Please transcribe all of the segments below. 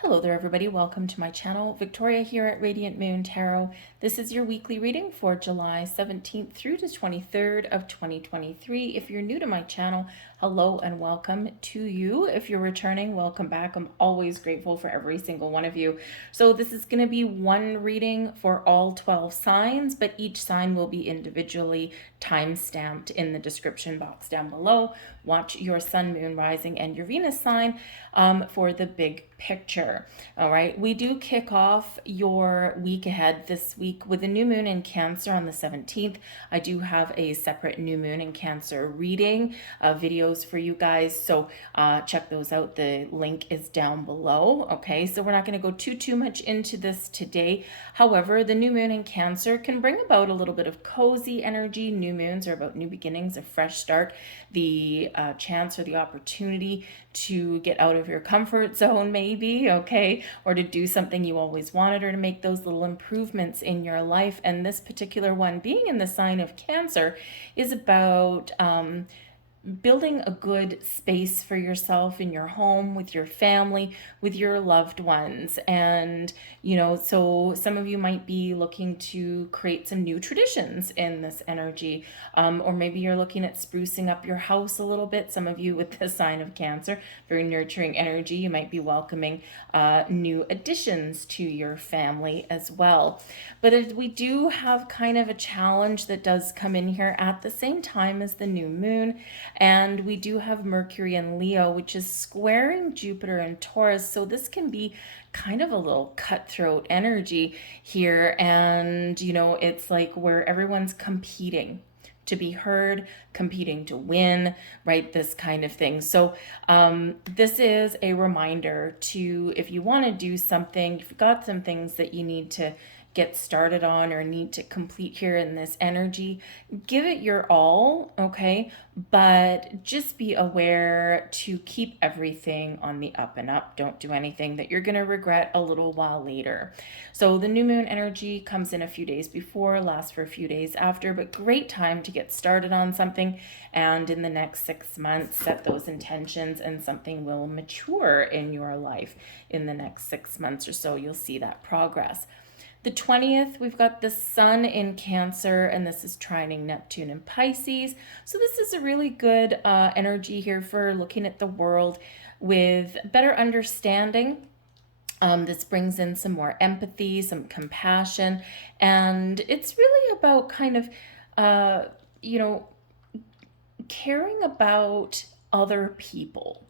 Hello there, everybody. Welcome to my channel. Victoria here at Radiant Moon Tarot. This is your weekly reading for July 17th through to 23rd of 2023. If you're new to my channel, hello and welcome to you. If you're returning, welcome back. I'm always grateful for every single one of you. So this is going to be one reading for all 12 signs, but each sign will be individually time-stamped in the description box down below. Watch your sun, moon, rising, and your Venus sign for the big picture. All right, we do kick off your week ahead this week with a new moon in Cancer on the 17th. I do have a separate new moon in Cancer reading videos for you guys, so check those out. The link is down below. Okay, so we're not going to go too much into this today. However, the new moon in Cancer can bring about a little bit of cozy energy. New moons are about new beginnings, a fresh start, the chance or the opportunity to get out of your comfort zone, maybe, okay, or to do something you always wanted, or to make those little improvements in your life. And this particular one, being in the sign of Cancer, is about building a good space for yourself in your home, with your family, with your loved ones. And, so some of you might be looking to create some new traditions in this energy. Or maybe you're looking at sprucing up your house a little bit. Some of you with the sign of Cancer, very nurturing energy, you might be welcoming new additions to your family as well. But we do have kind of a challenge that does come in here at the same time as the new moon. And we do have Mercury in Leo, which is squaring Jupiter and Taurus. So this can be kind of a little cutthroat energy here. And, it's like where everyone's competing to be heard, competing to win, right? This kind of thing. So this is a reminder to, if you want to do something, if you've got some things that you need to get started on or need to complete here in this energy, give it your all, okay? But just be aware to keep everything on the up and up. Don't do anything that you're going to regret a little while later. So the new moon energy comes in a few days before, lasts for a few days after, but great time to get started on something. And in the next 6 months, set those intentions and something will mature in your life. In the next 6 months or so, you'll see that progress. The 20th, we've got the sun in Cancer, and this is trining Neptune in Pisces. So this is a really good energy here for looking at the world with better understanding. This brings in some more empathy, some compassion, and it's really about kind of, caring about other people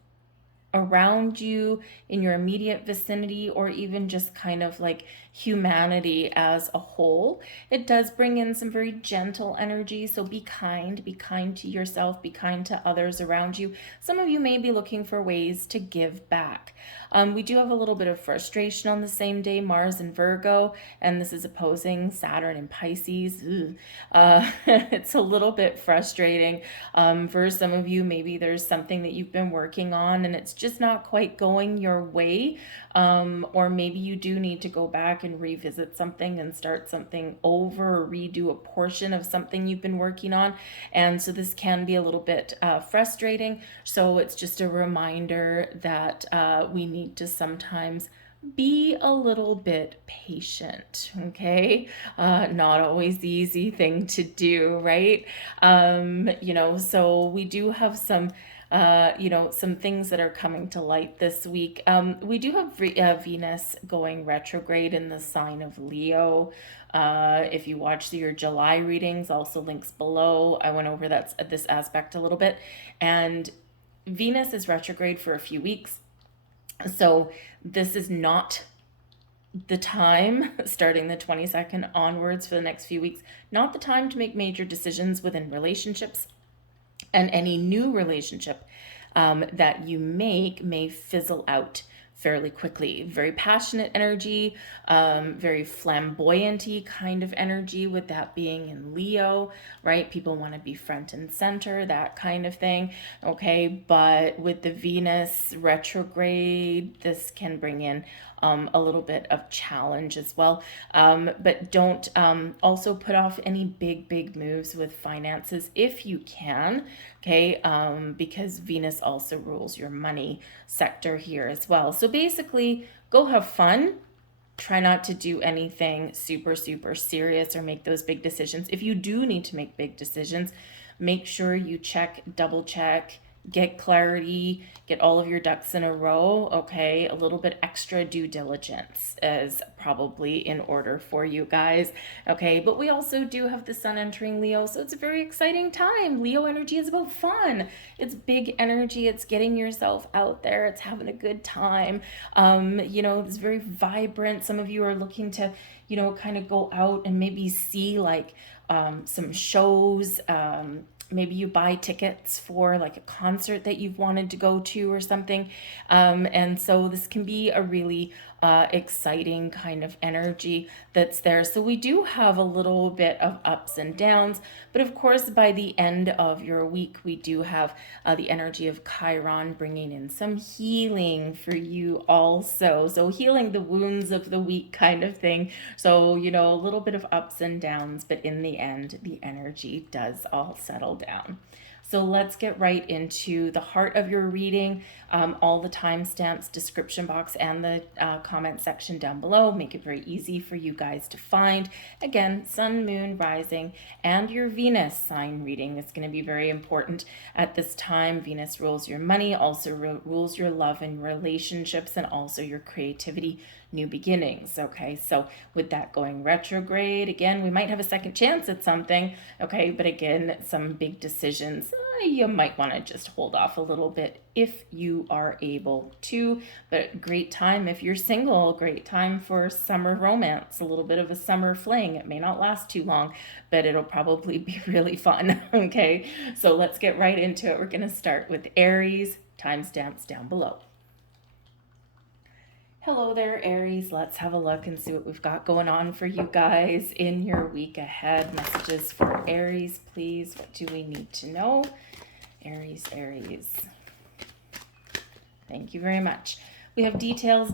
around you, in your immediate vicinity, or even just kind of like humanity as a whole. It does bring in some very gentle energy, so be kind to yourself, be kind to others around you. Some of you may be looking for ways to give back. We do have a little bit of frustration on the same day, Mars in Virgo, and this is opposing Saturn in Pisces. It's a little bit frustrating. For some of you, maybe there's something that you've been working on and it's just not quite going your way. Or maybe you do need to go back and revisit something and start something over, or redo a portion of something you've been working on. And so this can be a little bit frustrating. So it's just a reminder that we need to sometimes be a little bit patient, okay? Not always the easy thing to do, right? So we do have some some things that are coming to light this week. We do have Venus going retrograde in the sign of Leo. If you watch your July readings, also links below. I went over this aspect a little bit. And Venus is retrograde for a few weeks. So this is not the time, starting the 22nd onwards for the next few weeks, not the time to make major decisions within relationships. And any new relationship that you make may fizzle out fairly quickly. Very passionate energy, very flamboyant-y kind of energy, with that being in Leo, right? People want to be front and center, that kind of thing, okay? But with the Venus retrograde, this can bring in a little bit of challenge as well. But don't also put off any big moves with finances if you can, okay? Because Venus also rules your money sector here as well. So basically, go have fun. Try not to do anything super, super serious or make those big decisions. If you do need to make big decisions, make sure you check, double check, get clarity, get all of your ducks in a row, okay? A little bit extra due diligence is probably in order for you guys, okay? But we also do have the sun entering Leo, so it's a very exciting time. Leo energy is about fun. It's big energy. It's getting yourself out there. It's having a good time. You know, it's very vibrant. Some of you are looking to, you know, kind of go out and maybe see like some shows, maybe you buy tickets for like a concert that you've wanted to go to or something. And so this can be a really exciting kind of energy that's there. So we do have a little bit of ups and downs, but of course, by the end of your week, we do have the energy of Chiron bringing in some healing for you also. So healing the wounds of the week kind of thing. So, you know, a little bit of ups and downs, but in the end, the energy does all settle down. So let's get right into the heart of your reading. All the timestamps, description box, and the comment section down below make it very easy for you guys to find. Again, sun, moon, rising, and your Venus sign reading is going to be very important at this time. Venus rules your money, also rules your love and relationships, and also your creativity, new beginnings. Okay, so with that going retrograde, again, we might have a second chance at something. Okay, but again, some big decisions, you might want to just hold off a little bit if you are able to. But great time if you're single, great time for summer romance, a little bit of a summer fling. It may not last too long, but it'll probably be really fun. Okay, so let's get right into it. We're going to start with Aries, timestamps down below. Hello there, Aries. Let's have a look and see what we've got going on for you guys in your week ahead. Messages for Aries, please. What do we need to know? Aries, Aries. Thank you very much. We have details.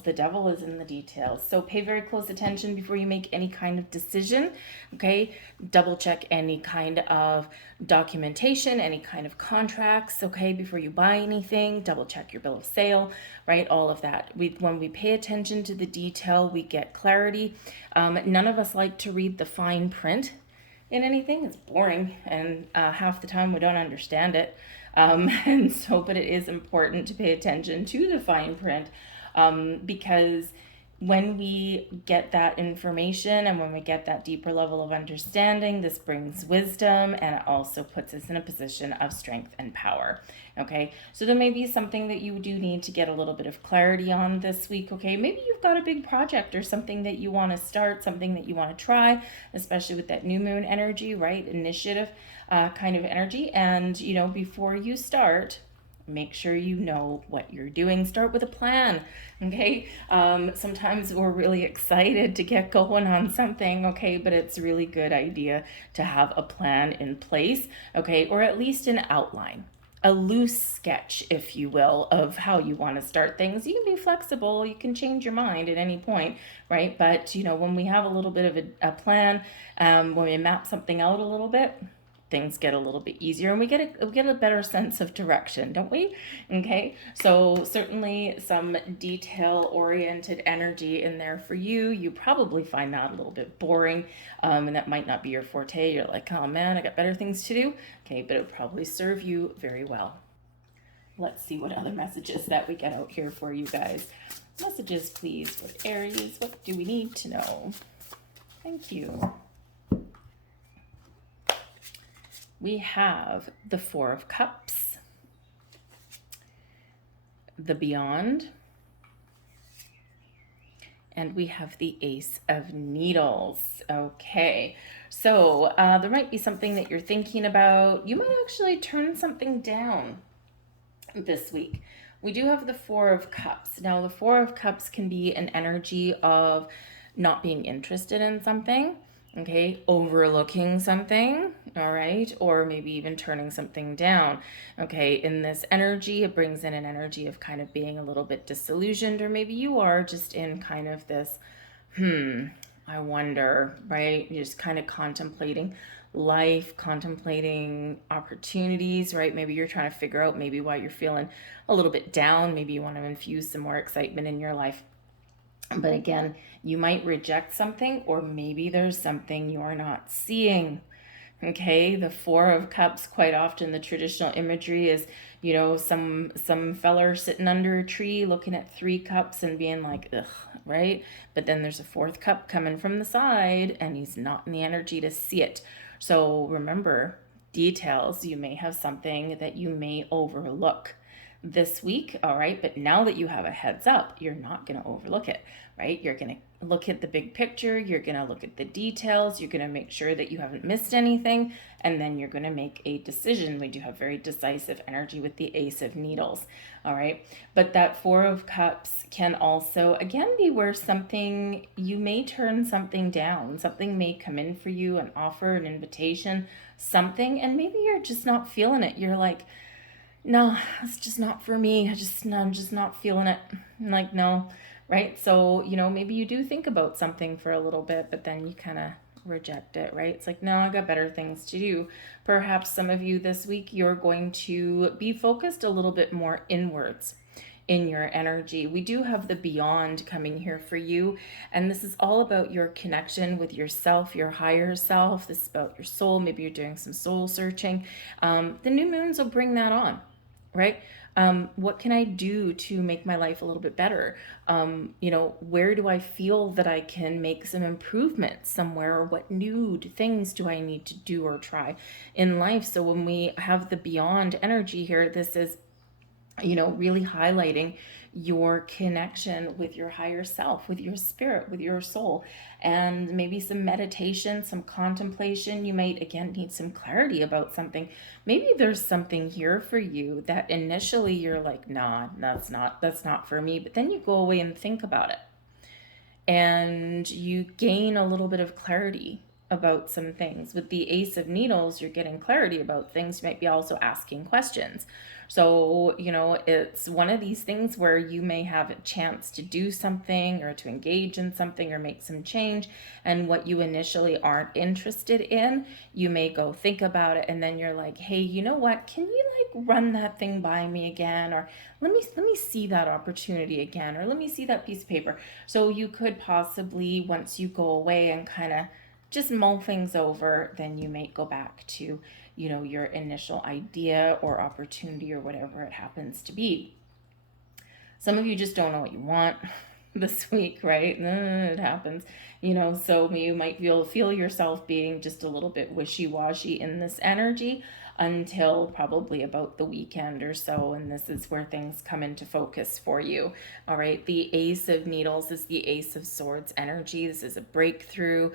The devil is in the details. So pay very close attention before you make any kind of decision, okay? Double check any kind of documentation, any kind of contracts, okay? Before you buy anything, double check your bill of sale, right? All of that. When we pay attention to the detail, we get clarity. None of us like to read the fine print in anything. It's boring, and half the time we don't understand it. And so, but it is important to pay attention to the fine print, because when we get that information and when we get that deeper level of understanding, this brings wisdom, and it also puts us in a position of strength and power. Okay, so there may be something that you do need to get a little bit of clarity on this week. Okay, maybe you've got a big project or something that you want to start, something that you want to try, especially with that new moon energy, right? Initiative kind of energy. And, you know, before you start, make sure you know what you're doing. Start with a plan, okay? Sometimes we're really excited to get going on something, okay? But it's a really good idea to have a plan in place, okay? Or at least an outline, a loose sketch, if you will, of how you want to start things. You can be flexible. You can change your mind at any point, right? But, you know, when we have a little bit of a plan, when we map something out a little bit, things get a little bit easier, and we get a better sense of direction, don't we? Okay, so certainly some detail-oriented energy in there for you. You probably find that a little bit boring, and that might not be your forte. You're like, oh man, I got better things to do. Okay, but it'll probably serve you very well. Let's see what other messages that we get out here for you guys. Messages, please, for Aries. What do we need to know? Thank you. We have the Four of Cups, the Beyond, and we have the Ace of Needles. Okay, so there might be something that you're thinking about. You might actually turn something down this week. We do have the Four of Cups. Now, the Four of Cups can be an energy of not being interested in something, okay, overlooking something, all right, or maybe even turning something down. Okay, in this energy, it brings in an energy of kind of being a little bit disillusioned, or maybe you are just in kind of this, I wonder, right? You're just kind of contemplating life, contemplating opportunities, right? Maybe you're trying to figure out maybe why you're feeling a little bit down. Maybe you want to infuse some more excitement in your life. But again, you might reject something, or maybe there's something you're not seeing. Okay, the Four of Cups, quite often the traditional imagery is, some feller sitting under a tree looking at three cups and being like, ugh, right? But then there's a fourth cup coming from the side and he's not in the energy to see it. So remember, details, you may have something that you may overlook this week, all right? But now that you have a heads up, you're not going to overlook it, right? You're going to look at the big picture, you're going to look at the details, you're going to make sure that you haven't missed anything, and then you're going to make a decision. We do have very decisive energy with the Ace of Needles, all right? But that Four of Cups can also, again, be where something, you may turn something down, something may come in for you, an offer, an invitation, something, and maybe you're just not feeling it. You're like, no, it's just not for me. I'm just not feeling it. I'm like, no, right? So, maybe you do think about something for a little bit, but then you kind of reject it, right? It's like, no, I got better things to do. Perhaps some of you this week, you're going to be focused a little bit more inwards in your energy. We do have the beyond coming here for you, and this is all about your connection with yourself, your higher self. This is about your soul. Maybe you're doing some soul searching. The new moons will bring that on, right? What can I do to make my life a little bit better? Where do I feel that I can make some improvements somewhere, or what new things do I need to do or try in life? So when we have the beyond energy here, this is really highlighting your connection with your higher self, with your spirit, with your soul, and maybe some meditation, some contemplation. You might, again, need some clarity about something. Maybe there's something here for you that initially you're like, nah, that's not for me. But then you go away and think about it, and you gain a little bit of clarity about some things. With the Ace of Needles, you're getting clarity about things. You might be also asking questions. So, it's one of these things where you may have a chance to do something or to engage in something or make some change. And what you initially aren't interested in, you may go think about it. And then you're like, hey, you know what? Can you run that thing by me again? Or let me see that opportunity again. Or let me see that piece of paper. So you could possibly, once you go away and kind of just mull things over, then you may go back to your initial idea or opportunity or whatever it happens to be. Some of you just don't know what you want this week, right? It happens, so you might feel yourself being just a little bit wishy-washy in this energy until probably about the weekend or so, and this is where things come into focus for you. All right, the Ace of Needles is the Ace of Swords energy. This is a breakthrough.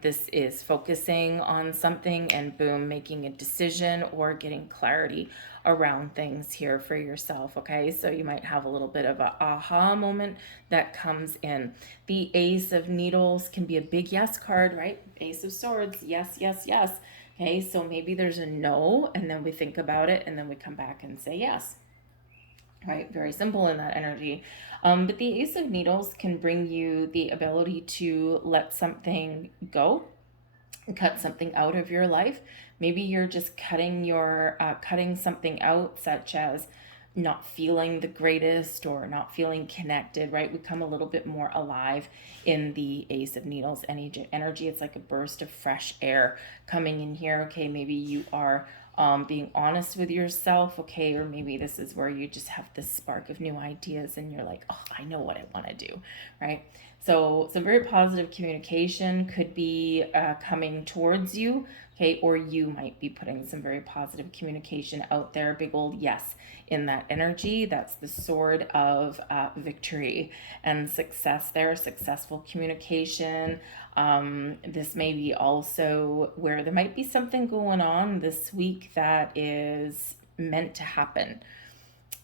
This is focusing on something and boom, making a decision or getting clarity around things here for yourself. Okay, so you might have a little bit of a aha moment that comes in. The Ace of Needles can be a big yes card, right? Ace of Swords, yes, yes, yes. Okay, so maybe there's a no, and then we think about it, and then we come back and say yes. Right, very simple in that energy. But the Ace of Needles can bring you the ability to let something go, cut something out of your life. Maybe you're just cutting something out, such as not feeling the greatest or not feeling connected, right? We come a little bit more alive in the Ace of Needles energy. It's like a burst of fresh air coming in here. Okay, maybe you are being honest with yourself, okay, or maybe this is where you just have this spark of new ideas and you're like, oh, I know what I want to do, right? So some very positive communication could be coming towards you, okay, or you might be putting some very positive communication out there. Big old yes in that energy. That's the sword of victory and success there, successful communication. This may be also where there might be something going on this week that is meant to happen,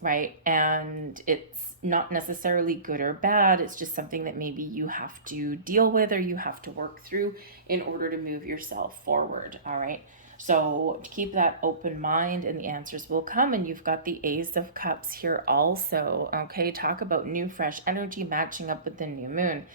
right? And it's not necessarily good or bad. It's just something that maybe you have to deal with or you have to work through in order to move yourself forward, all right? So keep that open mind and the answers will come. And you've got the Ace of Cups here also, okay? Talk about new, fresh energy matching up with the new moon.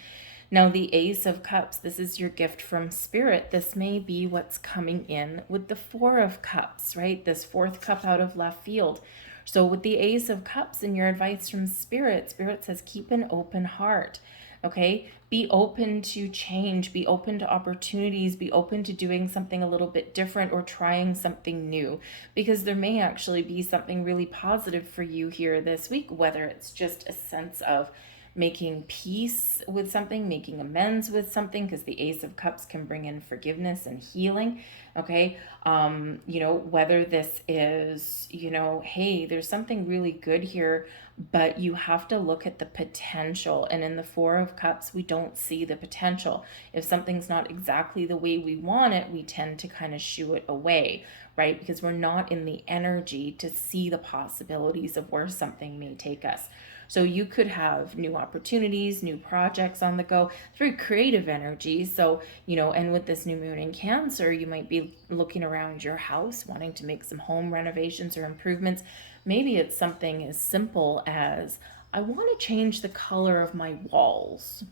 Now, the Ace of Cups, this is your gift from Spirit. This may be what's coming in with the Four of Cups, right? This fourth cup out of left field. So with the Ace of Cups and your advice from Spirit, Spirit says keep an open heart, okay? Be open to change, be open to opportunities, be open to doing something a little bit different or trying something new, because there may actually be something really positive for you here this week, whether it's just a sense of making peace with something, making amends with something, because the Ace of Cups can bring in forgiveness and healing, okay? Whether this is, hey, there's something really good here, but you have to look at the potential. And in the Four of Cups, we don't see the potential. If something's not exactly the way we want it, we tend to kind of shoo it away, right? Because we're not in the energy to see the possibilities of where something may take us. So you could have new opportunities, new projects on the go. It's very creative energy. So, and with this new moon in Cancer, you might be looking around your house, wanting to make some home renovations or improvements. Maybe it's something as simple as, I want to change the color of my walls,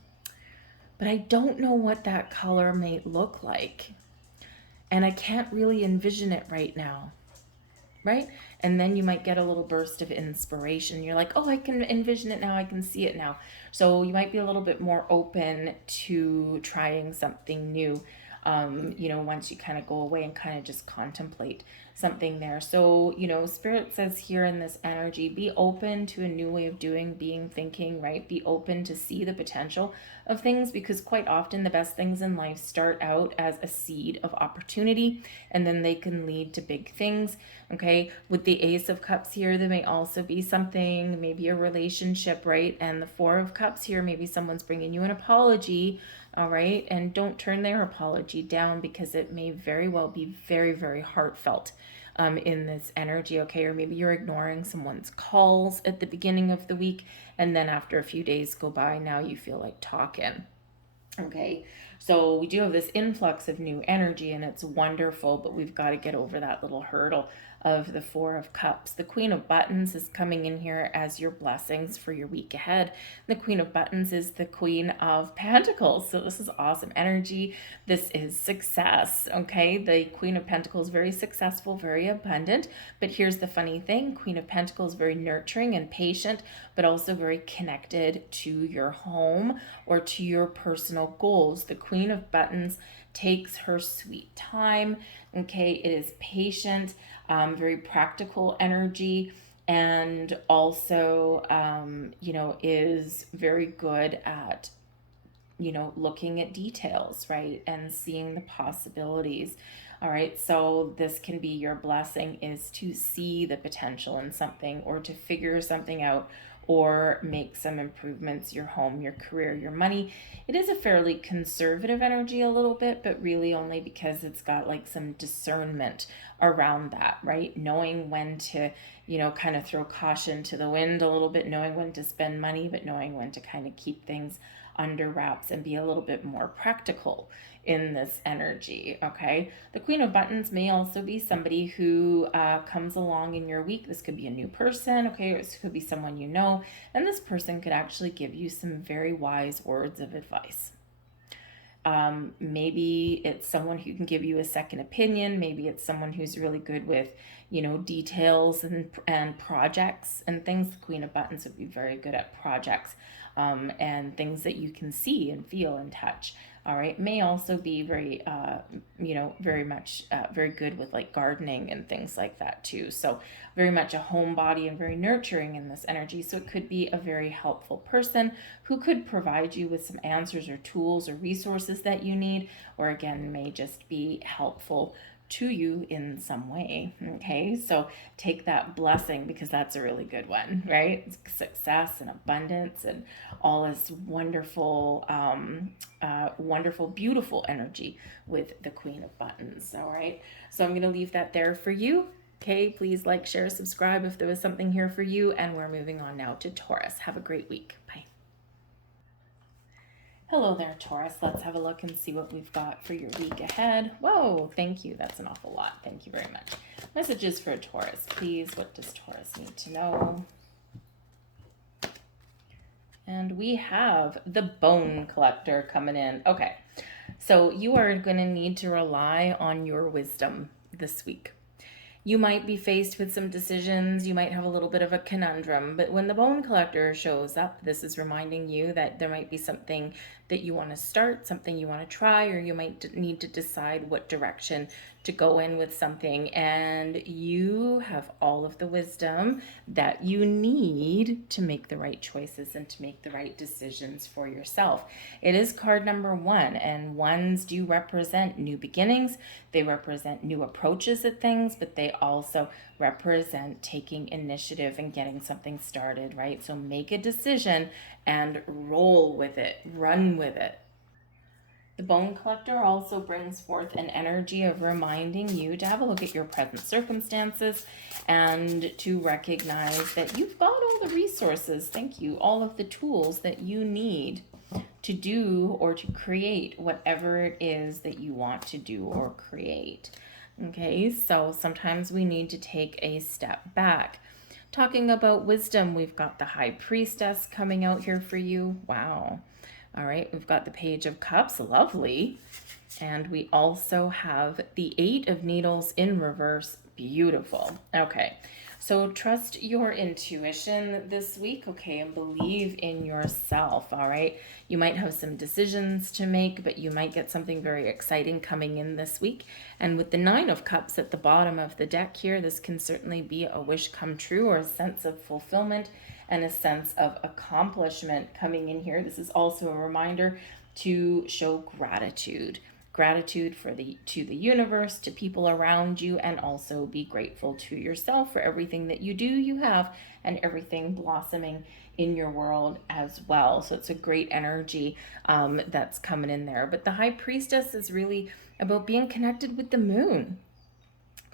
but I don't know what that color may look like. And I can't really envision it right now. Right? And then you might get a little burst of inspiration. You're like, oh, I can envision it now. I can see it now. So you might be a little bit more open to trying something new, once you kind of go away and kind of just contemplate something there. So, Spirit says here in this energy, be open to a new way of doing, being, thinking, right? Be open to see the potential of things, because quite often the best things in life start out as a seed of opportunity, and then they can lead to big things, okay? With the Ace of Cups here, there may also be something, maybe a relationship, right? And the Four of Cups here, maybe someone's bringing you an apology, all right? And don't turn their apology down, because it may very well be very, very heartfelt in this energy, okay? Or maybe you're ignoring someone's calls at the beginning of the week, and then after a few days go by, now you feel like talking, okay? So we do have this influx of new energy, and it's wonderful, but we've got to get over that little hurdle of the Four of Cups. The Queen of Buttons is coming in here as your blessings for your week ahead. The Queen of Buttons is the Queen of Pentacles. So this is awesome energy. This is success, okay? The Queen of Pentacles, very successful, very abundant. But here's the funny thing. Queen of Pentacles, very nurturing and patient, but also very connected to your home or to your personal goals. The Queen of Buttons takes her sweet time, okay? It is patient, very practical energy, and also, is very good at, looking at details, right? And seeing the possibilities. All right, so this can be your blessing, is to see the potential in something, or to figure something out, or make some improvements, your home, your career, your money. It is a fairly conservative energy a little bit, but really only because it's got like some discernment around that, right? Knowing when to, kind of throw caution to the wind a little bit, knowing when to spend money, but knowing when to kind of keep things under wraps and be a little bit more practical in this energy, okay? The Queen of Buttons may also be somebody who comes along in your week. This could be a new person, okay? Or this could be someone you know, and this person could actually give you some very wise words of advice. Maybe it's someone who can give you a second opinion. Maybe it's someone who's really good with, details and projects and things. The Queen of Buttons would be very good at projects and things that you can see and feel and touch. All right, may also be very, very much very good with like gardening and things like that too. So very much a homebody and very nurturing in this energy. So it could be a very helpful person who could provide you with some answers or tools or resources that you need, or again, may just be helpful to you in some way, okay? So take that blessing, because that's a really good one, right? Success and abundance and all this wonderful, wonderful, beautiful energy with the Queen of Buttons, all right? So I'm going to leave that there for you. Okay, please like, share, subscribe if there was something here for you, and we're moving on now to Taurus. Have a great week. Bye. Hello there, Taurus. Let's have a look and see what we've got for your week ahead. Whoa, thank you. That's an awful lot. Thank you very much. Messages for Taurus, please. What does Taurus need to know? And we have the bone collector coming in. Okay, so you are going to need to rely on your wisdom this week. You might be faced with some decisions. You might have a little bit of a conundrum. But when the bone collector shows up, this is reminding you that there might be something that you want to start, something you want to try, or you might need to decide what direction to go in with something. And you have all of the wisdom that you need to make the right choices and to make the right decisions for yourself. It is card number 1, and ones do represent new beginnings. They represent new approaches at things, but they also represent taking initiative and getting something started, right? So make a decision and roll with it, run with it. The bone collector also brings forth an energy of reminding you to have a look at your present circumstances and to recognize that you've got all the resources, thank you, all of the tools that you need to do or to create whatever it is that you want to do or create. Okay, so sometimes we need to take a step back. Talking about wisdom, we've got the High Priestess coming out here for you. Wow. All right, we've got the Page of Cups, lovely. And we also have the 8 of Needles in reverse, beautiful. Okay, so trust your intuition this week, okay, and believe in yourself, all right? You might have some decisions to make, but you might get something very exciting coming in this week. And with the 9 of Cups at the bottom of the deck here, this can certainly be a wish come true or a sense of fulfillment and a sense of accomplishment coming in here. This is also a reminder to show gratitude to the universe, to people around you, and also be grateful to yourself for everything that you have, and everything blossoming in your world as well. So it's a great energy that's coming in there. But the High Priestess is really about being connected with the moon.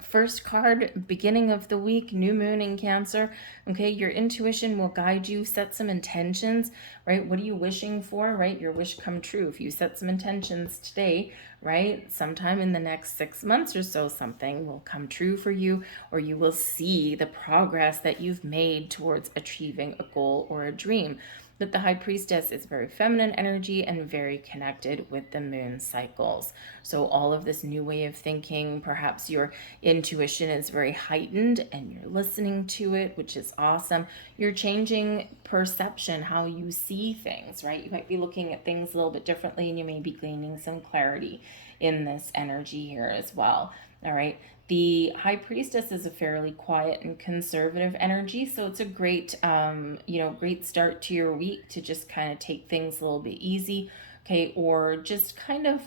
First card, beginning of the week, new moon in Cancer. Okay, your intuition will guide you. Set some intentions, right? What are you wishing for, right? Your wish come true. If you set some intentions today, right, sometime in the next 6 months or so, something will come true for you, or you will see the progress that you've made towards achieving a goal or a dream. But the High Priestess is very feminine energy and very connected with the moon cycles. So all of this new way of thinking, perhaps your intuition is very heightened and you're listening to it, which is awesome. You're changing perception, how you see things, right? You might be looking at things a little bit differently, and you may be gaining some clarity in this energy here as well. All right. The High Priestess is a fairly quiet and conservative energy, so it's a great, great start to your week to just kind of take things a little bit easy, okay, or just kind of,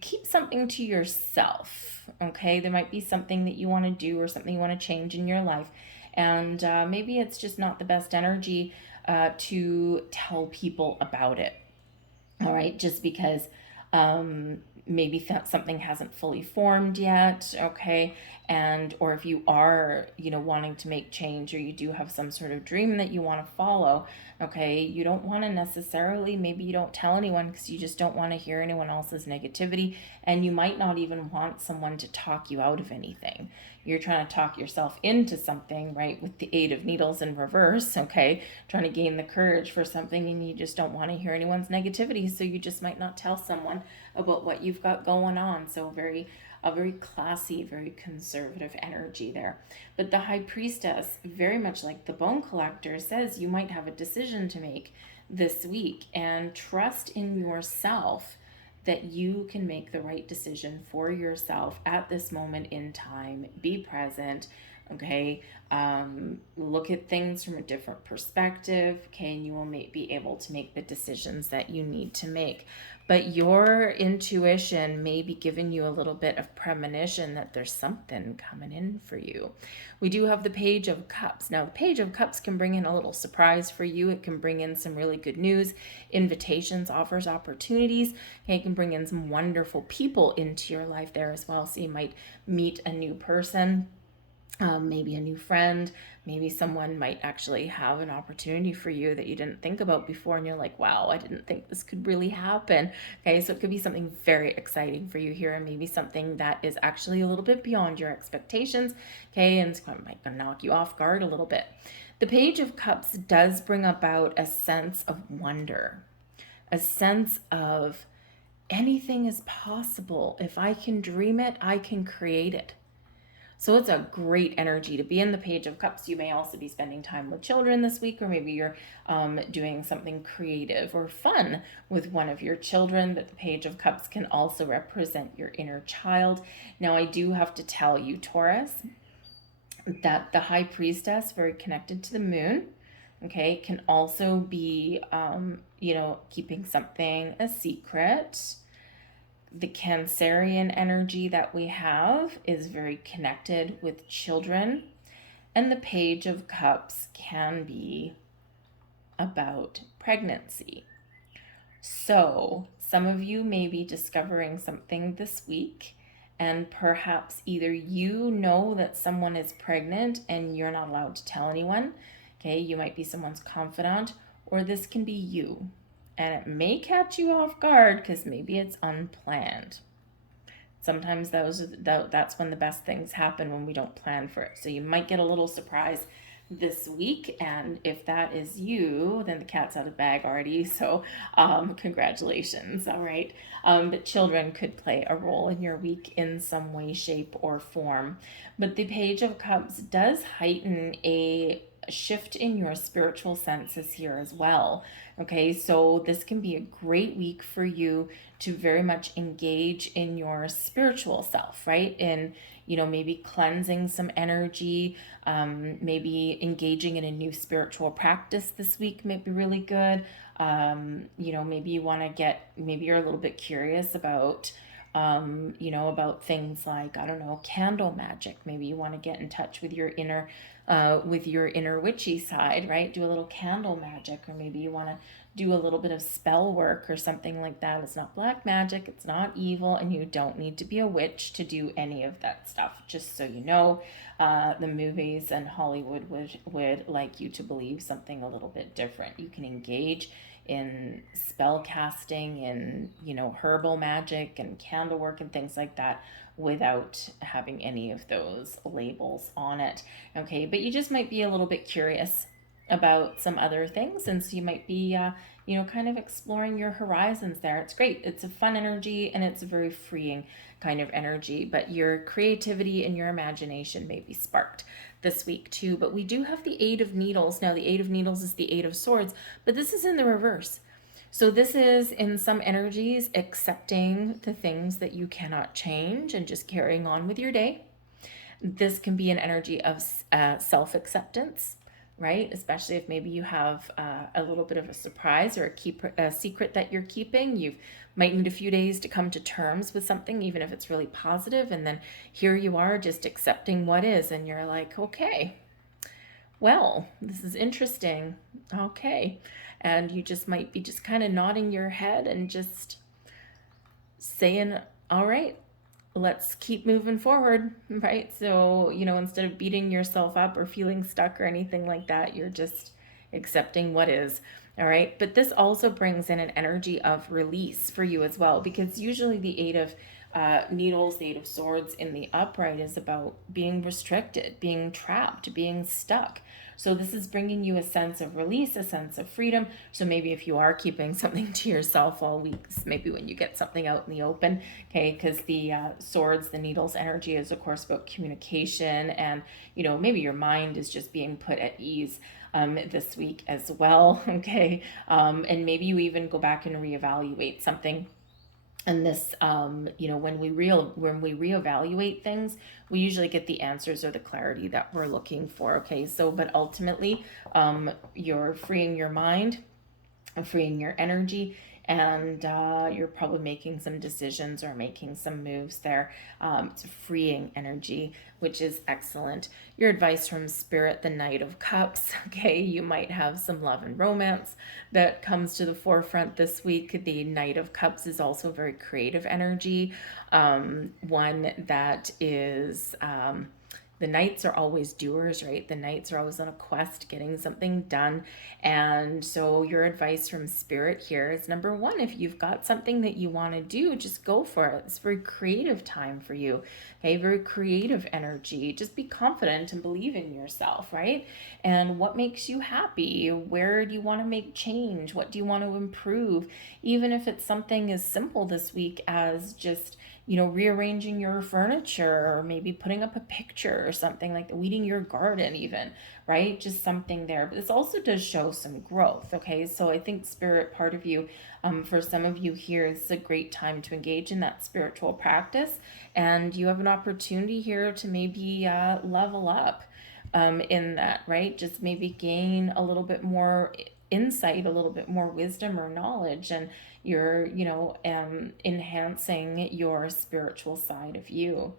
keep something to yourself, okay? There might be something that you want to do or something you want to change in your life, and maybe it's just not the best energy to tell people about it, all right, just because maybe something hasn't fully formed yet, okay, and or if you are wanting to make change, or you do have some sort of dream that you want to follow, okay, you don't want to necessarily, maybe you don't tell anyone because you just don't want to hear anyone else's negativity, and you might not even want someone to talk you out of anything. You're trying to talk yourself into something, right, with the 8 of Needles in reverse, okay, trying to gain the courage for something, and you just don't want to hear anyone's negativity, so you just might not tell someone about what you've got going on. So a very classy, very conservative energy there. But the High Priestess, very much like the Bone Collector, says you might have a decision to make this week, and trust in yourself that you can make the right decision for yourself at this moment in time. Be present, okay? Look at things from a different perspective, okay? And you will be able to make the decisions that you need to make. But your intuition may be giving you a little bit of premonition that there's something coming in for you. We do have the Page of Cups. Now, the Page of Cups can bring in a little surprise for you. It can bring in some really good news, invitations, offers, opportunities. It can bring in some wonderful people into your life there as well. So you might meet a new person. Maybe a new friend, maybe someone might actually have an opportunity for you that you didn't think about before, and you're like, wow, I didn't think this could really happen. Okay, so it could be something very exciting for you here, and maybe something that is actually a little bit beyond your expectations. Okay, and it's might knock you off guard a little bit. The Page of Cups does bring about a sense of wonder, a sense of anything is possible. If I can dream it, I can create it. So it's a great energy to be in the Page of Cups. You may also be spending time with children this week, or maybe you're doing something creative or fun with one of your children. But the Page of Cups can also represent your inner child. Now, I do have to tell you, Taurus, that the High Priestess, very connected to the moon, okay, can also be, keeping something a secret. The Cancerian energy that we have is very connected with children. And the Page of Cups can be about pregnancy. So some of you may be discovering something this week, and perhaps either you know that someone is pregnant and you're not allowed to tell anyone. Okay, you might be someone's confidant, or this can be you. And it may catch you off guard because maybe it's unplanned. Sometimes that's when the best things happen, when we don't plan for it. So you might get a little surprise this week, and if that is you, then the cat's out of the bag already, so congratulations. All right, but children could play a role in your week in some way, shape, or form. But the Page of Cups does heighten a shift in your spiritual senses here as well. Okay, so this can be a great week for you to very much engage in your spiritual self, right? In, maybe cleansing some energy, maybe engaging in a new spiritual practice this week may be really good. Maybe you want to maybe you're a little bit curious about about things like, I don't know, candle magic. Maybe you want to get in touch with your inner witchy side, right? Do a little candle magic, or maybe you want to do a little bit of spell work or something like that. It's not black magic, it's not evil, and you don't need to be a witch to do any of that stuff. Just so you know, the movies and Hollywood would like you to believe something a little bit different. You can engage in spell casting and herbal magic and candle work and things like that without having any of those labels on it. Okay, but you just might be a little bit curious about some other things, and so you might be kind of exploring your horizons there. It's great. It's a fun energy, and it's a very freeing kind of energy, but your creativity and your imagination may be sparked this week too. But we do have the Eight of Needles. Now the Eight of Needles is the Eight of Swords, but this is in the reverse. So this is, in some energies, accepting the things that you cannot change and just carrying on with your day. This can be an energy of self-acceptance, right? Especially if maybe you have a little bit of a surprise or a secret that you're keeping. You might need a few days to come to terms with something, even if it's really positive. And then here you are just accepting what is, and you're like, okay, well, this is interesting. Okay. And you just might be just kind of nodding your head and just saying, all right, let's keep moving forward, right? So, instead of beating yourself up or feeling stuck or anything like that, you're just accepting what is, all right? But this also brings in an energy of release for you as well, because usually the Eight of Needles, the Eight of Swords in the upright is about being restricted, being trapped, being stuck. So this is bringing you a sense of release, a sense of freedom. So maybe if you are keeping something to yourself all week, maybe when you get something out in the open, okay, because the swords, the needles energy is of course about communication, and maybe your mind is just being put at ease this week as well, okay, and maybe you even go back and reevaluate something. And this, when we reevaluate things, we usually get the answers or the clarity that we're looking for. Okay, so but ultimately, you're freeing your mind, freeing your energy, and you're probably making some decisions or making some moves there. It's freeing energy, which is excellent. Your advice from Spirit, the Knight of Cups. Okay, you might have some love and romance that comes to the forefront this week. The Knight of Cups is also a very creative energy, one that is the knights are always doers, right? The knights are always on a quest, getting something done. And so your advice from spirit here is, number one, if you've got something that you want to do, just go for it. It's a very creative time for you. Okay, very creative energy. Just be confident and believe in yourself, right? And what makes you happy? Where do you want to make change? What do you want to improve? Even if it's something as simple this week as just, rearranging your furniture, or maybe putting up a picture or something, like weeding your garden even, right? Just something there. But this also does show some growth, okay? So I think spirit part of you, for some of you here, it's a great time to engage in that spiritual practice, and you have an opportunity here to maybe level up in that, right? Just maybe gain a little bit more insight, a little bit more wisdom or knowledge, and you're, enhancing your spiritual side of you.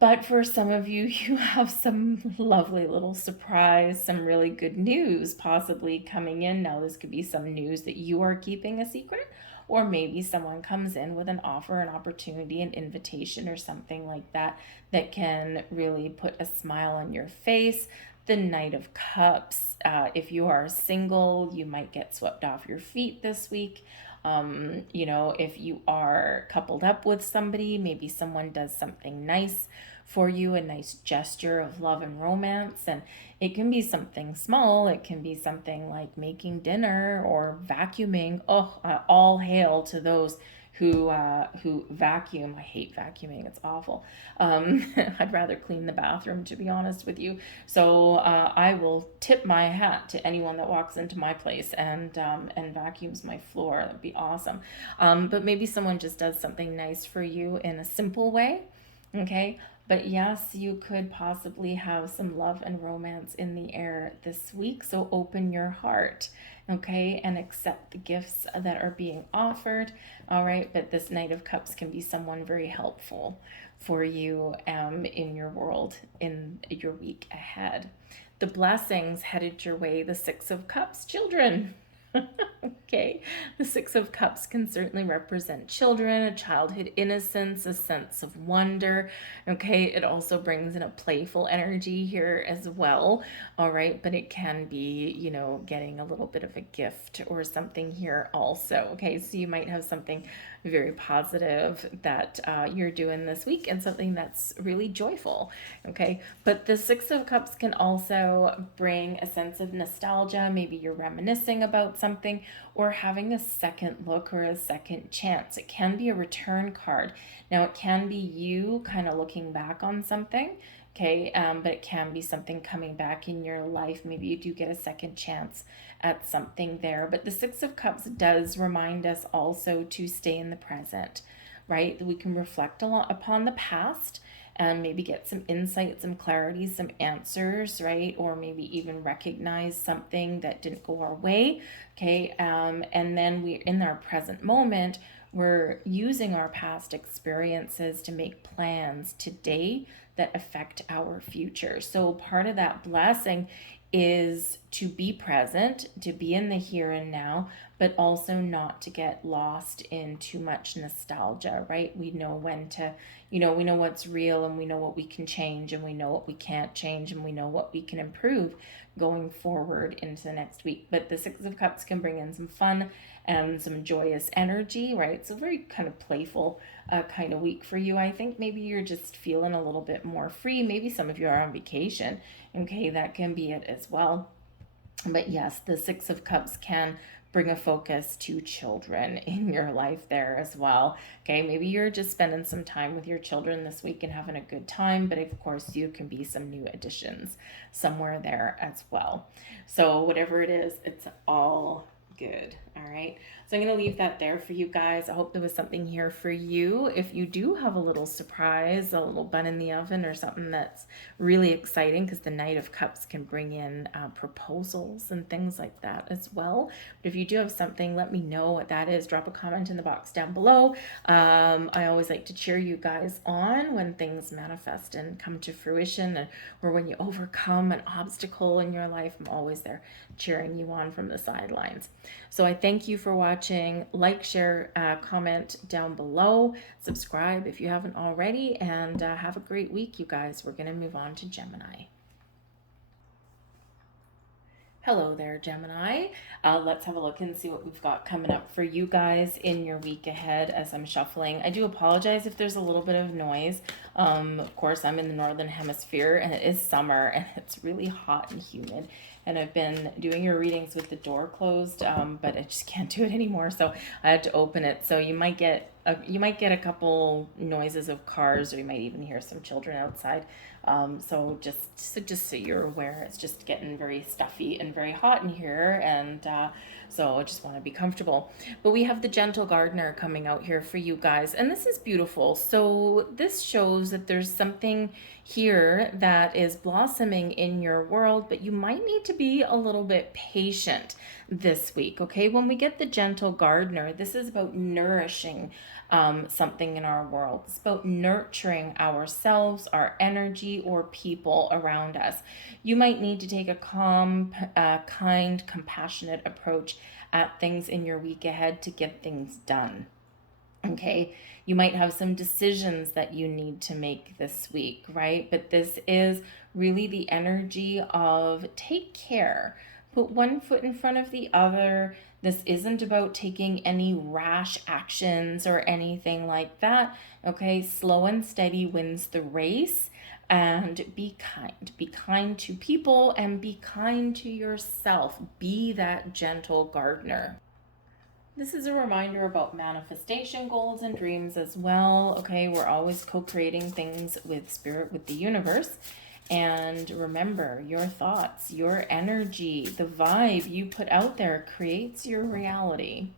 But for some of you, you have some lovely little surprise, some really good news possibly coming in. Now, this could be some news that you are keeping a secret, or maybe someone comes in with an offer, an opportunity, an invitation, or something like that that can really put a smile on your face. The Knight of Cups. If you are single, you might get swept off your feet this week. If you are coupled up with somebody, maybe someone does something nice for you, a nice gesture of love and romance. And it can be something small. It can be something like making dinner or vacuuming. All hail to those who vacuum. I hate vacuuming. It's awful. I'd rather clean the bathroom, to be honest with you. So I will tip my hat to anyone that walks into my place and vacuums my floor. That'd be awesome. But maybe someone just does something nice for you in a simple way. Okay. But yes, you could possibly have some love and romance in the air this week. So open your heart, okay, and accept the gifts that are being offered. All right. But this Knight of Cups can be someone very helpful for you in your world, in your week ahead. The blessings headed your way, the Six of Cups, children. Okay, the Six of Cups can certainly represent children, a childhood innocence, a sense of wonder. Okay, it also brings in a playful energy here as well. All right, but it can be, getting a little bit of a gift or something here also. Okay, so you might have something very positive that you're doing this week, and something that's really joyful. Okay, but the Six of Cups can also bring a sense of nostalgia. Maybe you're reminiscing about something, or having a second look or a second chance. It can be a return card. Now, it can be you kind of looking back on something. Okay, but it can be something coming back in your life. Maybe you do get a second chance at something there. But the Six of Cups does remind us also to stay in the present, right? We can reflect a lot upon the past and maybe get some insight, some clarity, some answers, right? Or maybe even recognize something that didn't go our way, okay? And then we, in our present moment, we're using our past experiences to make plans today that affect our future. So part of that blessing is to be present, to be in the here and now, but also not to get lost in too much nostalgia, right? We know when to, we know what's real, and we know what we can change, and we know what we can't change, and we know what we can improve going forward into the next week. But the Six of Cups can bring in some fun and some joyous energy, right? So very kind of playful kind of week for you. I think maybe you're just feeling a little bit more free. Maybe some of you are on vacation. Okay, that can be it as well. But yes, the Six of Cups can bring a focus to children in your life there as well. Okay, maybe you're just spending some time with your children this week and having a good time, but of course you can be some new additions somewhere there as well. So whatever it is, it's all good. All right, so I'm going to leave that there for you guys. I hope there was something here for you. If you do have a little surprise, a little bun in the oven, or something that's really exciting, because the Knight of Cups can bring in proposals and things like that as well. But if you do have something, let me know what that is. Drop a comment in the box down below. I always like to cheer you guys on when things manifest and come to fruition, or when you overcome an obstacle in your life. I'm always there cheering you on from the sidelines. So I thank Thank you for watching. Like, share, comment down below. Subscribe if you haven't already. And have a great week, you guys. We're going to move on to Gemini. Hello there, Gemini. Let's have a look and see what we've got coming up for you guys in your week ahead as I'm shuffling. I do apologize if there's a little bit of noise. Of course, I'm in the Northern Hemisphere and it is summer and it's really hot and humid. And I've been doing your readings with the door closed, but I just can't do it anymore. So I had to open it. So you might get a couple noises of cars, or you might even hear some children outside. So just so you're aware, it's just getting very stuffy and very hot in here, and so I just want to be comfortable. But we have the Gentle Gardener coming out here for you guys, and this is beautiful. So this shows that there's something here that is blossoming in your world, but you might need to be a little bit patient this week, okay? When we get the Gentle Gardener, this is about nourishing something in our world. It's about nurturing ourselves, our energy, or people around us. You might need to take a calm, kind, compassionate approach at things in your week ahead to get things done. Okay, you might have some decisions that you need to make this week, right? But this is really the energy of take care. Put one foot in front of the other. This isn't about taking any rash actions or anything like that. Okay, slow and steady wins the race. And be kind. Be kind to people and be kind to yourself. Be that gentle gardener. This is a reminder about manifestation goals and dreams as well. Okay, we're always co-creating things with spirit, with the universe. And remember, your thoughts, your energy, the vibe you put out there creates your reality,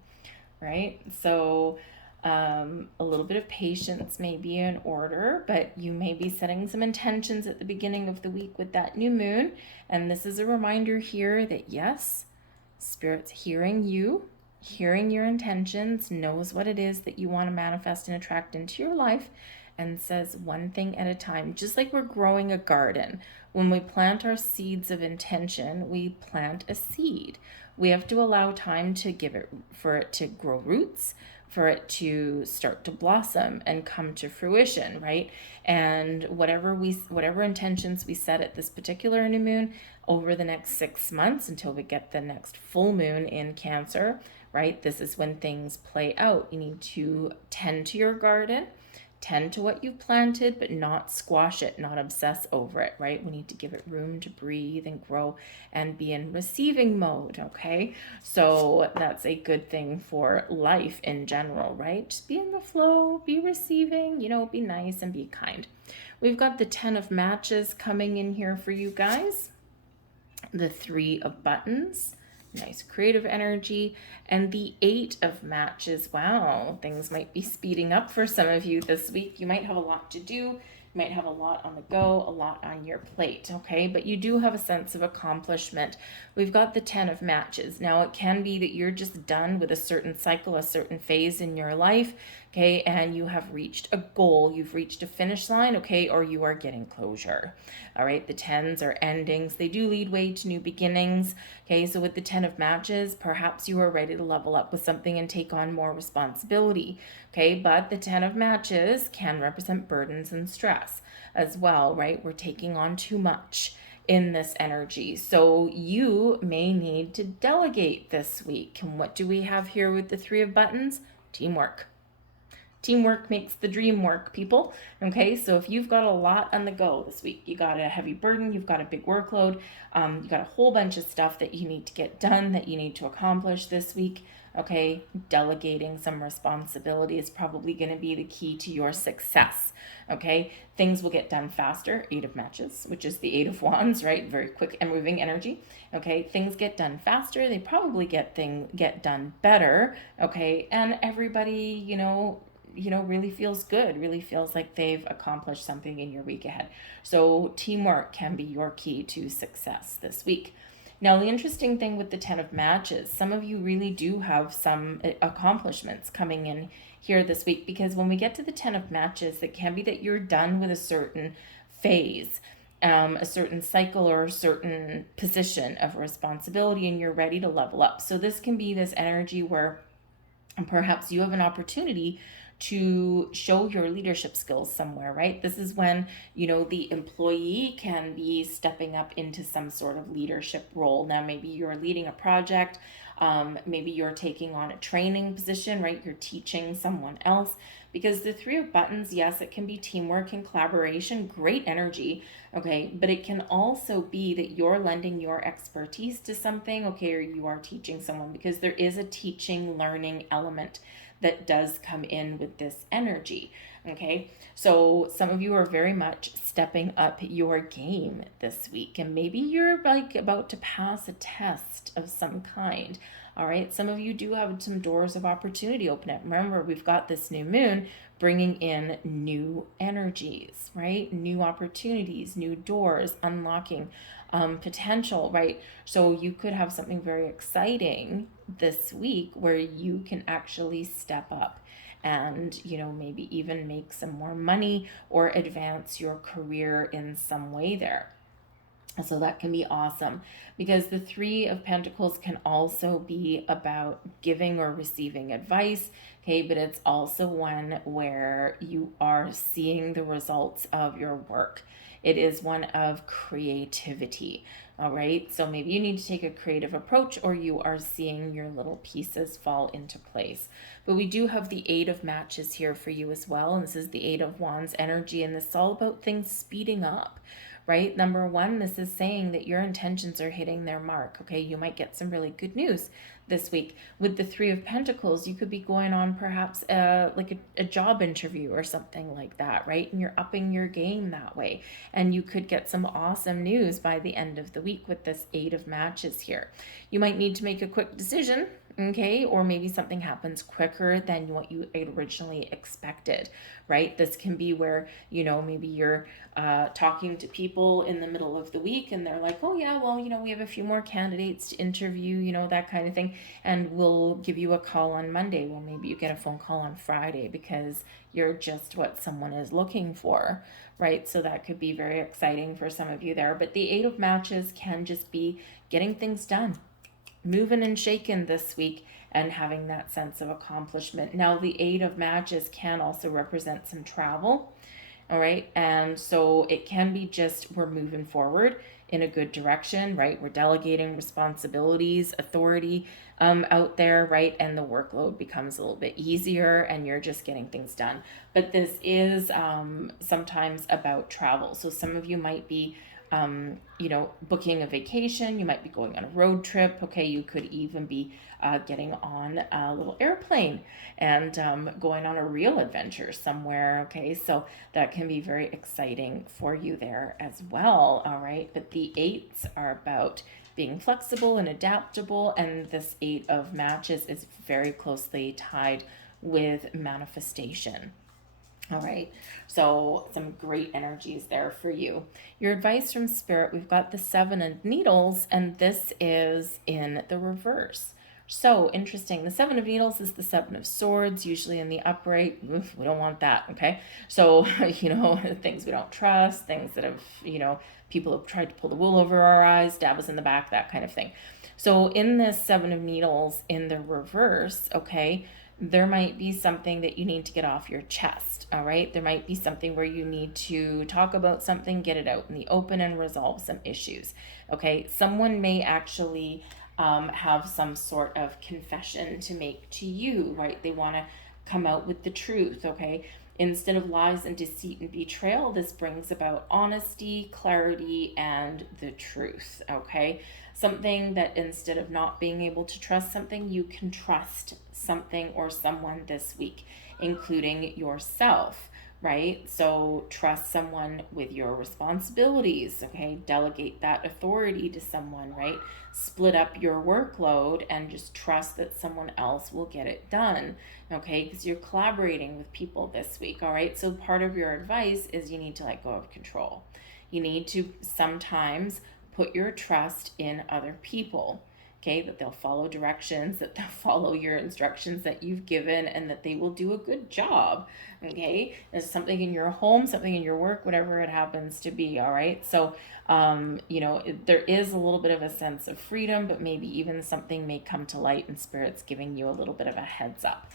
right? So a little bit of patience may be in order, but you may be setting some intentions at the beginning of the week with that new moon. And this is a reminder here that yes, Spirit's hearing you, hearing your intentions, knows what it is that you want to manifest and attract into your life, and says one thing at a time. Just like we're growing a garden. When we plant our seeds of intention, we plant a seed. We have to allow time to for it to grow roots, for it to start to blossom and come to fruition, right? And whatever intentions we set at this particular new moon over the next 6 months until we get the next full moon in Cancer, right? This is when things play out. You need to tend to your garden, tend to what you've planted, but not squash it, not obsess over it, right? We need to give it room to breathe and grow and be in receiving mode, okay? So that's a good thing for life in general, right? Just be in the flow, be receiving, be nice and be kind. We've got the 10 of matches coming in here for you guys. The 3 of buttons. Nice creative energy. And the 8 of matches. Wow, things might be speeding up for some of you this week. You might have a lot to do. You might have a lot on the go, a lot on your plate, okay? But you do have a sense of accomplishment. We've got the 10 of matches. Now, it can be that you're just done with a certain cycle, a certain phase in your life, okay? And you have reached a goal. You've reached a finish line, okay? Or you are getting closure, all right? The 10s are endings. They do lead way to new beginnings, okay? So with the 10 of matches, perhaps you are ready to level up with something and take on more responsibility, okay? But the 10 of matches can represent burdens and stress as well, right? We're taking on too much in this energy. So you may need to delegate this week. And what do we have here with the 3 of buttons? Teamwork. Teamwork makes the dream work, people. Okay, so if you've got a lot on the go this week, you got a heavy burden, you've got a big workload, you got a whole bunch of stuff that you need to get done, that you need to accomplish this week, okay, delegating some responsibility is probably going to be the key to your success, okay? Things will get done faster, 8 of matches, which is the 8 of wands, right? Very quick and moving energy, okay? Things get done faster, they probably get done better, okay? And everybody, really feels good, really feels like they've accomplished something in your week ahead. So teamwork can be your key to success this week. Now, the interesting thing with the 10 of matches, some of you really do have some accomplishments coming in here this week, because when we get to the 10 of matches, it can be that you're done with a certain phase. a certain cycle or a certain position of responsibility, and you're ready to level up. So this can be this energy where perhaps you have an opportunity to show your leadership skills somewhere, right? This is when, the employee can be stepping up into some sort of leadership role. Now, maybe you're leading a project, maybe you're taking on a training position, right? You're teaching someone else. Because the Three of Buttons, yes, it can be teamwork and collaboration, great energy, okay? But it can also be that you're lending your expertise to something, okay, or you are teaching someone, because there is a teaching, learning element that does come in with this energy, okay? So some of you are very much stepping up your game this week, and maybe you're like about to pass a test of some kind. All right, some of you do have some doors of opportunity open up. Remember, we've got this new moon bringing in new energies, right? New opportunities, new doors, unlocking potential, right? So you could have something very exciting this week where you can actually step up and, maybe even make some more money or advance your career in some way there. So that can be awesome, because the Three of Pentacles can also be about giving or receiving advice, okay? But it's also one where you are seeing the results of your work. It is one of creativity, all right? So maybe you need to take a creative approach, or you are seeing your little pieces fall into place. But we do have the Eight of Matches here for you as well, and this is the Eight of Wands energy, and this is all about things speeding up. Right? Number one, this is saying that your intentions are hitting their mark. Okay, you might get some really good news this week. With the Three of Pentacles, you could be going on perhaps like a job interview or something like that, right? And you're upping your game that way. And you could get some awesome news by the end of the week with this Eight of Matches here. You might need to make a quick decision, okay? Or maybe something happens quicker than what you originally expected, right? This can be where, maybe you're talking to people in the middle of the week and they're like, oh yeah, well, we have a few more candidates to interview, that kind of thing. And we'll give you a call on Monday. Well, maybe you get a phone call on Friday because you're just what someone is looking for, right? So that could be very exciting for some of you there. But the Eight of Matches can just be getting things done, moving and shaking this week, and having that sense of accomplishment. Now, the Eight of Matches can also represent some travel, all right? And so it can be just we're moving forward in a good direction, right? We're delegating responsibilities, authority out there, right? And the workload becomes a little bit easier and you're just getting things done. But this is sometimes about travel. So some of you might be booking a vacation. You might be going on a road trip. Okay, you could even be getting on a little airplane and going on a real adventure somewhere. Okay, so that can be very exciting for you there as well. All right, but the eights are about being flexible and adaptable, and this Eight of Matches is very closely tied with manifestation. All right, so some great energies there for you. Your advice from Spirit, we've got the Seven of Needles, and this is in the reverse. So interesting. The Seven of Needles is the Seven of Swords, usually in the upright. Oof, we don't want that, okay? So, things we don't trust, things that have, people have tried to pull the wool over our eyes, stab us in the back, that kind of thing. So in this Seven of Needles in the reverse, okay, there might be something that you need to get off your chest, all right? There might be something where you need to talk about something, get it out in the open, and resolve some issues, okay? Someone may actually have some sort of confession to make to you, right? They want to come out with the truth, okay? Instead of lies and deceit and betrayal, this brings about honesty, clarity, and the truth, okay? Something that instead of not being able to trust something, you can trust something or someone this week, including yourself, right? So trust someone with your responsibilities, okay? Delegate that authority to someone, right? Split up your workload and just trust that someone else will get it done, okay? Because you're collaborating with people this week, all right? So part of your advice is you need to let go of control. You need to sometimes put your trust in other people. okay, that they'll follow directions, that they'll follow your instructions that you've given, and that they will do a good job, okay? There's something in your home, something in your work, whatever it happens to be, all right? So, there is a little bit of a sense of freedom, but maybe even something may come to light and Spirit's giving you a little bit of a heads up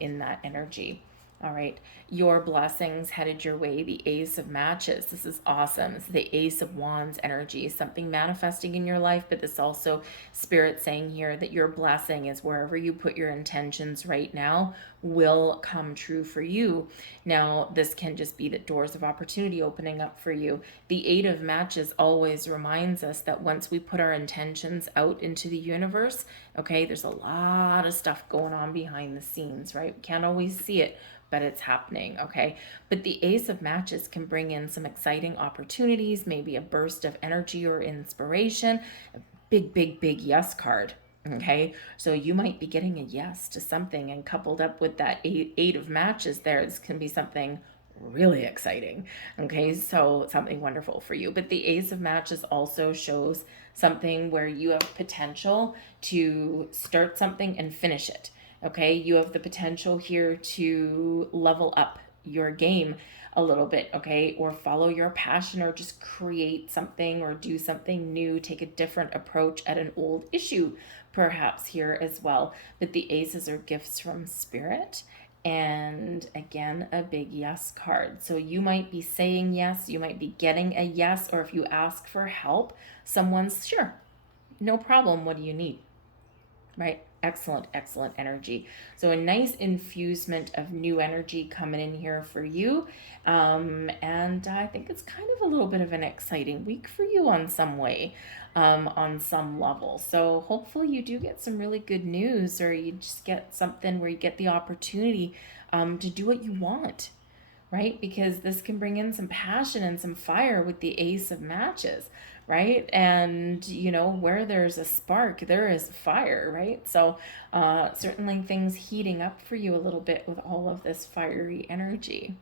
in that energy. All right, your blessings headed your way. The Ace of Matches. This is awesome. This is the Ace of Wands energy, something manifesting in your life, but this also Spirit saying here that your blessing is wherever you put your intentions right now will come true for you. Now, this can just be that doors of opportunity opening up for you. The Eight of Matches always reminds us that once we put our intentions out into the universe, okay, there's a lot of stuff going on behind the scenes, right? We can't always see it, but it's happening, okay? But the Ace of Matches can bring in some exciting opportunities, maybe a burst of energy or inspiration, a big, big, big yes card, okay? So you might be getting a yes to something, and coupled up with that eight of Matches there, this can be something really exciting, okay? So something wonderful for you. But the Ace of Matches also shows something where you have potential to start something and finish it. Okay, you have the potential here to level up your game a little bit, okay, or follow your passion, or just create something or do something new, take a different approach at an old issue perhaps here as well. But the aces are gifts from Spirit, and again, a big yes card. So you might be saying yes, you might be getting a yes, or if you ask for help, someone's sure, no problem, what do you need? Right? Excellent, excellent energy. So a nice infusement of new energy coming in here for you. And I think it's kind of a little bit of an exciting week for you on some way, on some level. So hopefully you do get some really good news, or you just get something where you get the opportunity to do what you want, right? Because this can bring in some passion and some fire with the Ace of Matches, right? And where there's a spark, there is fire, right? So certainly things heating up for you a little bit with all of this fiery energy.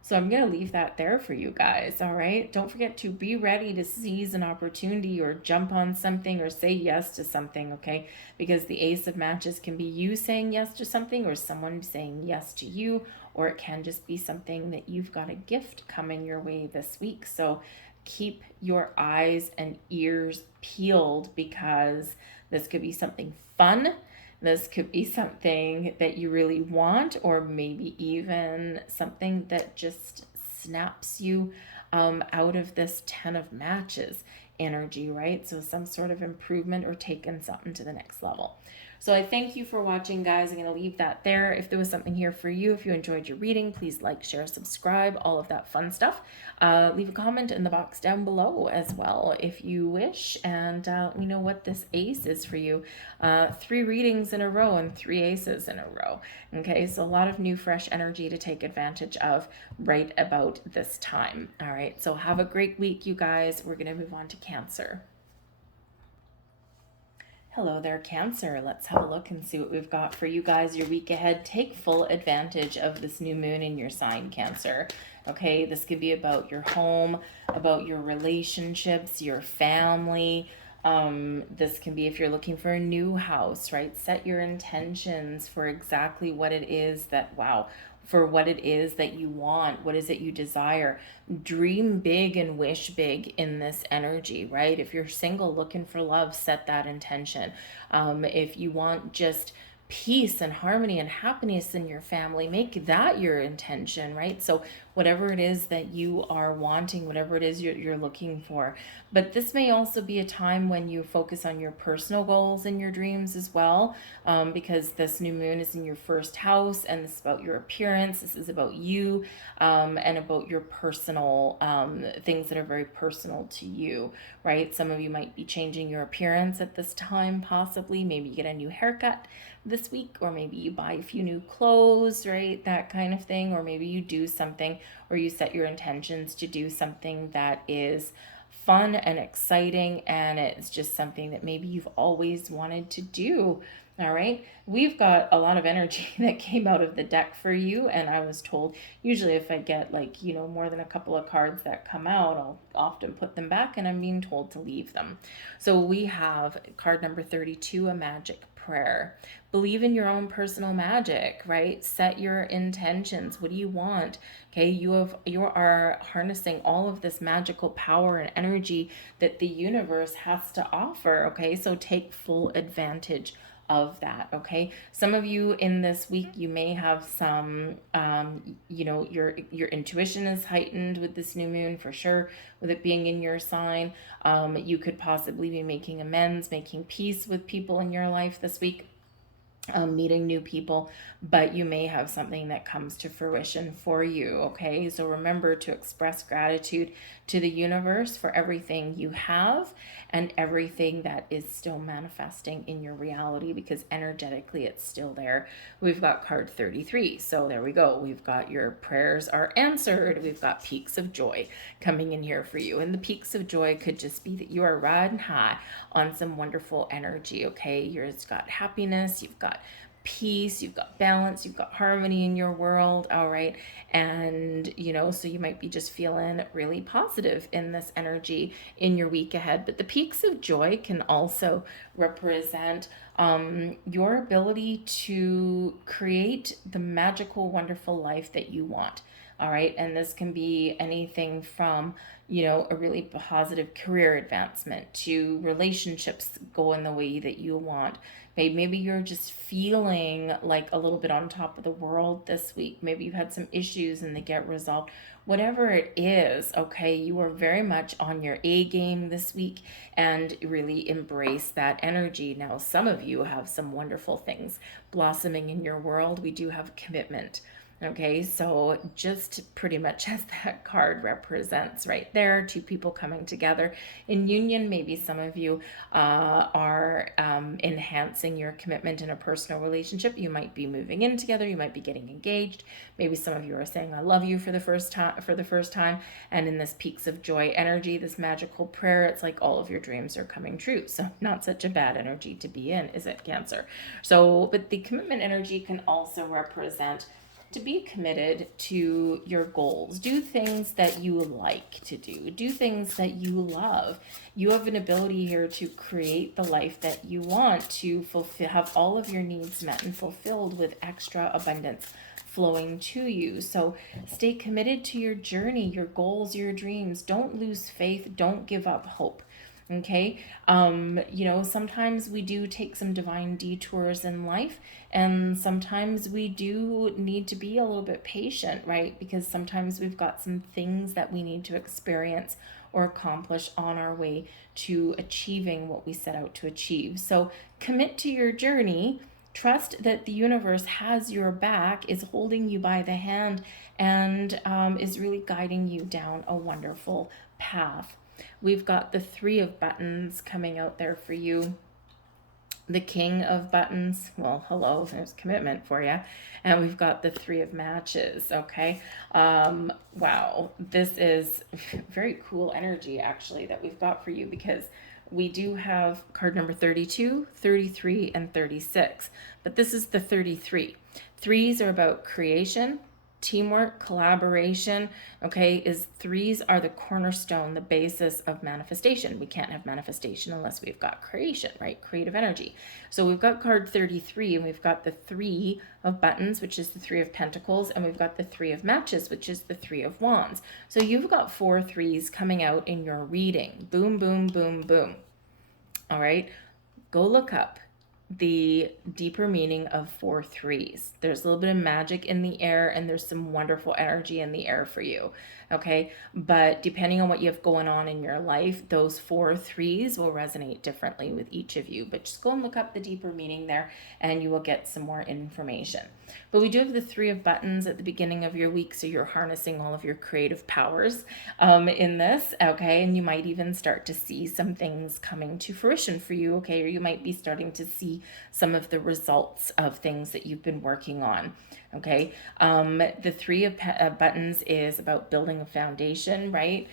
So I'm going to leave that there for you guys, all right? Don't forget to be ready to seize an opportunity or jump on something or say yes to something, okay? Because the Ace of Matches can be you saying yes to something, or someone saying yes to you, or it can just be something that you've got a gift coming your way this week. So keep your eyes and ears peeled, because this could be something fun. This could be something that you really want, or maybe even something that just snaps you out of this 10 of Matches energy, right? So some sort of improvement or taking something to the next level. So I thank you for watching, guys. I'm going to leave that there. If there was something here for you, if you enjoyed your reading, please like, share, subscribe, all of that fun stuff. Leave a comment in the box down below as well if you wish, and let me know what this ace is for you. 3 readings in a row and 3 aces in a row. Okay, so a lot of new, fresh energy to take advantage of right about this time. All right, so have a great week, you guys. We're going to move on to Cancer. Hello there, Cancer. Let's have a look and see what we've got for you guys your week ahead. Take full advantage of this new moon in your sign, Cancer. Okay, this could be about your home, about your relationships, your family. This can be if you're looking for a new house, right? Set your intentions for exactly what it is that, for what it is that you want. What is it you desire? Dream big and wish big in this energy, right? If you're single looking for love, set that intention. If you want just peace and harmony and happiness in your family, make that your intention, right? So whatever it is that you are wanting, whatever it is you're looking for. But this may also be a time when you focus on your personal goals and your dreams as well, because this new moon is in your first house, and this is about your appearance. This is about you, and about your personal things that are very personal to you, right? Some of you might be changing your appearance at this time, possibly. Maybe you get a new haircut this week, or maybe you buy a few new clothes, right? That kind of thing. Or maybe you do something, or you set your intentions to do something that is fun and exciting, and it's just something that maybe you've always wanted to do, All right, we've got a lot of energy that came out of the deck for you, and I was told usually if I get like, more than a couple of cards that come out, I'll often put them back, and I'm being told to leave them. So we have card number 32, a magic prayer. Believe in your own personal magic, right? Set your intentions. What do you want? Okay, you are harnessing all of this magical power and energy that the universe has to offer, okay? So take full advantage of that. Okay, some of you in this week, you may have some your intuition is heightened with this new moon, for sure, with it being in your sign. You could possibly be making amends, making peace with people in your life this week, meeting new people, but you may have something that comes to fruition for you. Okay, so remember to express gratitude to the universe for everything you have and everything that is still manifesting in your reality, because energetically it's still there. We've got card 33, so there we go. We've got your prayers are answered. We've got peaks of joy coming in here for you, and the peaks of joy could just be that you are riding high on some wonderful energy. Okay, you've got happiness, you've got peace, you've got balance, you've got harmony in your world. All right, and so you might be just feeling really positive in this energy in your week ahead. But the peaks of joy can also represent your ability to create the magical, wonderful life that you want. All right, and this can be anything from a really positive career advancement to relationships going the way that you want. Maybe you're just feeling like a little bit on top of the world this week. Maybe you had some issues and they get resolved. Whatever it is, okay, you are very much on your A game this week, and really embrace that energy. Now, some of you have some wonderful things blossoming in your world. We do have commitment. Okay, so just pretty much as that card represents right there, two people coming together in union. Maybe some of you are enhancing your commitment in a personal relationship. You might be moving in together. You might be getting engaged. Maybe some of you are saying, "I love you" for the first time. And in this peaks of joy energy, this magical prayer, it's like all of your dreams are coming true. So not such a bad energy to be in, is it, Cancer? So, but the commitment energy can also represent to be committed to your goals. Do things that you like to do. Do things that you love. You have an ability here to create the life that you want, to fulfill, have all of your needs met and fulfilled with extra abundance flowing to you. So stay committed to your journey, your goals, your dreams. Don't lose faith. Don't give up hope. Okay, sometimes we do take some divine detours in life, and sometimes we do need to be a little bit patient, right? Because sometimes we've got some things that we need to experience or accomplish on our way to achieving what we set out to achieve. So commit to your journey. Trust that the universe has your back, is holding you by the hand, and is really guiding you down a wonderful path. We've got the 3 of buttons coming out there for you. The King of buttons. Well, hello, there's commitment for you. And we've got the 3 of matches. Okay. Wow. This is very cool energy, actually, that we've got for you, because we do have card number 32, 33, and 36. But this is the 33. Threes are about creation, teamwork, collaboration. Okay, is 3s are the cornerstone, the basis of manifestation. We can't have manifestation unless we've got creation, right? Creative energy. So we've got card 33, and we've got the 3 of buttons, which is the 3 of pentacles, and we've got the 3 of matches, which is the 3 of wands. So you've got 4 3s coming out in your reading. Boom, boom, boom, boom. All right, go look up the deeper meaning of 4 3s. There's a little bit of magic in the air, and there's some wonderful energy in the air for you. Okay, but depending on what you have going on in your life, those 4 3s will resonate differently with each of you. But just go and look up the deeper meaning there, and you will get some more information. But we do have the 3 of buttons at the beginning of your week, so you're harnessing all of your creative powers in this. Okay, and you might even start to see some things coming to fruition for you. Okay, or you might be starting to see some of the results of things that you've been working on. Okay. The three of buttons is about building a foundation, right?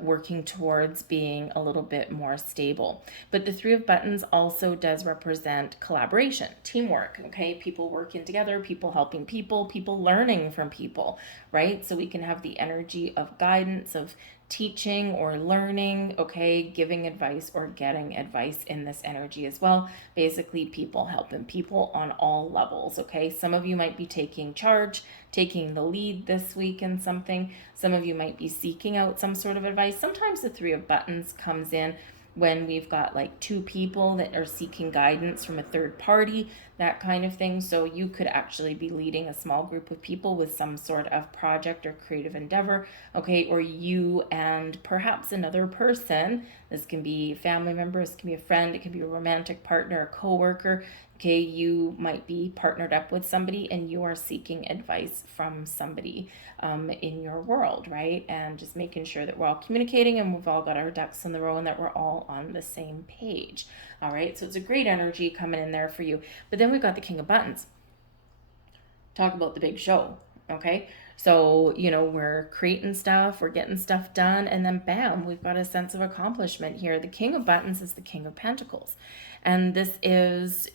Working towards being a little bit more stable. But the three of buttons also does represent collaboration, teamwork, okay? People working together, people helping people learning from people, right? So we can have the energy of guidance, of teaching or learning, okay, giving advice or getting advice in this energy as well. Basically, people helping people on all levels, okay? Some of you might be taking charge, taking the lead this week in something. Some of you might be seeking out some sort of advice. Sometimes the three of buttons comes in when we've got like two people that are seeking guidance from a third party, that kind of thing. So you could actually be leading a small group of people with some sort of project or creative endeavor, okay? Or you and perhaps another person. This can be family members, can be a friend, it can be a romantic partner, a coworker. Okay, you might be partnered up with somebody and you are seeking advice from somebody in your world, right? And just making sure that we're all communicating and we've all got our ducks in the row and that we're all on the same page. All right, so it's a great energy coming in there for you. But then we've got the King of Buttons. Talk about the big show, okay? So, we're creating stuff, we're getting stuff done, and then bam, we've got a sense of accomplishment here. The King of Buttons is the King of Pentacles. And this is,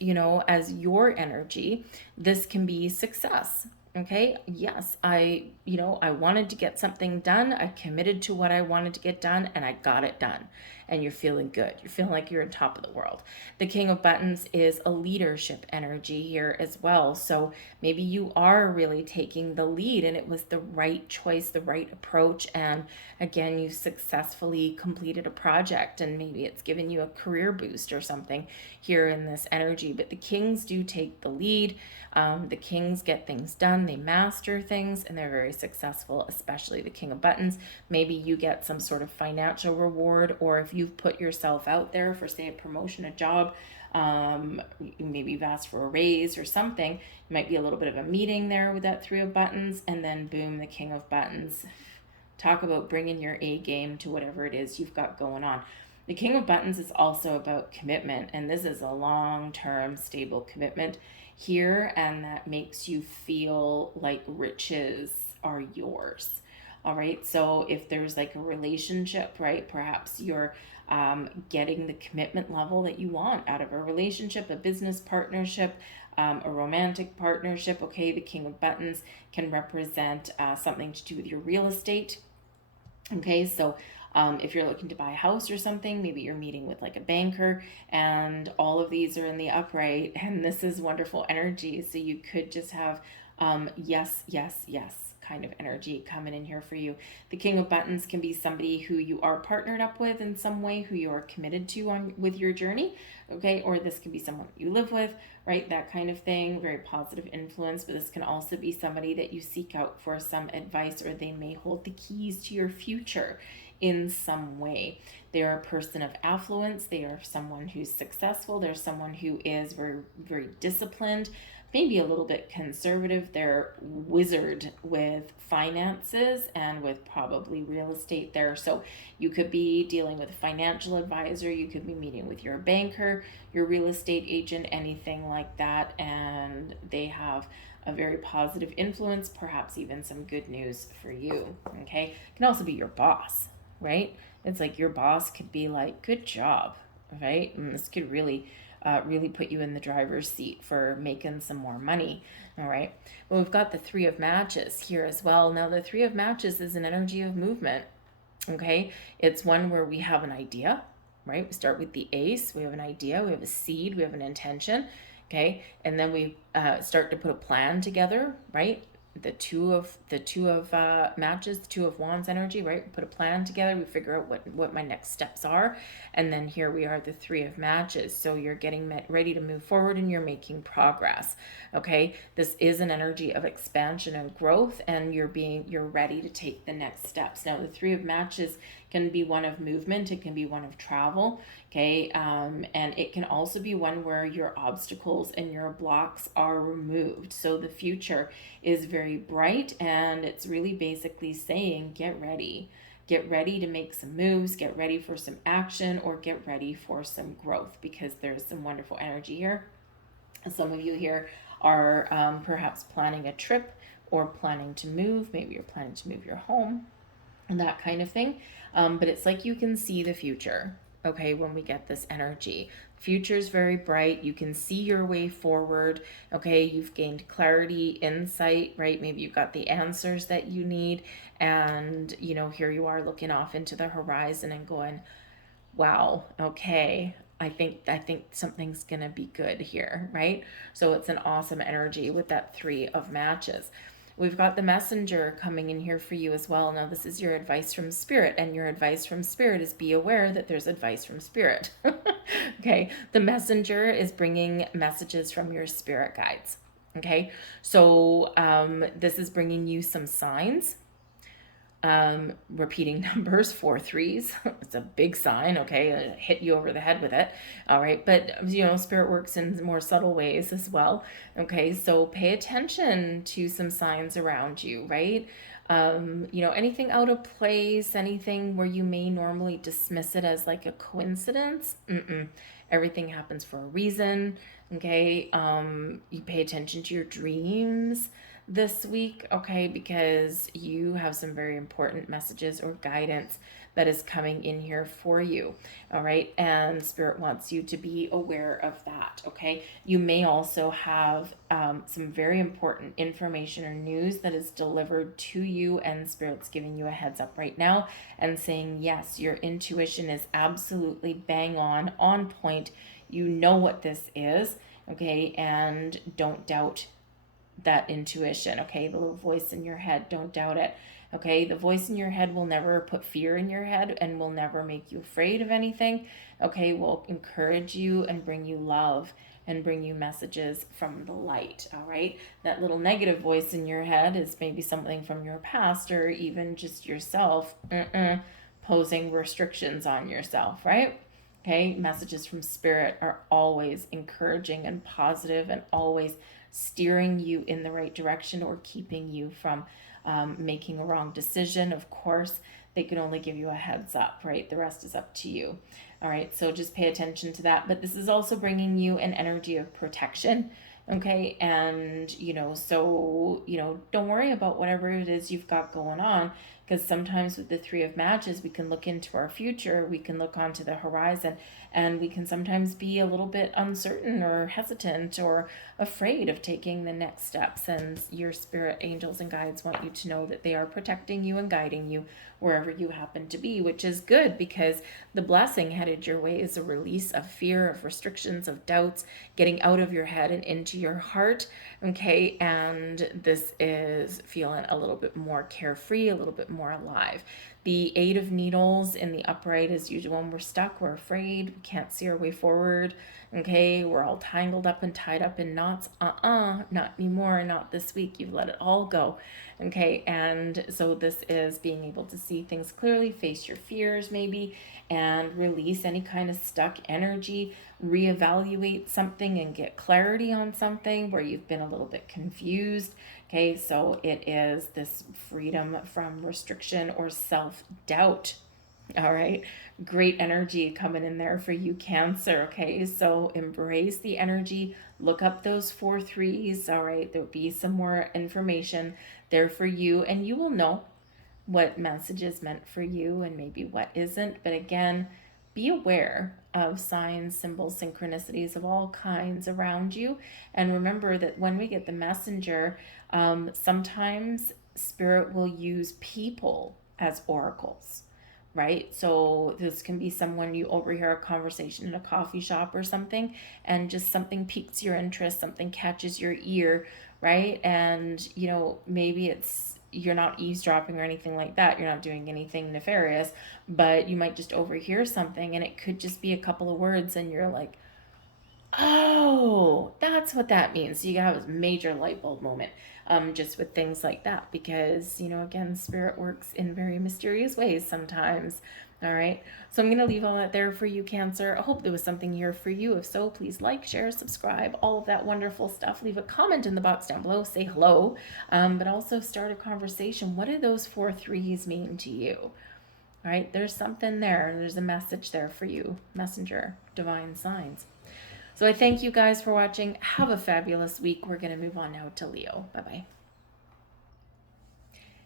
as your energy, this can be success. Okay. Yes. I wanted to get something done. I committed to what I wanted to get done and I got it done. And you're feeling good. You're feeling like you're on top of the world. The King of Buttons is a leadership energy here as well. So maybe you are really taking the lead and it was the right choice, the right approach. And again, you successfully completed a project and maybe it's given you a career boost or something here in this energy. But the Kings do take the lead. The Kings get things done, they master things, and they're very successful, especially the King of Buttons. Maybe you get some sort of financial reward, or if you've put yourself out there for, say, a promotion, a job, maybe you've asked for a raise or something, you might be a little bit of a meeting there with that Three of Buttons, and then boom, the King of Buttons. Talk about bringing your A game to whatever it is you've got going on. The King of Buttons is also about commitment, and this is a long-term, stable commitment here, and that makes you feel like riches are yours. All right, so if there's like a relationship, right, perhaps you're getting the commitment level that you want out of a relationship, a business partnership, a romantic partnership. Okay, the King of Buttons can represent something to do with your real estate. Okay, so if you're looking to buy a house or something, maybe you're meeting with like a banker and all of these are in the upright and this is wonderful energy. So you could just have yes, yes, yes kind of energy coming in here for you. The King of Buttons can be somebody who you are partnered up with in some way, who you are committed to with your journey, okay? Or this can be someone you live with, right? That kind of thing, very positive influence. But this can also be somebody that you seek out for some advice, or they may hold the keys to your future in some way. They're a person of affluence. They are someone who's successful. They're someone who is very, very disciplined, maybe a little bit conservative. They're wizard with finances and with probably real estate there. So you could be dealing with a financial advisor. You could be meeting with your banker, your real estate agent, anything like that. And they have a very positive influence, perhaps even some good news for you. Okay. It can also be your boss, right? It's like your boss could be like, good job, right? And this could really put you in the driver's seat for making some more money. All right. Well, we've got the Three of Matches here as well. Now, the Three of Matches is an energy of movement. Okay. It's one where we have an idea, right? We start with the Ace. We have an idea. We have a seed. We have an intention. Okay. And then we start to put a plan together, right? The two of matches, the Two of Wands energy, right? We put a plan together. We figure out what my next steps are. And then here we are, the Three of Matches. So you're getting ready to move forward and you're making progress. Okay. This is an energy of expansion and growth, and you're ready to take the next steps. Now, the Three of Matches can be one of movement. It can be one of travel. Okay. And it can also be one where your obstacles and your blocks are removed. So the future is very bright, and it's really basically saying, get ready. Get ready to make some moves, get ready for some action, or get ready for some growth, because there's some wonderful energy here. Some of you here are perhaps planning a trip or planning to move. Maybe you're planning to move your home and that kind of thing. But it's like you can see the future, okay, when we get this energy. Future's very bright. You can see your way forward, okay? You've gained clarity, insight, right? Maybe you've got the answers that you need. And, you know, here you are looking off into the horizon and going, wow, okay, I think something's gonna be good here, right? So it's an awesome energy with that 3 of matches. We've got the messenger coming in here for you as well. Now, this is your advice from spirit, and your advice from spirit is be aware that there's advice from spirit. Okay, the messenger is bringing messages from your spirit guides. Okay, so this is bringing you some signs, repeating numbers, 4 3s. It's a big sign, okay? It'll hit you over the head with it, all right? But, you know, spirit works in more subtle ways as well, okay? So pay attention to some signs around you, right? You know, anything out of place, anything where you may normally dismiss it as like a coincidence, everything happens for a reason, okay? You pay attention to your dreams this week, okay, because you have some very important messages or guidance that is coming in here for you, all right? And spirit wants you to be aware of that, okay? You may also have some very important information or news that is delivered to you, and spirit's giving you a heads up right now and saying, yes, your intuition is absolutely bang on point. You know what this is, okay? And don't doubt that intuition, okay? The little voice in your head, don't doubt it, okay? The voice in your head will never put fear in your head and will never make you afraid of anything, okay? Will encourage you and bring you love and bring you messages from the light, all right? That little negative voice in your head is maybe something from your past or even just yourself posing restrictions on yourself, right? Okay, messages from spirit are always encouraging and positive and always steering you in the right direction or keeping you from making a wrong decision. Of course, they can only give you a heads up, right? The rest is up to you. All right, so just pay attention to that. But this is also bringing you an energy of protection, okay? And, you know, so, you know, don't worry about whatever it is you've got going on, because sometimes with the 3 of matches, we can look into our future, we can look onto the horizon, and we can sometimes be a little bit uncertain or hesitant or afraid of taking the next steps. And your spirit angels and guides want you to know that they are protecting you and guiding you wherever you happen to be, which is good because the blessing headed your way is a release of fear, of restrictions, of doubts, getting out of your head and into your heart, okay? And this is feeling a little bit more carefree, a little bit more alive. The 8 of Needles in the upright is usually when we're stuck, we're afraid, we can't see our way forward, okay? We're all tangled up and tied up in knots. Not anymore, not this week. You've let it all go, okay? And so this is being able to see things clearly, face your fears maybe, and release any kind of stuck energy, reevaluate something and get clarity on something where you've been a little bit confused. Okay, so it is this freedom from restriction or self-doubt. All right, great energy coming in there for you, Cancer. Okay, so embrace the energy, look up those 4 3s. All right, there'll be some more information there for you, and you will know what message is meant for you and maybe what isn't. But again, be aware of signs, symbols, synchronicities of all kinds around you. And remember that when we get the messenger, sometimes spirit will use people as oracles, right? So this can be someone you overhear a conversation in a coffee shop or something, and just something piques your interest, something catches your ear, right? And, you know, maybe you're not eavesdropping or anything like that. You're not doing anything nefarious, but you might just overhear something and it could just be a couple of words and you're like, oh, that's what that means. So you can have a major light bulb moment just with things like that because, you know, again, spirit works in very mysterious ways sometimes. All right, so I'm going to leave all that there for you, Cancer. I hope there was something here for you. If so, please like, share, subscribe, all of that wonderful stuff. Leave a comment in the box down below, say hello, but also start a conversation. What do those 4 3s mean to you? All right, there's something there. There's a message there for you, messenger, divine signs. So I thank you guys for watching. Have a fabulous week. We're going to move on now to Leo. Bye-bye.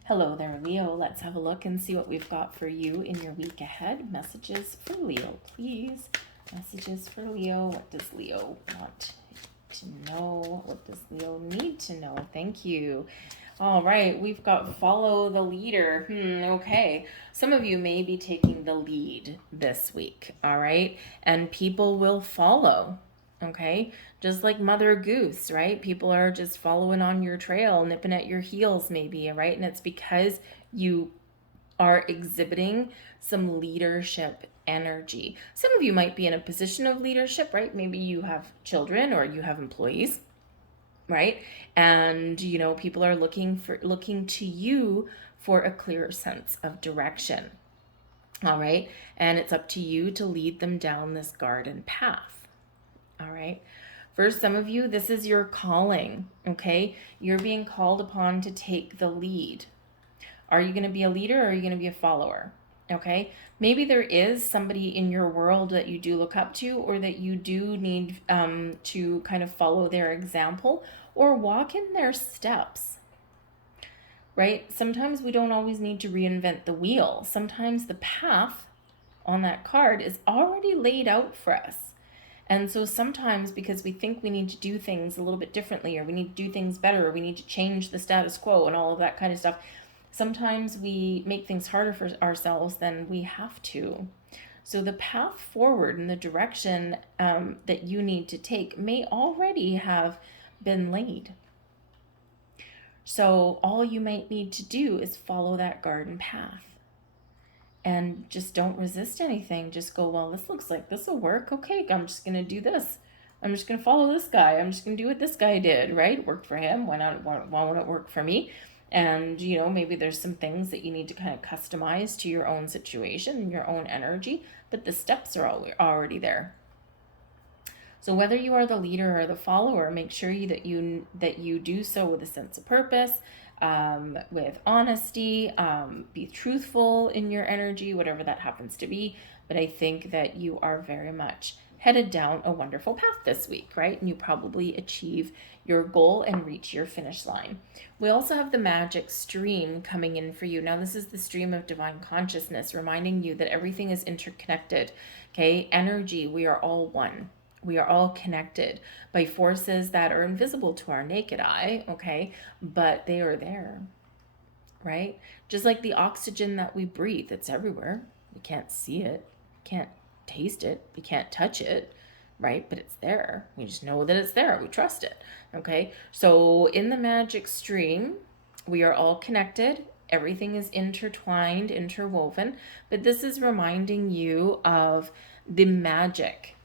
Hello there, Leo. Let's have a look and see what we've got for you in your week ahead. Messages for Leo, please. Messages for Leo. What does Leo want to know? What does Leo need to know? Thank you. All right, we've got follow the leader. Okay. Some of you may be taking the lead this week, all right? And people will follow, okay? Just like Mother Goose, right? People are just following on your trail, nipping at your heels maybe, right? And it's because you are exhibiting some leadership energy. Some of you might be in a position of leadership, right? Maybe you have children or you have employees, right? And you know, people are looking to you for a clearer sense of direction. All right? And it's up to you to lead them down this garden path. All right? For some of you, this is your calling, okay? You're being called upon to take the lead. Are you going to be a leader or are you going to be a follower? Okay, maybe there is somebody in your world that you do look up to, or that you do need to kind of follow their example or walk in their steps, right? Sometimes we don't always need to reinvent the wheel. Sometimes the path on that card is already laid out for us. And so sometimes, because we think we need to do things a little bit differently, or we need to do things better, or we need to change the status quo and all of that kind of stuff, sometimes we make things harder for ourselves than we have to. So the path forward and the direction that you need to take may already have been laid. So all you might need to do is follow that garden path. And just don't resist anything. Just go, well, this looks like this will work. Okay, I'm just going to do this. I'm just going to follow this guy. I'm just going to do what this guy did, right? It worked for him. Why won't it work for me? And, you know, maybe there's some things that you need to kind of customize to your own situation and your own energy, but the steps are already there. So whether you are the leader or the follower, make sure that you do so with a sense of purpose, with honesty, be truthful in your energy, whatever that happens to be. But I think that you are very much headed down a wonderful path this week, right? And you probably achieve your goal and reach your finish line. We also have the magic stream coming in for you. Now, this is the stream of divine consciousness, reminding you that everything is interconnected, okay? Energy, we are all one. We are all connected by forces that are invisible to our naked eye, okay? But they are there, right? Just like the oxygen that we breathe, it's everywhere. We can't see it, can't taste it, we can't touch it, right? But it's there. We just know that it's there. We trust it, okay? So in the magic stream, we are all connected. Everything is intertwined, interwoven. But this is reminding you of the magic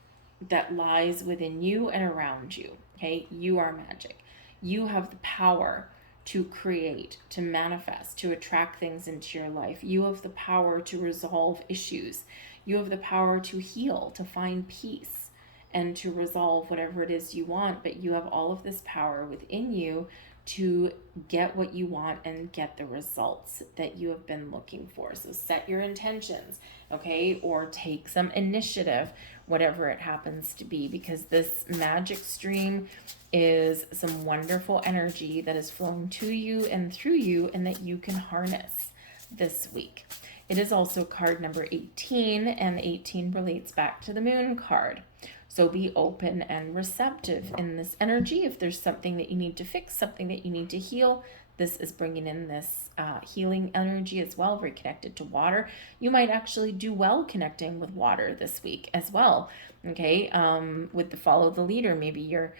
that lies within you and around you, okay? You are magic. You have the power to create, to manifest, to attract things into your life. You have the power to resolve issues. You have the power to heal, to find peace, and to resolve whatever it is you want. But you have all of this power within you to get what you want and get the results that you have been looking for. So set your intentions, okay? Or take some initiative, whatever it happens to be, because this magic stream is some wonderful energy that is flowing to you and through you, and that you can harness this week. It is also card number 18, and 18 relates back to the moon card. So be open and receptive in this energy. If there's something that you need to fix, something that you need to heal, this is bringing in this healing energy as well, very connected to water. You might actually do well connecting with water this week as well, okay? With the follow the leader, maybe you're,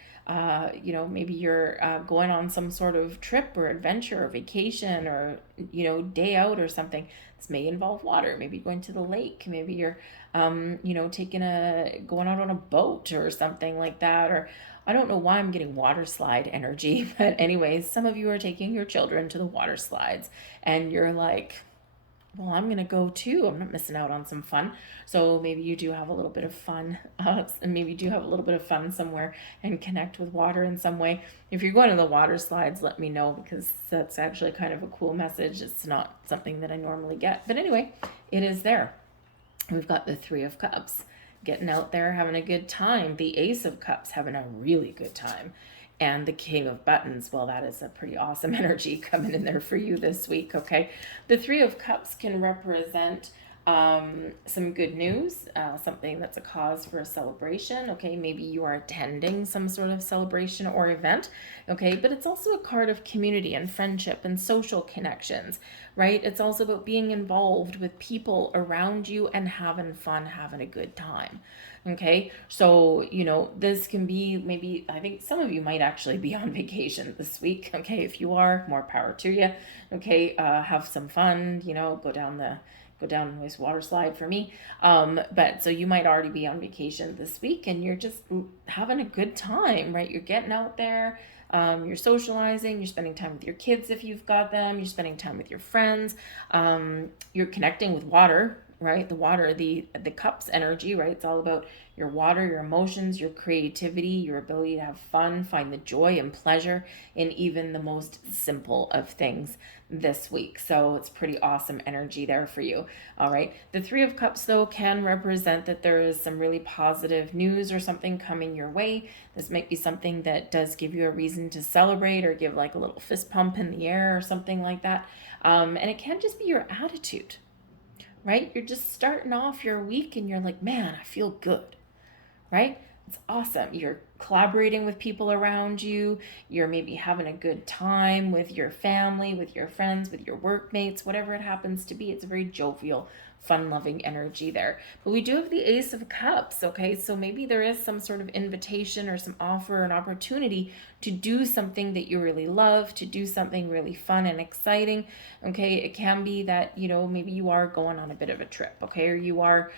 going on some sort of trip or adventure or vacation or, day out or something. This may involve water. Maybe going to the lake. Maybe you're, going out on a boat or something like that. Or I don't know why I'm getting water slide energy, but anyways, some of you are taking your children to the water slides and you're like, well, I'm going to go too. I'm not missing out on some fun. So maybe you do have a little bit of fun, and maybe you do have a little bit of fun somewhere and connect with water in some way. If you're going to the water slides, let me know, because that's actually kind of a cool message. It's not something that I normally get, but anyway, it is there. We've got the 3 of Cups. getting out there, having a good time. The Ace of Cups, having a really good time. And the King of Buttons, well, that is a pretty awesome energy coming in there for you this week, okay? The Three of Cups can represent some good news, something that's a cause for a celebration, okay? Maybe you are attending some sort of celebration or event, okay? But it's also a card of community and friendship and social connections, right? It's also about being involved with people around you and having fun, having a good time. Okay, so this can be, maybe, I think some of you might actually be on vacation this week. Okay, if you are, more power to you. Okay, have some fun. Go down this water slide for me. But so you might already be on vacation this week, and you're just having a good time, right? You're getting out there. You're socializing, you're spending time with your kids if you've got them, you're spending time with your friends, you're connecting with water, right? The water, the cups energy, right? It's all about your water, your emotions, your creativity, your ability to have fun, find the joy and pleasure in even the most simple of things this week. So it's pretty awesome energy there for you. All right. The Three of Cups, though, can represent that there is some really positive news or something coming your way. This might be something that does give you a reason to celebrate or give like a little fist pump in the air or something like that. And it can just be your attitude, right? You're just starting off your week and you're like, man, I feel good, right? It's awesome. You're collaborating with people around you. You're maybe having a good time with your family, with your friends, with your workmates, whatever it happens to be. It's a very jovial, fun-loving energy there. But we do have the Ace of Cups, okay? So maybe there is some sort of invitation or some offer, an opportunity to do something that you really love, to do something really fun and exciting, okay? It can be that, maybe you are going on a bit of a trip, okay? Or you are,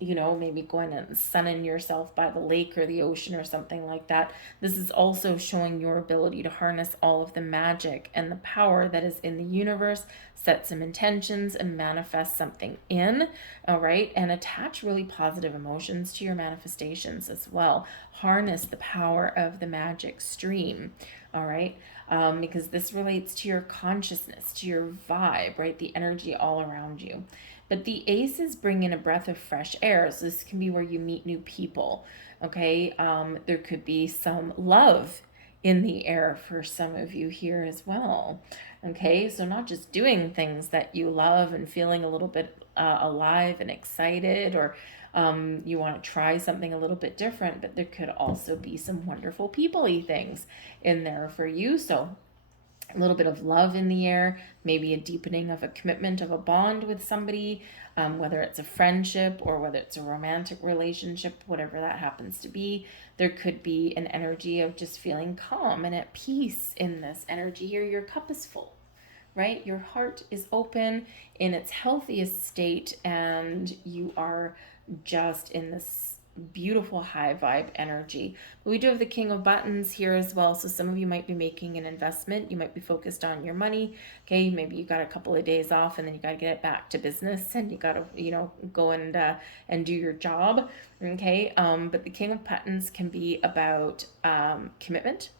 maybe going and sunning yourself by the lake or the ocean or something like that. This is also showing your ability to harness all of the magic and the power that is in the universe, set some intentions and manifest something in, all right? And attach really positive emotions to your manifestations as well. Harness the power of the magic stream, all right? Because this relates to your consciousness, to your vibe, right? The energy all around you. But the aces bring in a breath of fresh air. So this can be where you meet new people, okay? There could be some love in the air for some of you here as well, okay? So not just doing things that you love and feeling a little bit alive and excited, or you want to try something a little bit different, but there could also be some wonderful people-y things in there for you. So a little bit of love in the air, maybe a deepening of a commitment of a bond with somebody, whether it's a friendship or whether it's a romantic relationship, whatever that happens to be. There could be an energy of just feeling calm and at peace in this energy here. Your cup is full, right? Your heart is open in its healthiest state, and you are just in this beautiful high vibe energy. But we do have the King of Buttons here as well. So some of you might be making an investment. You might be focused on your money. Okay, maybe you got a couple of days off and then you got to get it back to business, and you got to go and do your job. Okay, but the King of Buttons can be about commitment.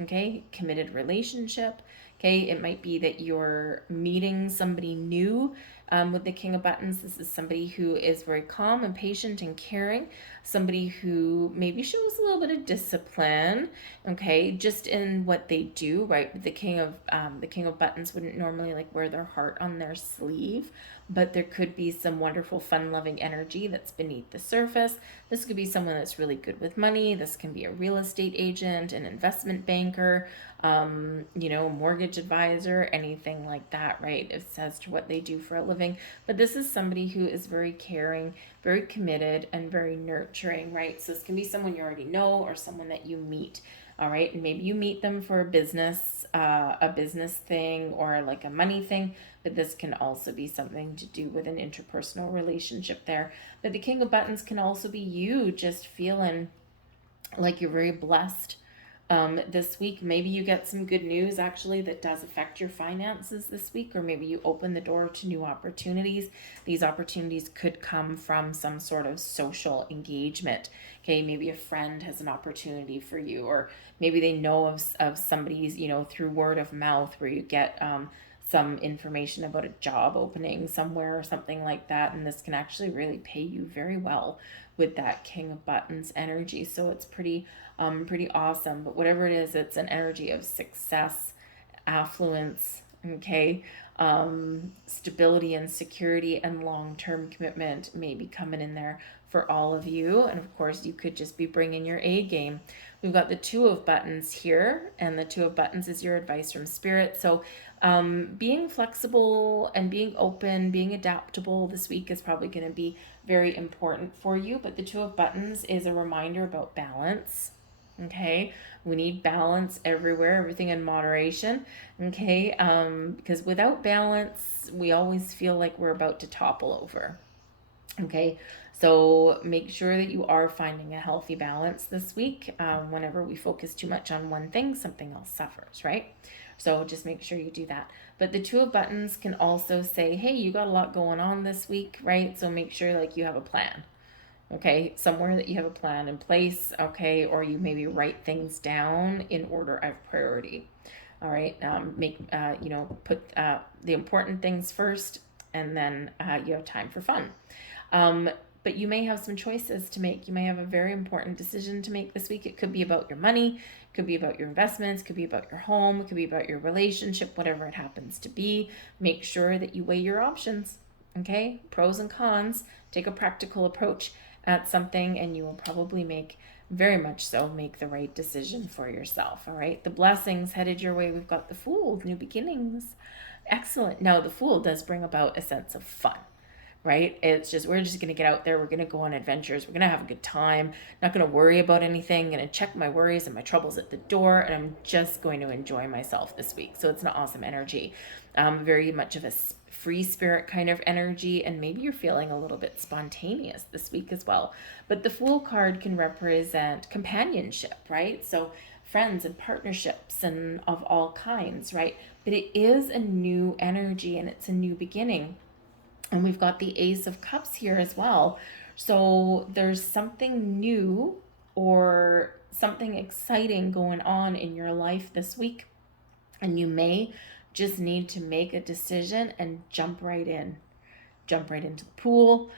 Okay, committed relationship. Okay, it might be that you're meeting somebody new. With the King of Buttons, this is somebody who is very calm and patient and caring, somebody who maybe shows a little bit of discipline, okay, just in what they do, right? The King of Buttons wouldn't normally like wear their heart on their sleeve, but there could be some wonderful, fun-loving energy that's beneath the surface. This could be someone that's really good with money. This can be a real estate agent, an investment banker, mortgage advisor, anything like that, right? It says to what they do for a living. But this is somebody who is very caring, very committed, and very nurturing, right? So this can be someone you already know or someone that you meet. All right, and maybe you meet them for a business thing or like a money thing, but this can also be something to do with an interpersonal relationship there. But the King of Buttons can also be you just feeling like you're very blessed this week. Maybe you get some good news actually that does affect your finances this week, or maybe you open the door to new opportunities. These opportunities could come from some sort of social engagement. Okay, maybe a friend has an opportunity for you, or maybe they know of somebody's, through word of mouth, where you get some information about a job opening somewhere or something like that. And this can actually really pay you very well with that King of Buttons energy. So it's pretty awesome. But whatever it is, it's an energy of success, affluence, okay, stability and security and long-term commitment may be coming in there for all of you. And of course, you could just be bringing your A game. We've got the Two of Buttons here, and the Two of Buttons is your advice from Spirit. So being flexible and being open, being adaptable this week is probably going to be very important for you. But the Two of Buttons is a reminder about balance. Okay, we need balance everywhere, everything in moderation. Okay, because without balance, we always feel like we're about to topple over. Okay, so make sure that you are finding a healthy balance this week. Whenever we focus too much on one thing, something else suffers, right? So just make sure you do that. But the Two of Buttons can also say, hey, you got a lot going on this week, right? So make sure like you have a plan. Okay, somewhere that you have a plan in place, okay, or you maybe write things down in order of priority. All right, put the important things first, and then you have time for fun. But you may have some choices to make. You may have a very important decision to make this week. It could be about your money, it could be about your investments, it could be about your home, it could be about your relationship, whatever it happens to be. Make sure that you weigh your options, okay? Pros and cons. Take a practical approach at something, and you will probably make the right decision for yourself. All right, the blessings headed your way. We've got the Fool, new beginnings. Excellent. Now the Fool does bring about a sense of fun, right? It's just, we're just going to get out there, we're going to go on adventures, we're going to have a good time, not going to worry about anything, going to check my worries and my troubles at the door, and I'm just going to enjoy myself this week. So it's an awesome energy, very much of a free spirit kind of energy, and maybe you're feeling a little bit spontaneous this week as well. But the Fool card can represent companionship, right? So friends and partnerships and of all kinds, right? But it is a new energy and it's a new beginning. And we've got the Ace of Cups here as well. So there's something new or something exciting going on in your life this week, and you may just need to make a decision and jump right in. Jump right into the pool,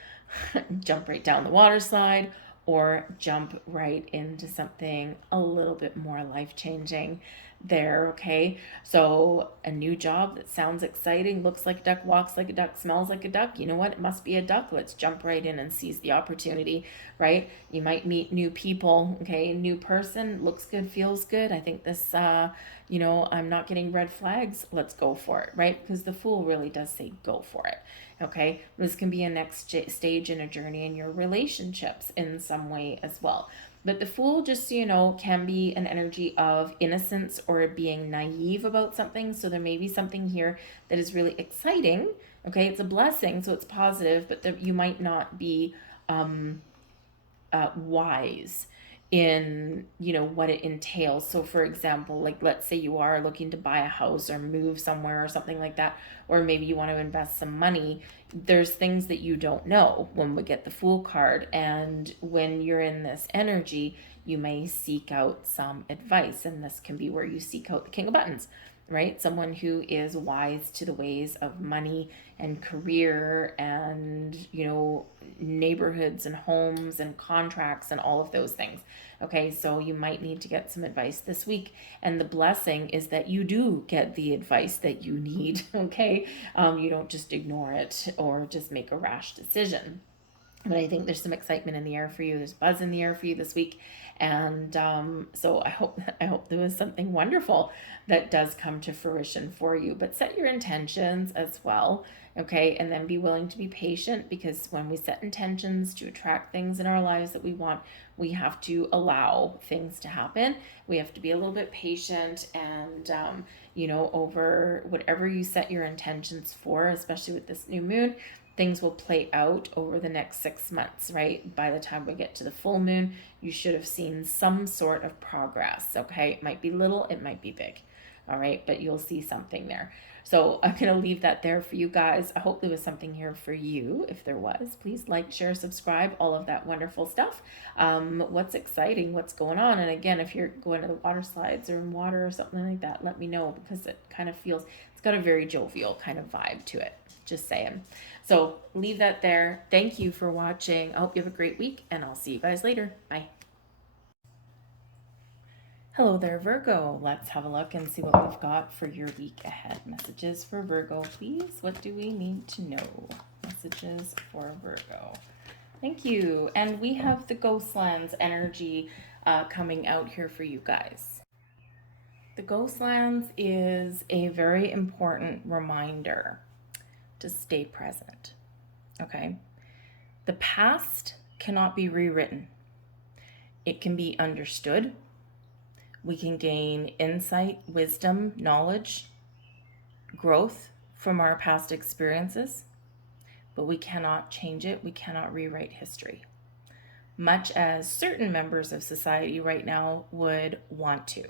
jump right down the water slide, or jump right into something a little bit more life-changing there, okay? So a new job that sounds exciting, looks like a duck, walks like a duck, smells like a duck. You know what? It must be a duck. Let's jump right in and seize the opportunity, right? You might meet new people, okay? New person, looks good, feels good. I think this, I'm not getting red flags. Let's go for it, right? Because the Fool really does say go for it. Okay, this can be a next stage in a journey in your relationships in some way as well. But the Fool, just so you know, can be an energy of innocence or being naive about something. So there may be something here that is really exciting. Okay, it's a blessing, so it's positive, but you might not be wise in what it entails. So for example, like let's say you are looking to buy a house or move somewhere or something like that, or maybe you want to invest some money. There's things that you don't know when we get the Fool card, and when you're in this energy, you may seek out some advice, and this can be where you seek out the King of Buttons, right? Someone who is wise to the ways of money and career and, neighborhoods and homes and contracts and all of those things. Okay, so you might need to get some advice this week. And the blessing is that you do get the advice that you need, okay? You don't just ignore it or just make a rash decision. But I think there's some excitement in the air for you. There's buzz in the air for you this week. And so I hope there was something wonderful that does come to fruition for you. But set your intentions as well, okay? And then be willing to be patient, because when we set intentions to attract things in our lives that we want, we have to allow things to happen. We have to be a little bit patient, and over whatever you set your intentions for, especially with this new moon, things will play out over the next 6 months, right? By the time we get to the full moon, you should have seen some sort of progress, okay? It might be little, it might be big, all right? But you'll see something there. So I'm going to leave that there for you guys. I hope there was something here for you. If there was, please like, share, subscribe, all of that wonderful stuff. What's exciting? What's going on? And again, if you're going to the water slides or in water or something like that, let me know, because it kind of feels, it's It's got a very jovial kind of vibe to it. Just saying. So leave that there. Thank you for watching. I hope you have a great week, and I'll see you guys later. Bye. Hello there, Virgo. Let's have a look and see what we've got for your week ahead. Messages for Virgo, please. What do we need to know? Messages for Virgo. Thank you. And we have the Ghostlands energy coming out here for you guys. The Ghostlands is a very important reminder to stay present. Okay? The past cannot be rewritten. It can be understood. We can gain insight, wisdom, knowledge, growth from our past experiences, but we cannot change it. We cannot rewrite history, much as certain members of society right now would want to.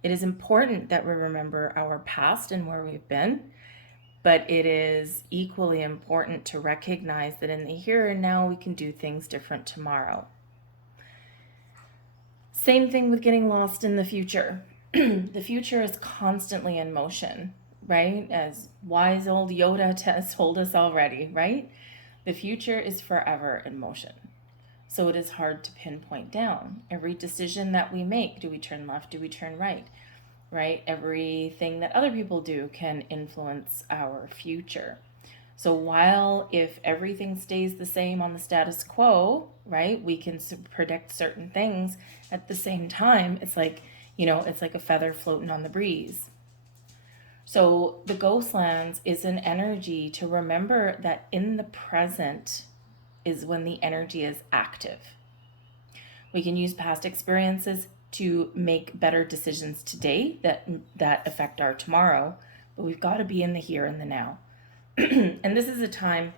It is important that we remember our past and where we've been, but it is equally important to recognize that in the here and now, we can do things different tomorrow. Same thing with getting lost in the future. The future is constantly in motion, right? As wise old Yoda has told us already, right? The future is forever in motion. So it is hard to pinpoint down. Every decision that we make, do we turn left, do we turn right? Right? Everything that other people do can influence our future. So while if everything stays the same on the status quo, right, we can predict certain things, at the same time, it's like, it's like a feather floating on the breeze. So the Ghostlands is an energy to remember that in the present is when the energy is active. We can use past experiences to make better decisions today that affect our tomorrow, but we've got to be in the here and the now. And this is a time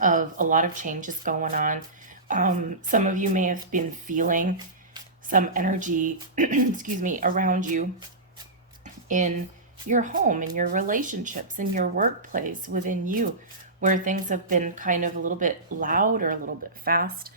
of a lot of changes going on. Some of you may have been feeling some energy, around you in your home, in your relationships, in your workplace, within you, where things have been kind of a little bit loud or a little bit fast.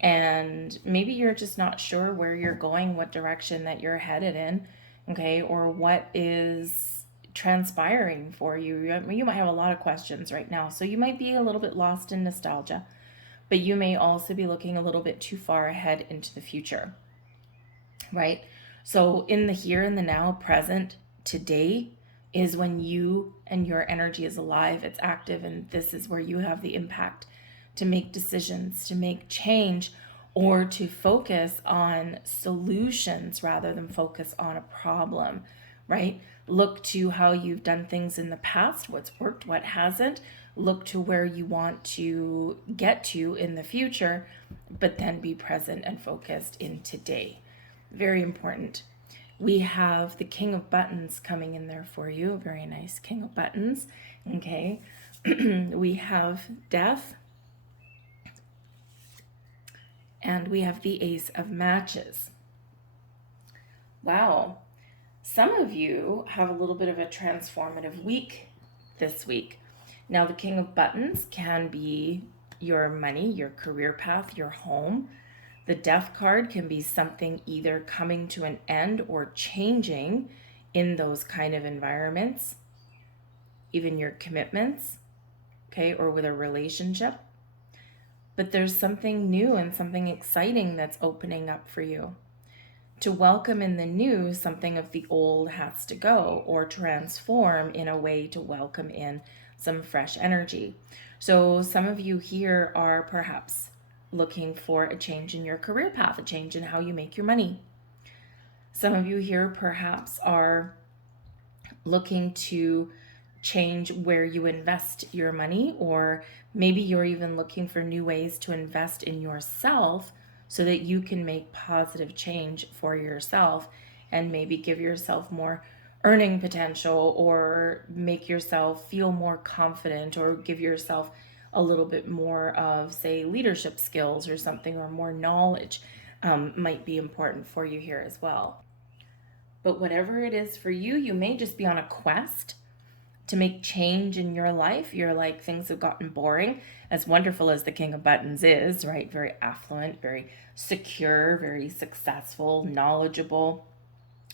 And maybe you're just not sure where you're going, what direction that you're headed in, okay, or what is transpiring for you. You might have a lot of questions right now. So you might be a little bit lost in nostalgia, but you may also be looking a little bit too far ahead into the future, right? So in the here and the now, present, today is when you and your energy is alive, it's active, and this is where you have the impact to make decisions, to make change, or to focus on solutions rather than focus on a problem, right? Look to how you've done things in the past, what's worked, what hasn't. Look to where you want to get to in the future, but then be present and focused in today. Very important. We have the King of Buttons coming in there for you. Very nice King of Buttons. Okay. We have Death. And we have the Ace of Matches. Wow. Some of you have a little bit of a transformative week this week. Now, the King of Buttons can be your money, your career path, your home. The Death card can be something either coming to an end or changing in those kind of environments, even your commitments, okay, or with a relationship. But there's something new and something exciting that's opening up for you. To welcome in the new, something of the old has to go or transform in a way to welcome in some fresh energy. So some of you here are perhaps looking for a change in your career path, a change in how you make your money. Some of you here perhaps are looking to change where you invest your money, or maybe you're even looking for new ways to invest in yourself so that you can make positive change for yourself and maybe give yourself more earning potential, or make yourself feel more confident, or give yourself a little bit more of, say, leadership skills or something, or more knowledge might be important for you here as well. But whatever it is for you, you may just be on a quest to make change in your life. You're like, things have gotten boring. As wonderful as the King of Buttons is, right? Very affluent, very secure, very successful, knowledgeable,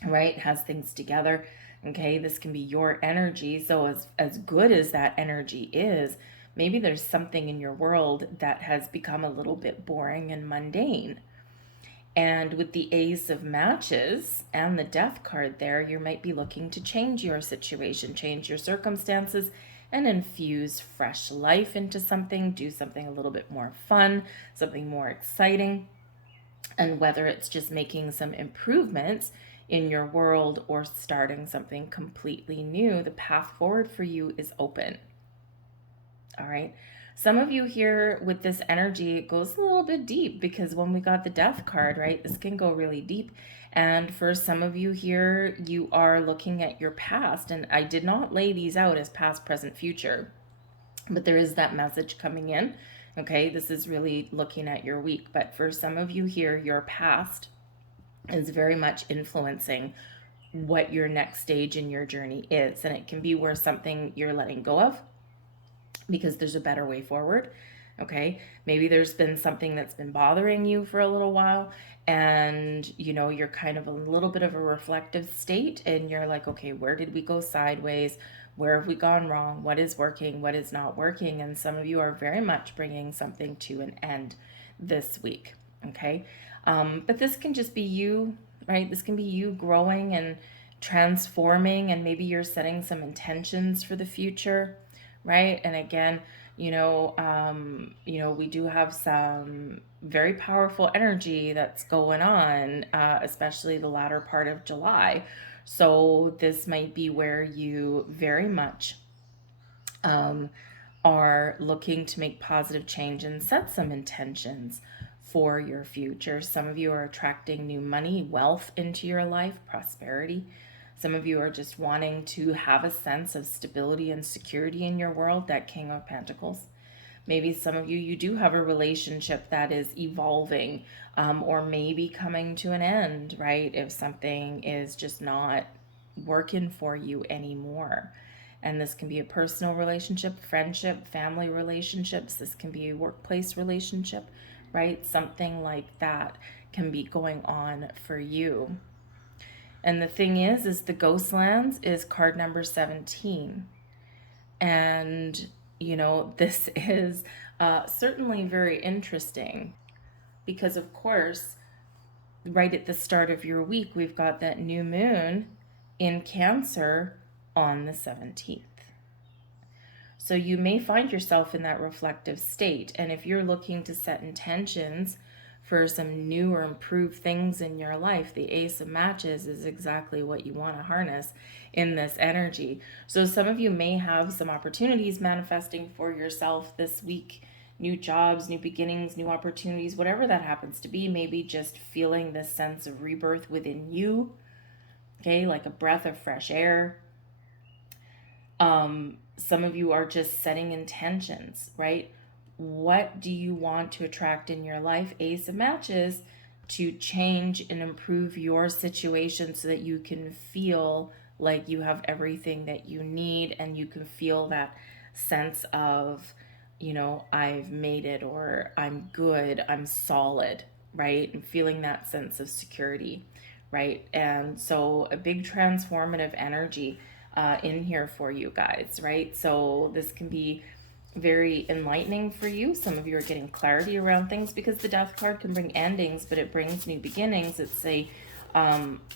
right? Has things together. Okay, this can be your energy. So as good as that energy is, maybe there's something in your world that has become a little bit boring and mundane. And with the Ace of Matches and the Death card there, you might be looking to change your situation, change your circumstances, and infuse fresh life into something, do something a little bit more fun, something more exciting. And whether it's just making some improvements in your world or starting something completely new, the path forward for you is open. All right. Some of you here with this energy, it goes a little bit deep, because when we got the Death card, right, this can go really deep. And for some of you here, you are looking at your past. And I did not lay these out as past, present, future, but there is that message coming in. Okay, this is really looking at your week. But for some of you here, your past is very much influencing what your next stage in your journey is. And it can be where something you're letting go of because there's a better way forward. Okay, maybe there's been something that's been bothering you for a little while, and you're kind of a little bit of a reflective state, and you're like, okay, where did we go sideways? Where have we gone wrong? What is working? What is not working? And some of you are very much bringing something to an end this week. Okay, but this can just be you, right? This can be you growing and transforming, and maybe you're setting some intentions for the future, right? And again, we do have some very powerful energy that's going on, especially the latter part of July. So this might be where you very much are looking to make positive change and set some intentions for your future. Some of you are attracting new money, wealth into your life, prosperity. Some of you are just wanting to have a sense of stability and security in your world, that King of Pentacles. Maybe some of you do have a relationship that is evolving, or maybe coming to an end, right? If something is just not working for you anymore. And this can be a personal relationship, friendship, family relationships. This can be a workplace relationship, right? Something like that can be going on for you. And the thing is the Ghostlands is card number 17. And, this is certainly very interesting because, of course, right at the start of your week, we've got that new moon in Cancer on the 17th. So you may find yourself in that reflective state. And if you're looking to set intentions for some new or improved things in your life, the Ace of Matches is exactly what you want to harness in this energy. So some of you may have some opportunities manifesting for yourself this week, new jobs, new beginnings, new opportunities, whatever that happens to be. Maybe just feeling this sense of rebirth within you, okay, like a breath of fresh air. Some of you are just setting intentions, right? What do you want to attract in your life? Ace of Matches, to change and improve your situation so that you can feel like you have everything that you need, and you can feel that sense of, I've made it, or I'm good, I'm solid, right? And feeling that sense of security, right? And so a big transformative energy in here for you guys, right? So this can be very enlightening for you. Some of you are getting clarity around things because the Death card can bring endings, but it brings new beginnings. It's a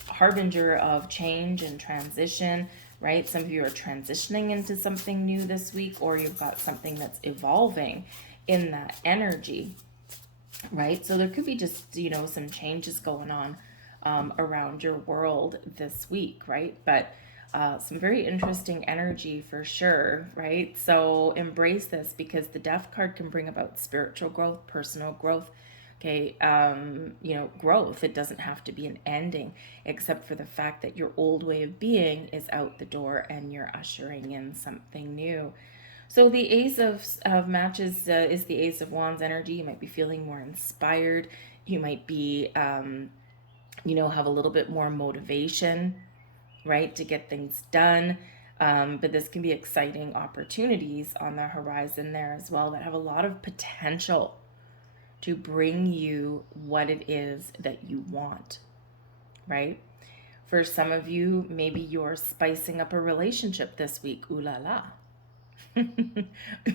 harbinger of change and transition, right? Some of you are transitioning into something new this week, or you've got something that's evolving in that energy, right? So there could be just, some changes going on around your world this week, right? But some very interesting energy for sure, right? So embrace this, because the Death card can bring about spiritual growth, personal growth, okay? Growth. It doesn't have to be an ending, except for the fact that your old way of being is out the door and you're ushering in something new. So the Ace of Matches is the Ace of Wands energy. You might be feeling more inspired. You might be, have a little bit more motivation, right, to get things done. But this can be exciting opportunities on the horizon there as well that have a lot of potential to bring you what it is that you want, right? For some of you, maybe you're spicing up a relationship this week. Ooh la la.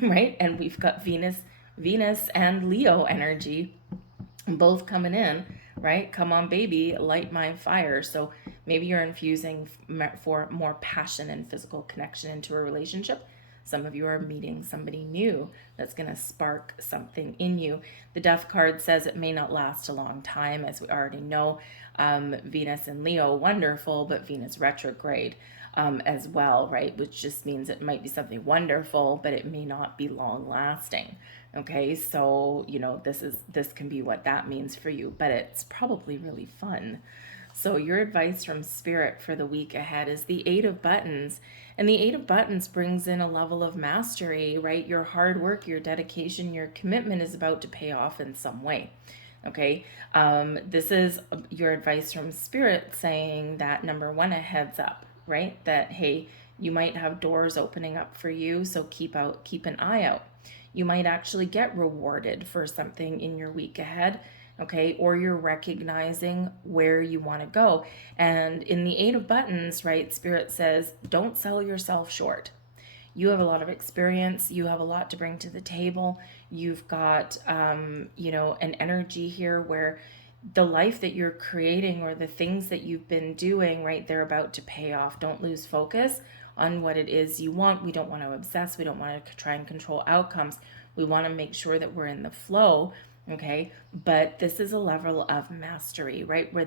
Right? And we've got Venus and Leo energy both coming in, right? Come on, baby, light my fire. So maybe you're infusing for more passion and physical connection into a relationship. Some of you are meeting somebody new that's going to spark something in you. The Death card says it may not last a long time, as we already know. Venus and Leo, wonderful, but Venus retrograde as well, right? Which just means it might be something wonderful, but it may not be long lasting. Okay, so this can be what that means for you, but it's probably really fun. So your advice from Spirit for the week ahead is the Eight of Buttons. And the Eight of Buttons brings in a level of mastery, right? Your hard work, your dedication, your commitment is about to pay off in some way. Okay, this is your advice from Spirit saying that, number one, a heads up, right? That, hey, you might have doors opening up for you, so keep an eye out. You might actually get rewarded for something in your week ahead, okay? Or you're recognizing where you want to go. And in the Eight of Buttons, right, Spirit says, don't sell yourself short. You have a lot of experience. You have a lot to bring to the table. You've got, an energy here where the life that you're creating or the things that you've been doing, right, they're about to pay off. Don't lose focus on what it is you want. We don't want to obsess. We don't want to try and control outcomes. We want to make sure that we're in the flow, okay? But this is a level of mastery, right? Where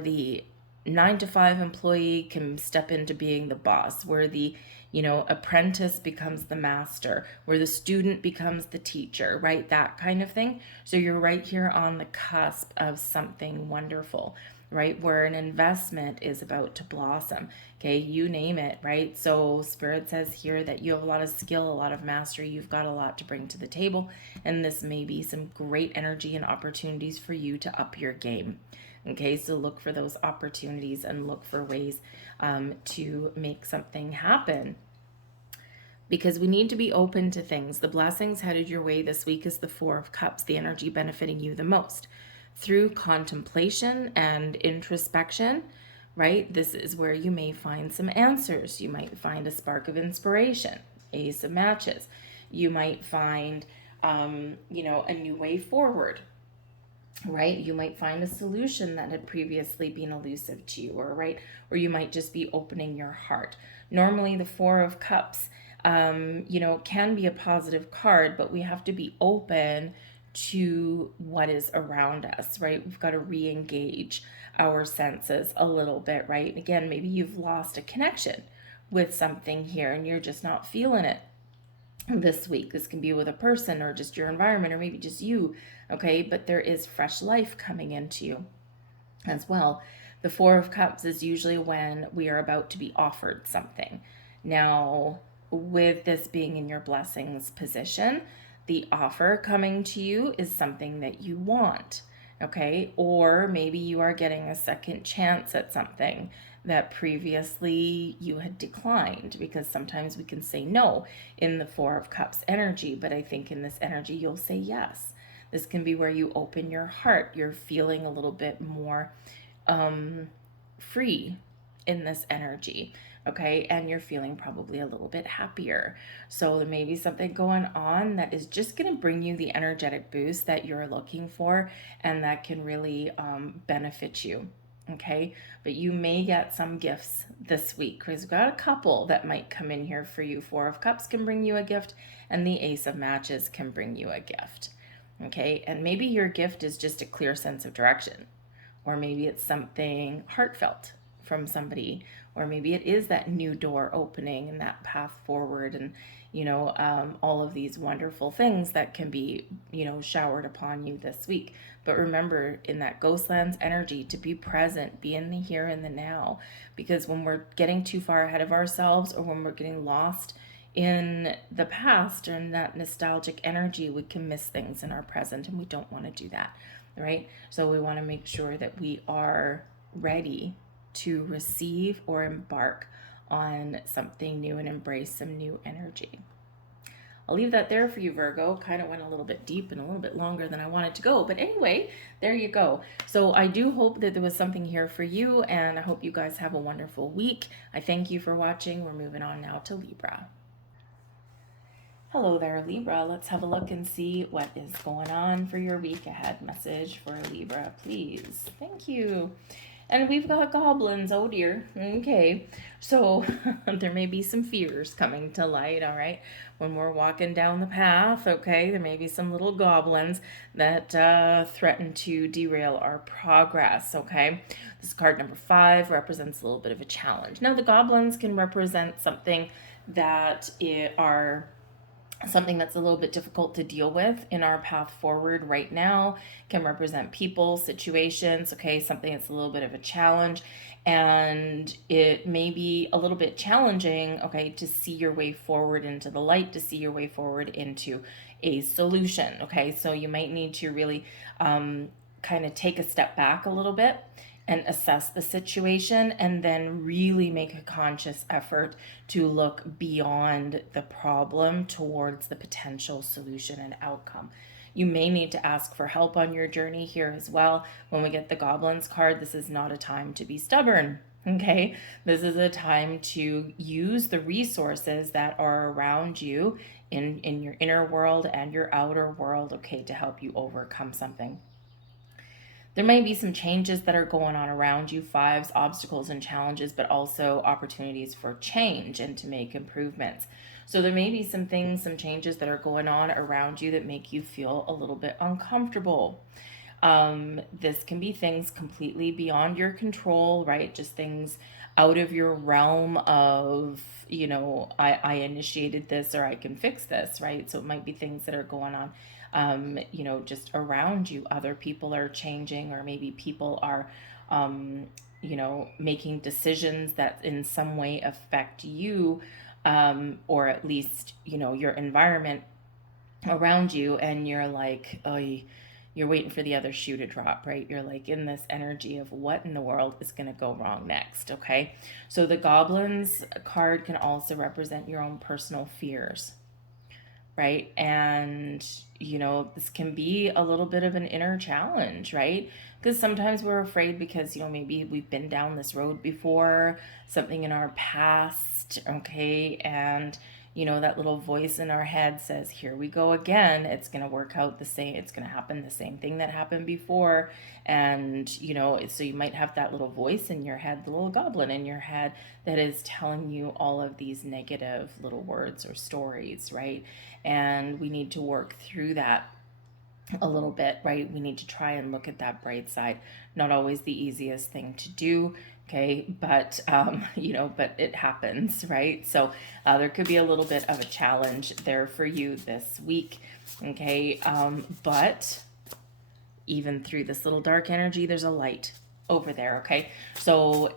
the 9 to 5 employee can step into being the boss, where the apprentice becomes the master, where the student becomes the teacher, right? That kind of thing. So you're right here on the cusp of something wonderful, right? Where an investment is about to blossom. Okay, you name it, right? So Spirit says here that you have a lot of skill, a lot of mastery. You've got a lot to bring to the table. And this may be some great energy and opportunities for you to up your game. Okay, so look for those opportunities and look for ways to make something happen. Because we need to be open to things. The blessings headed your way this week is the Four of Cups, the energy benefiting you the most. Through contemplation and introspection, right? This is where you may find some answers. You might find a spark of inspiration, Ace of Matches. You might find, a new way forward, right? You might find a solution that had previously been elusive to you, or you might just be opening your heart. Normally, the Four of Cups, can be a positive card, but we have to be open to what is around us, right? We've got to re-engage our senses a little bit, right? Again, maybe you've lost a connection with something here and you're just not feeling it this week. This can be with a person or just your environment or maybe just you, okay? But there is fresh life coming into you as well. The Four of Cups is usually when we are about to be offered something. Now, with this being in your blessings position, the offer coming to you is something that you want, okay? Or maybe you are getting a second chance at something that previously you had declined, because sometimes we can say no in the Four of Cups energy, but I think in this energy you'll say yes. This can be where you open your heart. You're feeling a little bit more free in this energy. Okay, and you're feeling probably a little bit happier. So there may be something going on that is just going to bring you the energetic boost that you're looking for, and that can really benefit you. Okay, but you may get some gifts this week, because we've got a couple that might come in here for you. Four of Cups can bring you a gift, and the Ace of Matches can bring you a gift. Okay, and maybe your gift is just a clear sense of direction, or maybe it's something heartfelt from somebody, or maybe it is that new door opening and that path forward, and all of these wonderful things that can be showered upon you this week. But remember, in that Ghostlands energy, to be present, be in the here and the now, because when we're getting too far ahead of ourselves, or when we're getting lost in the past or in that nostalgic energy, we can miss things in our present, and we don't want to do that, right? So we want to make sure that we are ready to receive or embark on something new and embrace some new energy. I'll leave that there for you, Virgo. Kind of went a little bit deep and a little bit longer than I wanted to go. But anyway, there you go. So I do hope that there was something here for you, and I hope you guys have a wonderful week. I thank you for watching. We're moving on now to Libra. Hello there, Libra. Let's have a look and see what is going on for your week ahead. Message for Libra, please. Thank you. And we've got goblins. Oh dear. Okay. So there may be some fears coming to light, all right? When we're walking down the path, okay, there may be some little goblins that threaten to derail our progress, okay? This card number 5 represents a little bit of a challenge. Now, the goblins can represent something that something that's a little bit difficult to deal with in our path forward right now. Can represent people, situations, okay, something that's a little bit of a challenge, and it may be a little bit challenging, okay, to see your way forward into the light, to see your way forward into a solution, okay? So you might need to really kind of take a step back a little bit and assess the situation, and then really make a conscious effort to look beyond the problem towards the potential solution and outcome. You may need to ask for help on your journey here as well. When we get the Goblins card, this is not a time to be stubborn, okay? This is a time to use the resources that are around you in your inner world and your outer world, okay, to help you overcome something. There may be some changes that are going on around you, 5s, obstacles and challenges, but also opportunities for change and to make improvements. So there may be some things, some changes that are going on around you that make you feel a little bit uncomfortable. This can be things completely beyond your control, right? Just things out of your realm of, I initiated this, or I can fix this, right? So it might be things that are going on just around you. Other people are changing, or maybe people are, making decisions that in some way affect you, or at least, your environment around you. And you're like, oh, you're waiting for the other shoe to drop, right? You're like in this energy of what in the world is going to go wrong next, okay? So the Goblins card can also represent your own personal fears, right? And, this can be a little bit of an inner challenge, right? Because sometimes we're afraid because, maybe we've been down this road before, something in our past, okay? And, that little voice in our head says, here we go again. It's going to work out the same. It's going to happen the same thing that happened before. And, so you might have that little voice in your head, the little goblin in your head that is telling you all of these negative little words or stories, right? And we need to work through that a little bit, right? We need to try and look at that bright side. Not always the easiest thing to do, okay? But, but it happens, right? So there could be a little bit of a challenge there for you this week, okay? But even through this little dark energy, there's a light over there, okay? So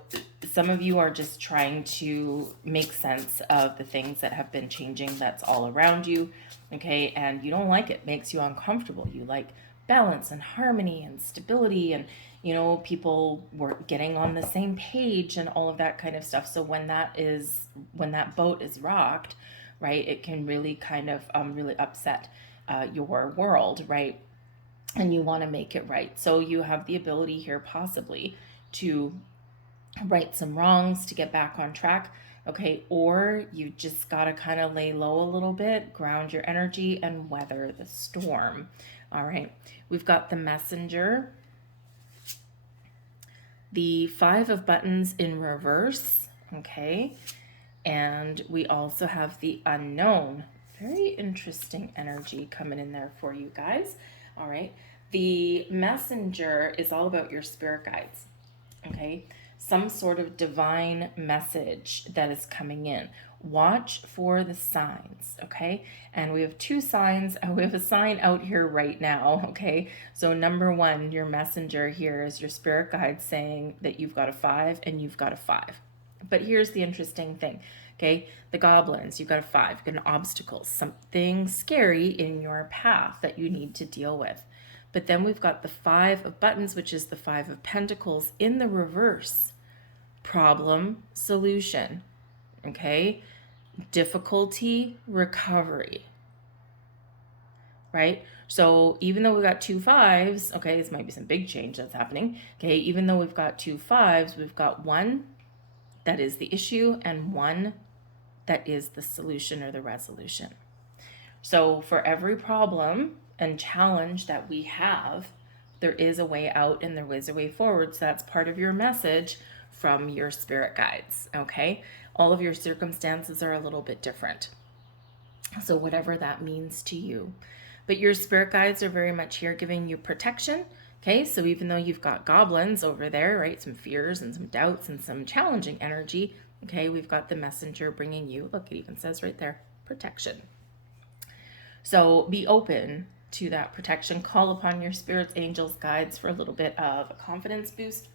some of you are just trying to make sense of the things that have been changing that's all around you, okay? And you don't like it, makes you uncomfortable. You like balance and harmony and stability, and people were getting on the same page and all of that kind of stuff. So when that boat is rocked, right, it can really kind of really upset your world, right? And you want to make it right. So you have the ability here possibly to right some wrongs, to get back on track, okay? Or you just got to kind of lay low a little bit, ground your energy, and weather the storm. All right, we've got the Messenger, the 5 of Buttons in reverse, okay? And we also have the Unknown. Very interesting energy coming in there for you guys. All right. The Messenger is all about your spirit guides, okay? Some sort of divine message that is coming in. Watch for the signs, okay? And we have 2 signs. We have a sign out here right now, okay? So number 1, your messenger here is your spirit guide saying that you've got a 5 and you've got a 5. But here's the interesting thing, okay? The goblins, you've got a 5, you've got an obstacle, something scary in your path that you need to deal with. But then we've got the 5 of Buttons, which is the 5 of Pentacles in the reverse. Problem, solution, okay? Difficulty, recovery, right? So even though we've got 2 5s, okay, this might be some big change that's happening. Okay, even though we've got 2 5s, we've got one that is the issue and one that is the solution or the resolution. So for every problem and challenge that we have, there is a way out and there is a way forward. So that's part of your message from your spirit guides, okay? All of your circumstances are a little bit different. So whatever that means to you. But your spirit guides are very much here giving you protection. Okay, so even though you've got goblins over there, right, some fears and some doubts and some challenging energy, okay, we've got the messenger bringing you, look, it even says right there, protection. So be open to that protection. Call upon your spirits, angels, guides for a little bit of a confidence boost.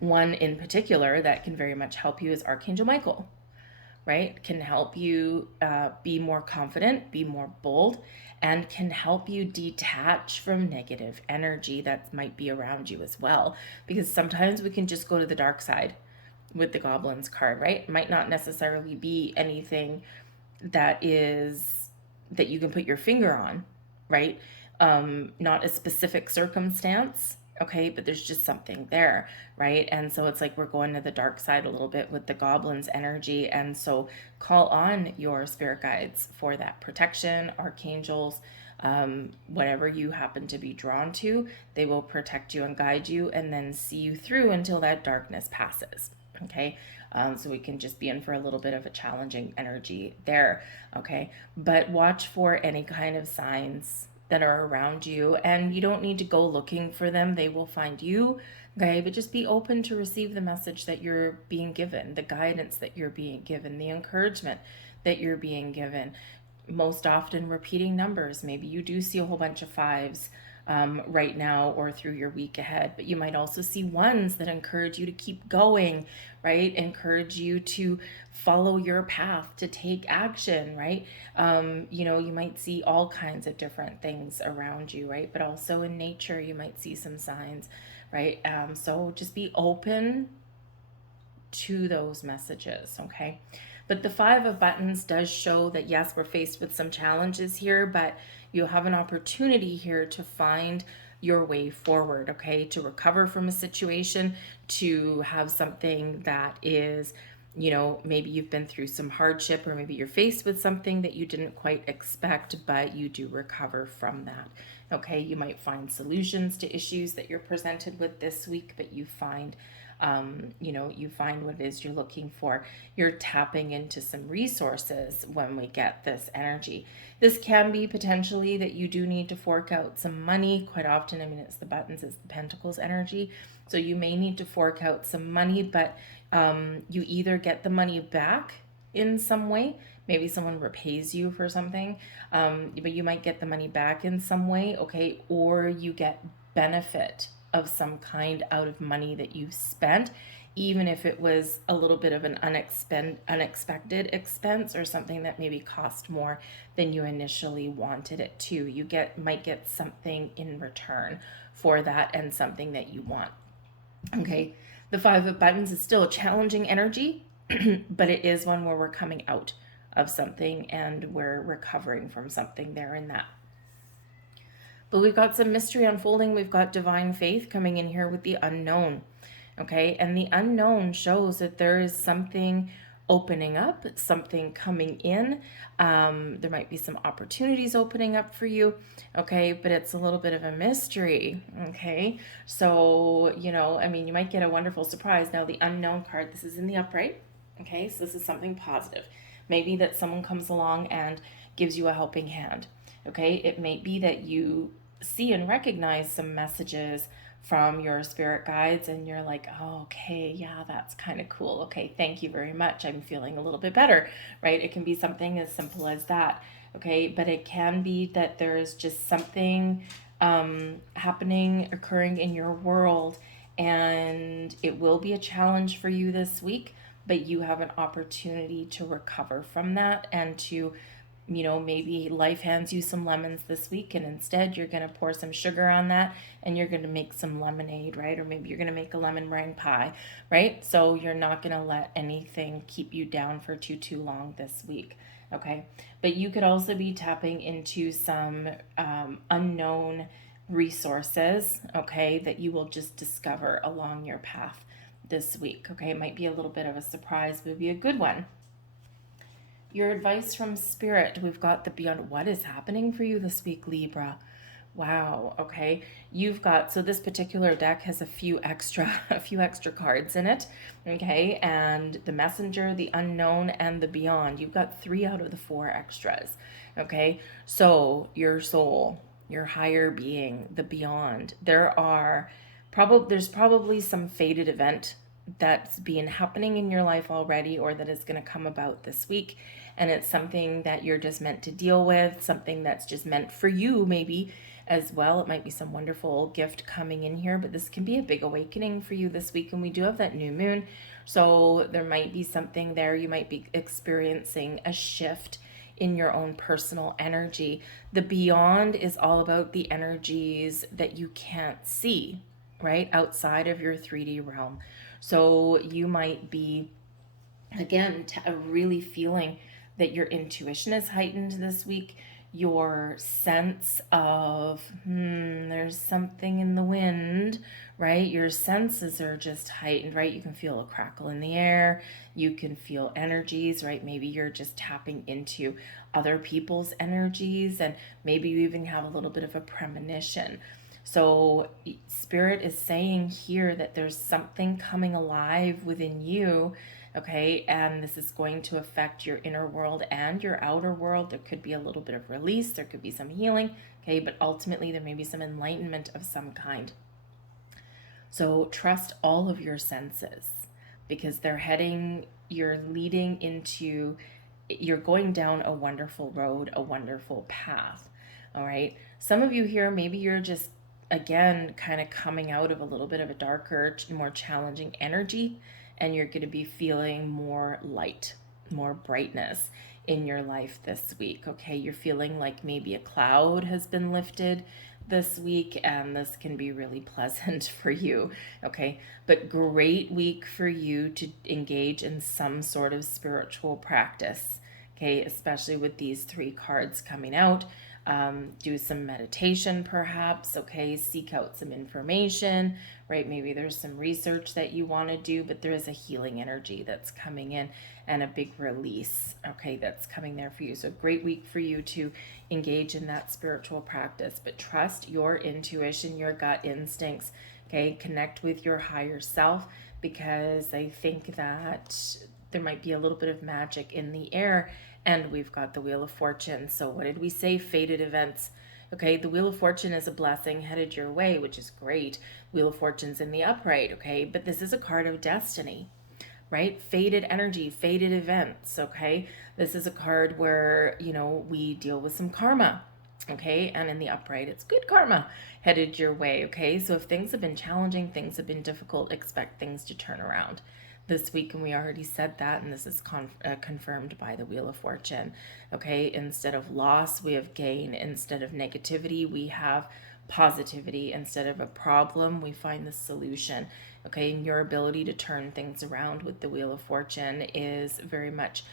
One in particular that can very much help you is Archangel Michael, right? Can help you be more confident, be more bold, and can help you detach from negative energy that might be around you as well. Because sometimes we can just go to the dark side with the goblins card, right? It might not necessarily be anything that you can put your finger on, right? Not a specific circumstance, okay, but there's just something there, right? And so it's like we're going to the dark side a little bit with the goblins energy. And so call on your spirit guides for that protection, archangels, whatever you happen to be drawn to, they will protect you and guide you and then see you through until that darkness passes. Okay, so we can just be in for a little bit of a challenging energy there. Okay, but watch for any kind of signs that are around you, and you don't need to go looking for them, they will find you. Okay, but just be open to receive the message that you're being given, the guidance that you're being given, the encouragement that you're being given. Most often repeating numbers, maybe you do see a whole bunch of 5s right now or through your week ahead, but you might also see ones that encourage you to keep going, right? Encourage you to follow your path, to take action, right? You might see all kinds of different things around you, right? But also in nature, you might see some signs, right? So just be open to those messages, okay? But the 5 of buttons does show that yes, we're faced with some challenges here, but you have an opportunity here to find your way forward, okay? To recover from a situation, to have something that is, maybe you've been through some hardship, or maybe you're faced with something that you didn't quite expect, but you do recover from that. Okay, you might find solutions to issues that you're presented with this week, but you find you find what it is you're looking for. You're tapping into some resources when we get this energy. This can be potentially that you do need to fork out some money. Quite often, it's the buttons, it's the pentacles energy. So you may need to fork out some money, but you either get the money back in some way. Maybe someone repays you for something, but you might get the money back in some way, okay? Or you get benefit of some kind out of money that you've spent, even if it was a little bit of an unexpected expense or something that maybe cost more than you initially wanted it to. You might get something in return for that and something that you want. Okay, the 5 of buttons is still a challenging energy, but it is one where we're coming out of something and we're recovering from something there in that. But we've got some mystery unfolding. We've got divine faith coming in here with the unknown. Okay, and the unknown shows that there is something opening up, something coming in. There might be some opportunities opening up for you. Okay, but it's a little bit of a mystery. Okay, so, you might get a wonderful surprise. Now, the unknown card, this is in the upright. Okay, so this is something positive. Maybe that someone comes along and gives you a helping hand. Okay, it may be that you see and recognize some messages from your spirit guides and you're like, oh, okay, yeah, that's kind of cool. Okay, thank you very much. I'm feeling a little bit better, right? It can be something as simple as that. Okay, but it can be that there's just something occurring in your world, and it will be a challenge for you this week, but you have an opportunity to recover from that and to maybe life hands you some lemons this week, and instead you're going to pour some sugar on that and you're going to make some lemonade, right? Or maybe you're going to make a lemon meringue pie, right? So you're not going to let anything keep you down for too long this week. Okay. But you could also be tapping into some unknown resources, okay, that you will just discover along your path this week. Okay. It might be a little bit of a surprise, but it'd be a good one. Your advice from Spirit. We've got the Beyond. What is happening for you this week, Libra? Wow. Okay. You've got, so this particular deck has a few extra cards in it. Okay. And the Messenger, the Unknown, and the Beyond. You've got 3 out of the 4 extras. Okay. So your soul, your higher being, the Beyond. There's probably some fated event that's been happening in your life already or that is going to come about this week, and it's something that you're just meant to deal with, something that's just meant for you maybe as well. It might be some wonderful gift coming in here, but this can be a big awakening for you this week, and we do have that new moon, so there might be something there. You might be experiencing a shift in your own personal energy. The Beyond is all about the energies that you can't see, right, outside of your 3D realm. So you might be, again, really feeling that your intuition is heightened this week. Your sense of, there's something in the wind, right? Your senses are just heightened, right? You can feel a crackle in the air. You can feel energies, right? Maybe you're just tapping into other people's energies, and maybe you even have a little bit of a premonition. So Spirit is saying here that there's something coming alive within you, okay? And this is going to affect your inner world and your outer world. There could be a little bit of release, there could be some healing, okay? But ultimately there may be some enlightenment of some kind. So trust all of your senses, because you're going down a wonderful road, a wonderful path. All right. Some of you here, maybe you're just, again, kind of coming out of a little bit of a darker, more challenging energy, and you're going to be feeling more light, more brightness in your life this week. Okay. You're feeling like maybe a cloud has been lifted this week, and this can be really pleasant for you. Okay. But great week for you to engage in some sort of spiritual practice. Okay. Especially with these 3 cards coming out. Do some meditation perhaps, okay? Seek out some information, right? Maybe there's some research that you want to do, but there is a healing energy that's coming in and a big release, okay, that's coming there for you. So great week for you to engage in that spiritual practice, but trust your intuition, your gut instincts, okay? Connect with your higher self, because I think that there might be a little bit of magic in the air. And we've got the Wheel of Fortune. So what did we say? Fated events. Okay, the Wheel of Fortune is a blessing headed your way, which is great. Wheel of Fortune's in the upright, okay? But this is a card of destiny, right? Fated energy, fated events, okay? This is a card where, we deal with some karma, okay? And in the upright, it's good karma headed your way, okay? So if things have been challenging, things have been difficult, expect things to turn around this week, and we already said that, and this is confirmed by the Wheel of Fortune. Okay, instead of loss, we have gain. Instead of negativity, we have positivity. Instead of a problem, we find the solution. Okay, and your ability to turn things around with the Wheel of Fortune is very much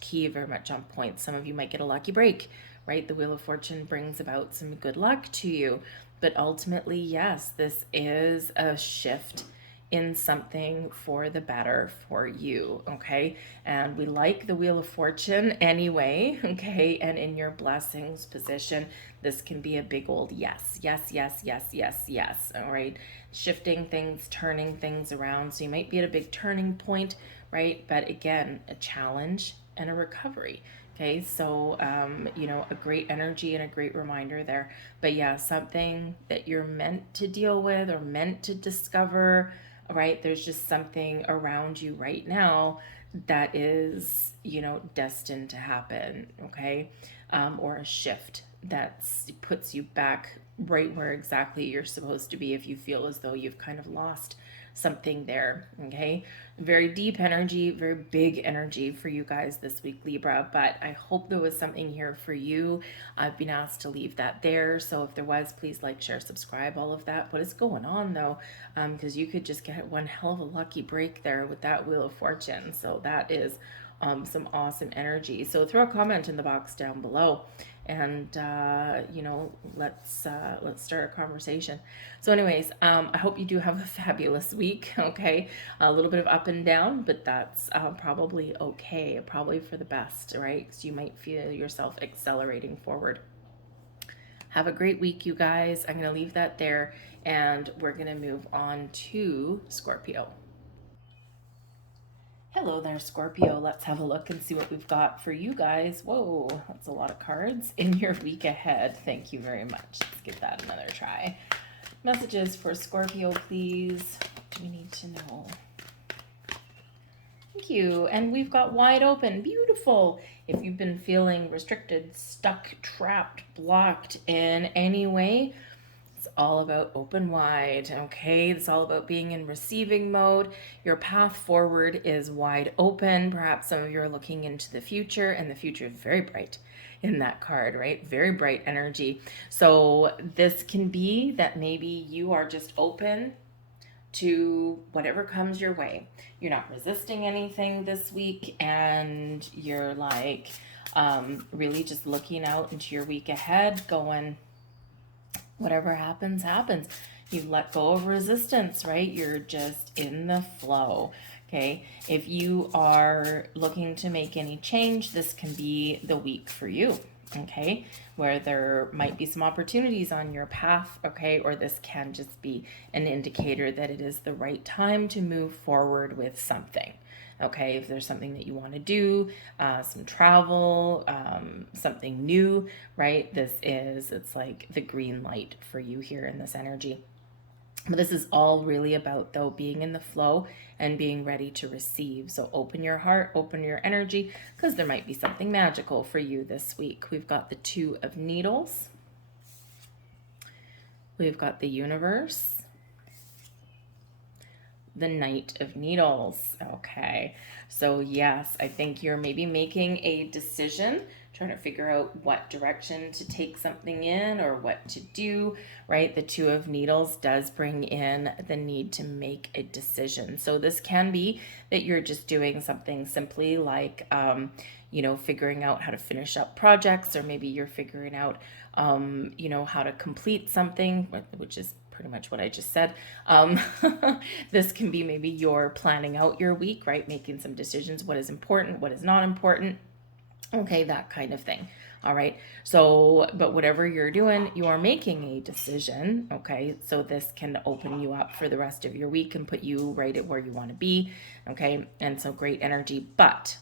key, very much on point. Some of you might get a lucky break, right? The Wheel of Fortune brings about some good luck to you, but ultimately, yes, this is a shift in something for the better for you, okay? And we like the Wheel of Fortune anyway, okay? And in your blessings position, this can be a big old yes, yes, yes, yes, yes, yes, all right? Shifting things, turning things around. So you might be at a big turning point, right? But again, a challenge and a recovery. Okay, so, a great energy and a great reminder there. But yeah, something that you're meant to deal with or meant to discover, right? There's just something around you right now that is, destined to happen, okay? Or a shift that puts you back right where exactly you're supposed to be if you feel as though you've kind of lost something there, okay? Very deep energy, very big energy for you guys this week, Libra, but I hope there was something here for you. I've been asked to leave that there, so if there was, please like, share, subscribe, all of that. What is going on though? Because you could just get one hell of a lucky break there with that Wheel of Fortune, so that is some awesome energy. So throw a comment in the box down below, and let's start a conversation. So anyways, I hope you do have a fabulous week. Okay, a little bit of up and down, but that's probably okay, probably for the best, right? Because you might feel yourself accelerating forward. Have a great week, you guys. I'm going to leave that there, and we're going to move on to Scorpio. Hello there, Scorpio. Let's have a look and see what we've got for you guys. Whoa, that's a lot of cards in your week ahead. Thank you very much. Let's give that another try. Messages for Scorpio, please. What do we need to know? Thank you. And we've got wide open. Beautiful. If you've been feeling restricted, stuck, trapped, blocked in any way, it's all about open wide, okay? It's all about being in receiving mode. Your path forward is wide open. Perhaps some of you are looking into the future, and the future is very bright in that card, right? Very bright energy. So this can be that maybe you are just open to whatever comes your way. You're not resisting anything this week, and you're like really just looking out into your week ahead, going, whatever happens, happens. You let go of resistance, right? You're just in the flow. Okay. If you are looking to make any change, this can be the week for you. Okay. Where there might be some opportunities on your path. Okay. Or this can just be an indicator that it is the right time to move forward with something. Okay, if there's something that you want to do, some travel, something new, right? It's like the green light for you here in this energy. But this is all really about, though, being in the flow and being ready to receive. So open your heart, open your energy, because there might be something magical for you this week. We've got the Two of Needles. We've got the Universe. The Knight of Needles. Okay, so yes, I think you're maybe making a decision, trying to figure out what direction to take something in or what to do, right? The Two of Needles does bring in the need to make a decision. So this can be that you're just doing something simply like, figuring out how to finish up projects, or maybe you're figuring out, how to complete something, which is pretty much what I just said. This can be maybe you're planning out your week, right? Making some decisions, what is important, what is not important. Okay, that kind of thing. All right. So, but whatever you're doing, you are making a decision. Okay. So this can open you up for the rest of your week and put you right at where you want to be. Okay. And so great energy. But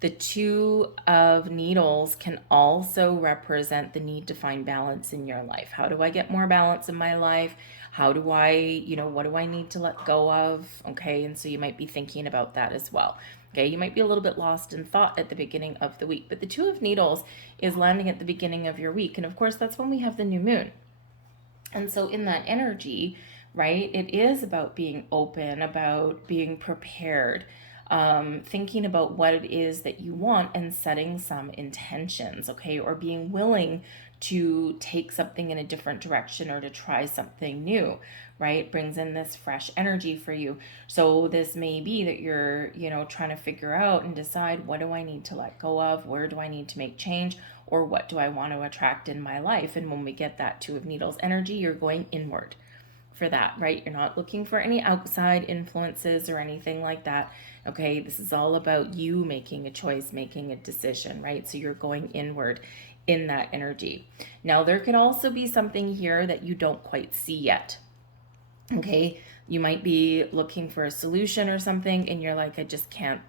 the Two of Needles can also represent the need to find balance in your life. How do I get more balance in my life? How do I, what do I need to let go of? Okay, and so you might be thinking about that as well. Okay, you might be a little bit lost in thought at the beginning of the week, but the Two of Needles is landing at the beginning of your week. And of course, that's when we have the new moon. And so in that energy, right, it is about being open, about being prepared, thinking about what it is that you want and setting some intentions, okay, or being willing to take something in a different direction or to try something new, right? Brings in this fresh energy for you. So this may be that you're, trying to figure out and decide, what do I need to let go of? Where do I need to make change? Or what do I want to attract in my life? And when we get that Two of Needles energy, you're going inward for that, right? You're not looking for any outside influences or anything like that. Okay, this is all about you making a choice, making a decision, right? So you're going inward in that energy. Now, there could also be something here that you don't quite see yet. Okay, you might be looking for a solution or something, and you're like, I just can't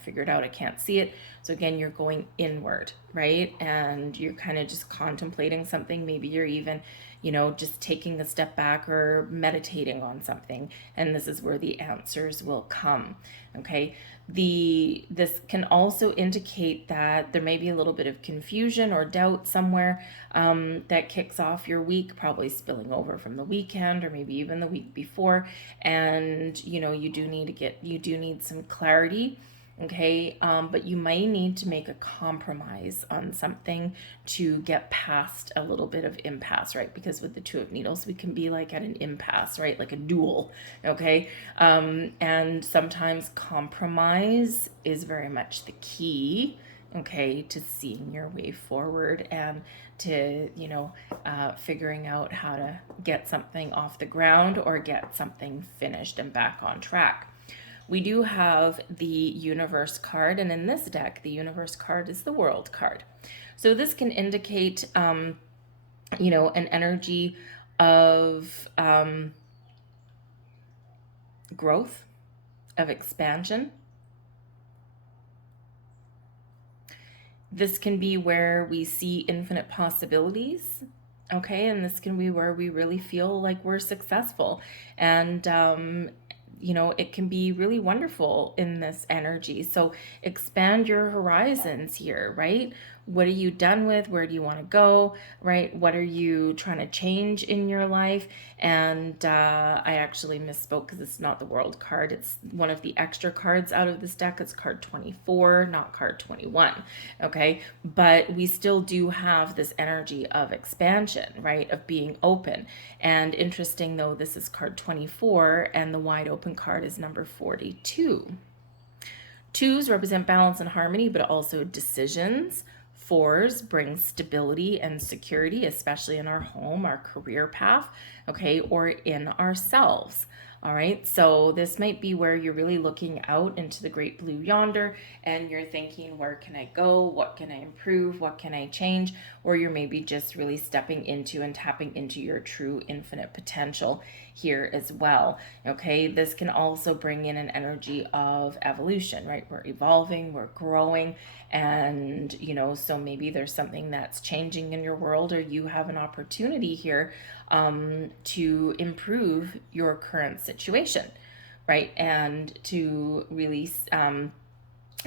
figure it out. I can't see it. So again, you're going inward, right? And you're kind of just contemplating something. Maybe you're even, just taking a step back or meditating on something. And this is where the answers will come. Okay. This can also indicate that there may be a little bit of confusion or doubt somewhere that kicks off your week, probably spilling over from the weekend or maybe even the week before. And, you do need some clarity. Okay, but you might need to make a compromise on something to get past a little bit of impasse, right? Because with the Two of Needles, we can be like at an impasse, right? Like a duel, okay? And sometimes compromise is very much the key, okay, to seeing your way forward and to, figuring out how to get something off the ground or get something finished and back on track. We do have the Universe card, and in this deck, the Universe card is the World card. So this can indicate, an energy of growth, of expansion. This can be where we see infinite possibilities, okay? And this can be where we really feel like we're successful. And, it can be really wonderful in this energy. So expand your horizons here, right? What are you done with? Where do you want to go, right? What are you trying to change in your life? And I actually misspoke because it's not the World card. It's one of the extra cards out of this deck. It's card 24, not card 21, okay? But we still do have this energy of expansion, right? Of being open. And interesting though, this is card 24 and the wide open card is number 42. Twos represent balance and harmony, but also decisions. Fours bring stability and security, especially in our home, our career path, okay, or in ourselves. All right, so this might be where you're really looking out into the great blue yonder and you're thinking, where can I go? What can I improve? What can I change? Or you're maybe just really stepping into and tapping into your true infinite potential here as well. Okay, this can also bring in an energy of evolution, right? We're evolving, we're growing, and so maybe there's something that's changing in your world, or you have an opportunity here to improve your current situation, right? And to really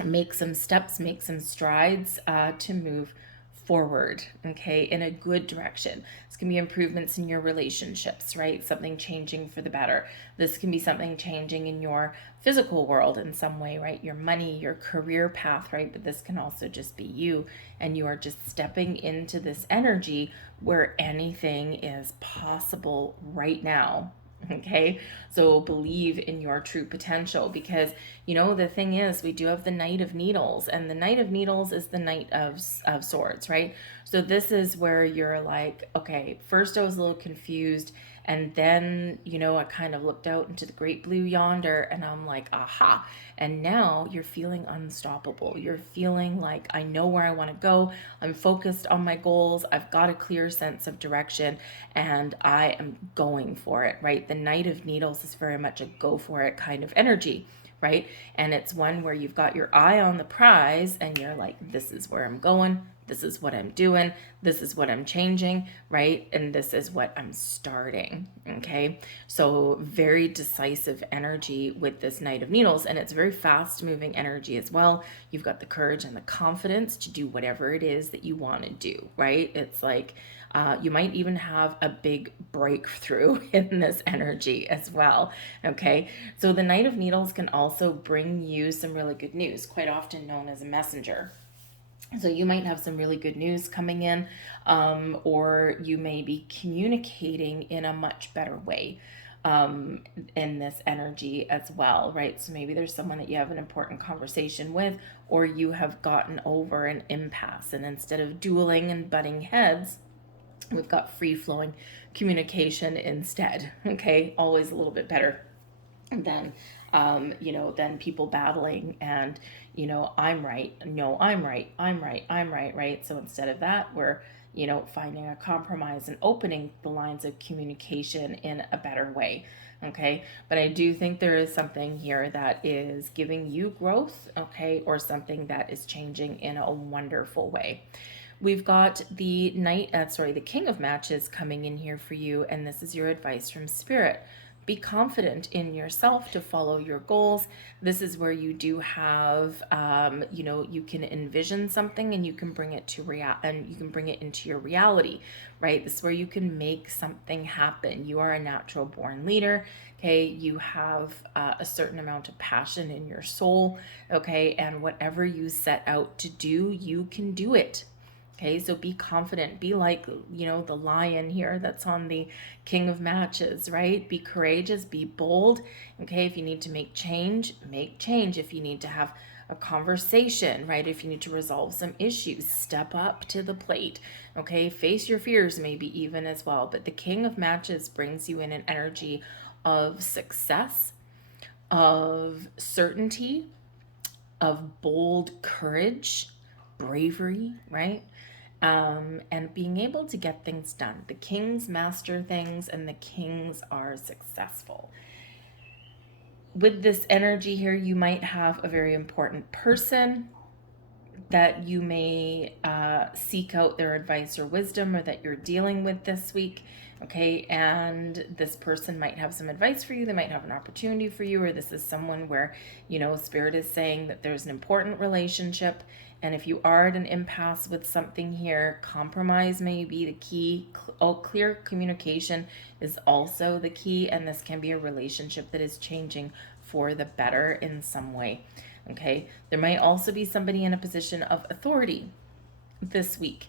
make some steps, make some strides to move forward, okay, in a good direction. This can be improvements in your relationships, right? Something changing for the better. This can be something changing in your physical world in some way, right? Your money, your career path, right? But this can also just be you, and you are just stepping into this energy where anything is possible right now. Okay, so believe in your true potential, because the thing is, we do have the Knight of Needles, and the Knight of Needles is the Knight of Swords, right? So this is where you're like, okay, first I was a little confused, and then I kind of looked out into the great blue yonder and I'm like, aha. And now you're feeling unstoppable. You're feeling like, I know where I want to go. I'm focused on my goals. I've got a clear sense of direction and I am going for it, right? The Knight of Needles is very much a go for it kind of energy, right? And it's one where you've got your eye on the prize and you're like, this is where I'm going. This is what I'm doing. This is what I'm changing, right? And this is what I'm starting, okay? So very decisive energy with this Knight of Needles, and it's very fast moving energy as well. You've got the courage and the confidence to do whatever it is that you want to do, right? It's like you might even have a big breakthrough in this energy as well, okay? So the Knight of Needles can also bring you some really good news, quite often known as a messenger. So you might have some really good news coming in, or you may be communicating in a much better way in this energy as well, right? So maybe there's someone that you have an important conversation with, or you have gotten over an impasse, and instead of dueling and butting heads, we've got free-flowing communication instead, okay? Always a little bit better than than people battling and I'm right, no, I'm right, I'm right, I'm right, right? So instead of that, we're finding a compromise and opening the lines of communication in a better way, okay? But I do think there is something here that is giving you growth, okay, or something that is changing in a wonderful way. We've got the King of Matches coming in here for you, and this is your advice from Spirit. be confident in yourself to follow your goals. This is where you do have, you can envision something and you can bring it to and you can bring it into your reality, right? This is where you can make something happen. You are a natural born leader. Okay, you have a certain amount of passion in your soul. Okay, and whatever you set out to do, you can do it. Okay, so be confident. Be like, the lion here that's on the King of Matches, right? Be courageous, be bold. Okay, if you need to make change, make change. If you need to have a conversation, right? If you need to resolve some issues, step up to the plate. Okay, face your fears, maybe even as well. But the King of Matches brings you in an energy of success, of certainty, of bold courage, bravery, right? And being able to get things done. The kings master things and the kings are successful. With this energy here, you might have a very important person that you may seek out their advice or wisdom, or that you're dealing with this week. Okay, and this person might have some advice for you. They might have an opportunity for you, or this is someone where, Spirit is saying that there's an important relationship. And if you are at an impasse with something here, compromise may be the key. Clear communication is also the key. And this can be a relationship that is changing for the better in some way. Okay, there might also be somebody in a position of authority this week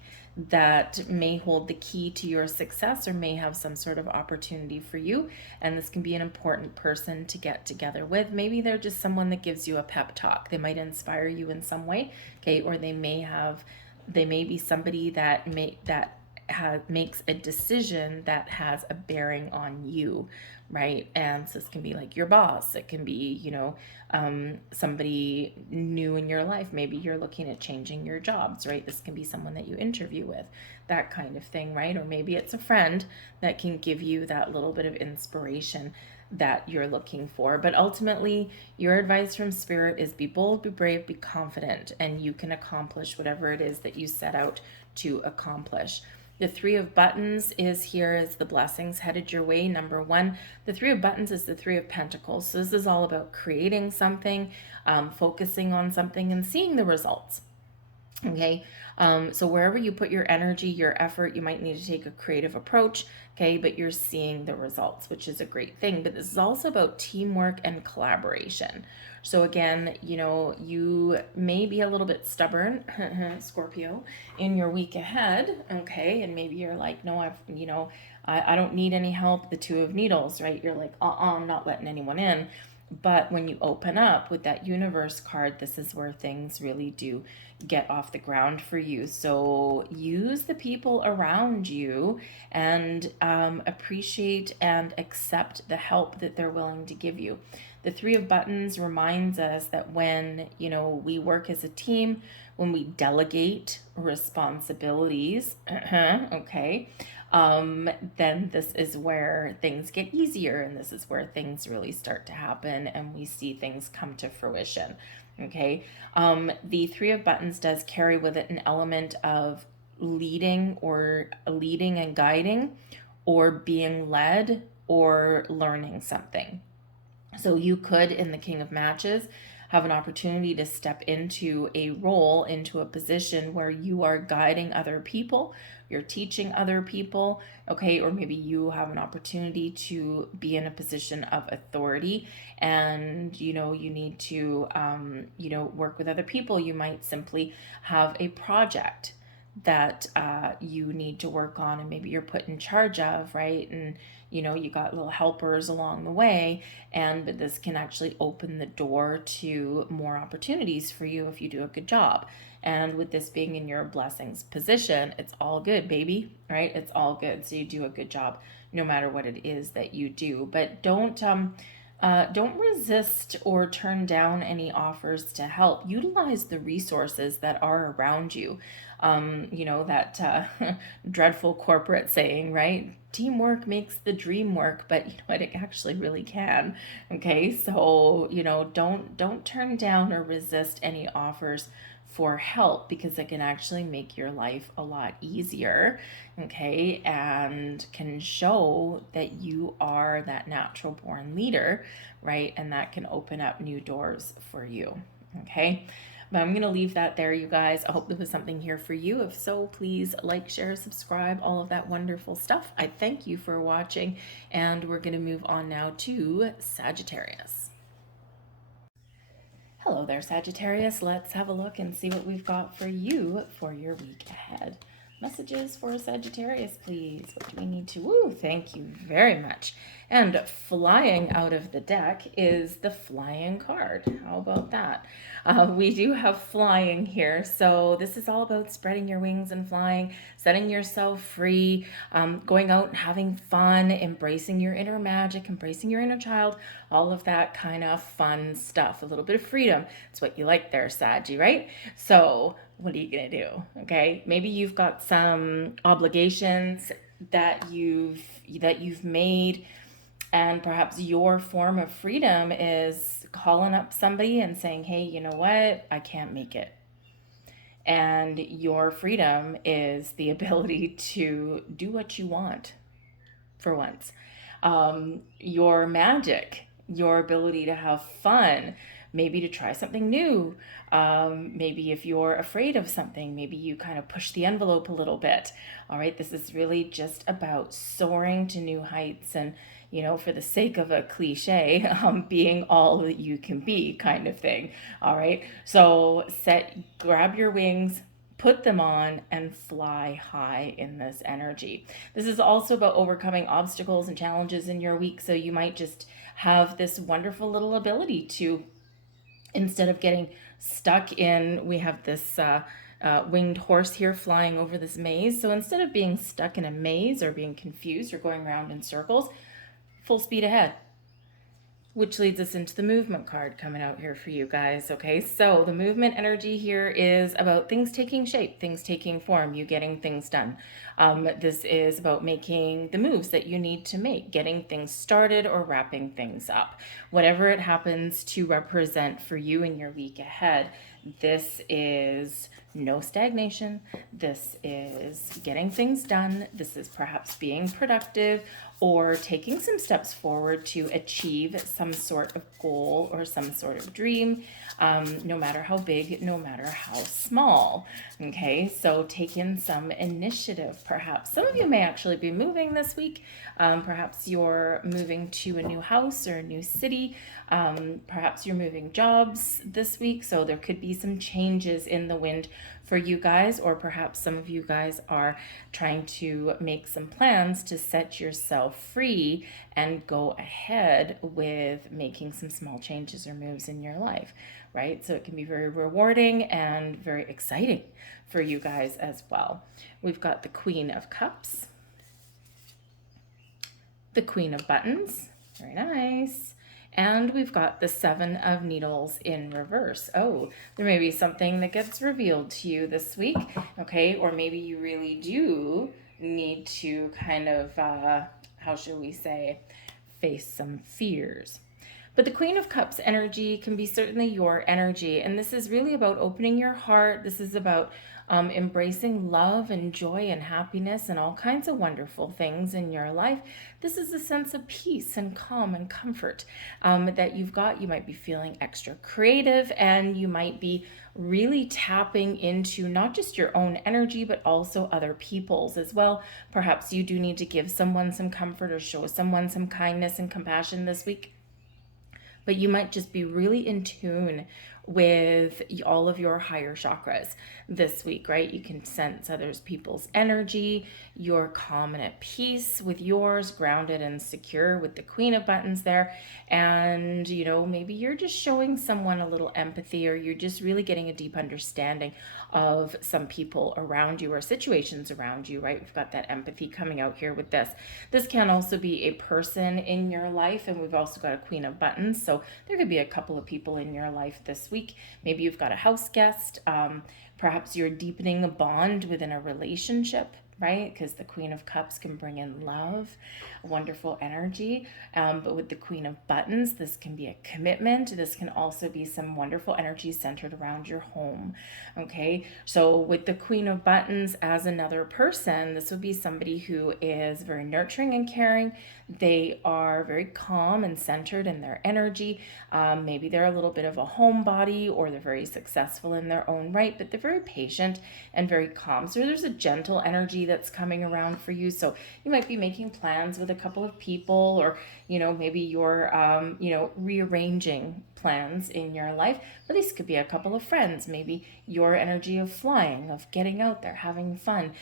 that may hold the key to your success or may have some sort of opportunity for you. And this can be an important person to get together with. Maybe they're just someone that gives you a pep talk. They might inspire you in some way, okay? Or they may be somebody that makes a decision that has a bearing on you, right? And so this can be like your boss. It can be, somebody new in your life. Maybe you're looking at changing your jobs, right? This can be someone that you interview with, that kind of thing, right? Or maybe it's a friend that can give you that little bit of inspiration that you're looking for. But ultimately, your advice from Spirit is be bold, be brave, be confident, and you can accomplish whatever it is that you set out to accomplish. The Three of Buttons is here as the blessings headed your way. Number one, the Three of Buttons is the Three of Pentacles. So this is all about creating something, focusing on something, and seeing the results. Okay, so wherever you put your energy, your effort, you might need to take a creative approach, okay, but you're seeing the results, which is a great thing. But this is also about teamwork and collaboration. So again, you may be a little bit stubborn, Scorpio, in your week ahead, okay, and maybe you're like, no, I don't need any help, the Two of Needles, right? You're like, I'm not letting anyone in. But when you open up with that Universe card, this is where things really do get off the ground for you. So use the people around you and appreciate and accept the help that they're willing to give you. The Three of Buttons reminds us that when, we work as a team, when we delegate responsibilities, okay, then this is where things get easier, and this is where things really start to happen and we see things come to fruition. Okay. The Three of Buttons does carry with it an element of leading and guiding, or being led, or learning something. So you could, in the King of Matches, have an opportunity to step into a role, into a position where you are guiding other people, you're teaching other people, okay, or maybe you have an opportunity to be in a position of authority and, you need to, work with other people. You might simply have a project that you need to work on and maybe you're put in charge of, right? And you got little helpers along the way, but this can actually open the door to more opportunities for you if you do a good job. And with this being in your blessings position, it's all good, baby, right? It's all good. So you do a good job no matter what it is that you do. But don't resist or turn down any offers to help. Utilize the resources that are around you. That dreadful corporate saying, right? Teamwork makes the dream work, but it actually really can. Okay, so don't turn down or resist any offers for help, because it can actually make your life a lot easier, okay, and can show that you are that natural born leader, right? And that can open up new doors for you, okay? But I'm going to leave that there, you guys. I hope there was something here for you. If so, please like, share, subscribe, all of that wonderful stuff. I thank you for watching, and we're going to move on now to Sagittarius. Hello there, Sagittarius. Let's have a look and see what we've got for you for your week ahead. Messages for Sagittarius, please. What do we need to? Woo, thank you very much. And flying out of the deck is the flying card. How about that? We do have flying here. So this is all about spreading your wings and flying, setting yourself free, going out and having fun, embracing your inner magic, embracing your inner child, all of that kind of fun stuff. A little bit of freedom. It's what you like there, Saggy, right? So what are you going to do? Okay. Maybe you've got some obligations that you've made, and perhaps your form of freedom is calling up somebody and saying, hey, you know what? I can't make it. And your freedom is the ability to do what you want for once. Your magic, your ability to have fun, maybe to try something new. Maybe if you're afraid of something, maybe you kind of push the envelope a little bit. All right, this is really just about soaring to new heights and, you know, for the sake of a cliche, being all that you can be kind of thing. All right, so grab your wings, put them on, and fly high in this energy. This is also about overcoming obstacles and challenges in your week. So you might just have this wonderful little ability to, instead of getting stuck in, we have this winged horse here flying over this maze. So instead of being stuck in a maze or being confused or going around in circles, full speed ahead. Which leads us into the movement card coming out here for you guys. Okay, so the movement energy here is about things taking shape, things taking form, you getting things done. This is about making the moves that you need to make, getting things started or wrapping things up. Whatever it happens to represent for you in your week ahead, this is no stagnation. This is getting things done. This is perhaps being productive or taking some steps forward to achieve some sort of goal or some sort of dream, no matter how big, no matter how small. Okay, so take in some initiative, perhaps. Some of you may actually be moving this week. Perhaps you're moving to a new house or a new city. Perhaps you're moving jobs this week, so there could be some changes in the wind for you guys, or perhaps some of you guys are trying to make some plans to set yourself free and go ahead with making some small changes or moves in your life, right? So it can be very rewarding and very exciting for you guys as well. We've got the Queen of Cups, the Queen of Buttons, very nice. And we've got the Seven of Needles in reverse. Oh, there may be something that gets revealed to you this week, okay? Or maybe you really do need to kind of, how should we say, face some fears. But the Queen of Cups energy can be certainly your energy. And this is really about opening your heart. This is about embracing love and joy and happiness and all kinds of wonderful things in your life. This is a sense of peace and calm and comfort that you've got. You might be feeling extra creative, and you might be really tapping into not just your own energy, but also other people's as well. Perhaps you do need to give someone some comfort or show someone some kindness and compassion this week. But you might just be really in tune with all of your higher chakras this week, right? You can sense others people's energy. You're calm and at peace with yours, grounded and secure with the Queen of Buttons there. And, you know, maybe you're just showing someone a little empathy, or you're just really getting a deep understanding of some people around you or situations around you, right? We've got that empathy coming out here with this. This can also be a person in your life, and we've also got a Queen of Buttons. So there could be a couple of people in your life this week. Maybe you've got a house guest. Perhaps you're deepening a bond within a relationship right? Because the Queen of Cups can bring in love, wonderful energy. But with the Queen of Buttons, this can be a commitment. This can also be some wonderful energy centered around your home. Okay, so with the Queen of Buttons as another person, this would be somebody who is very nurturing and caring. They are very calm and centered in their energy. Maybe they're a little bit of a homebody, or they're very successful in their own right, but they're very patient and very calm. So there's a gentle energy that's coming around for you. So you might be making plans with a couple of people, or maybe you're rearranging plans in your life. But these could be a couple of friends. Maybe your energy of flying, of getting out there, having fun,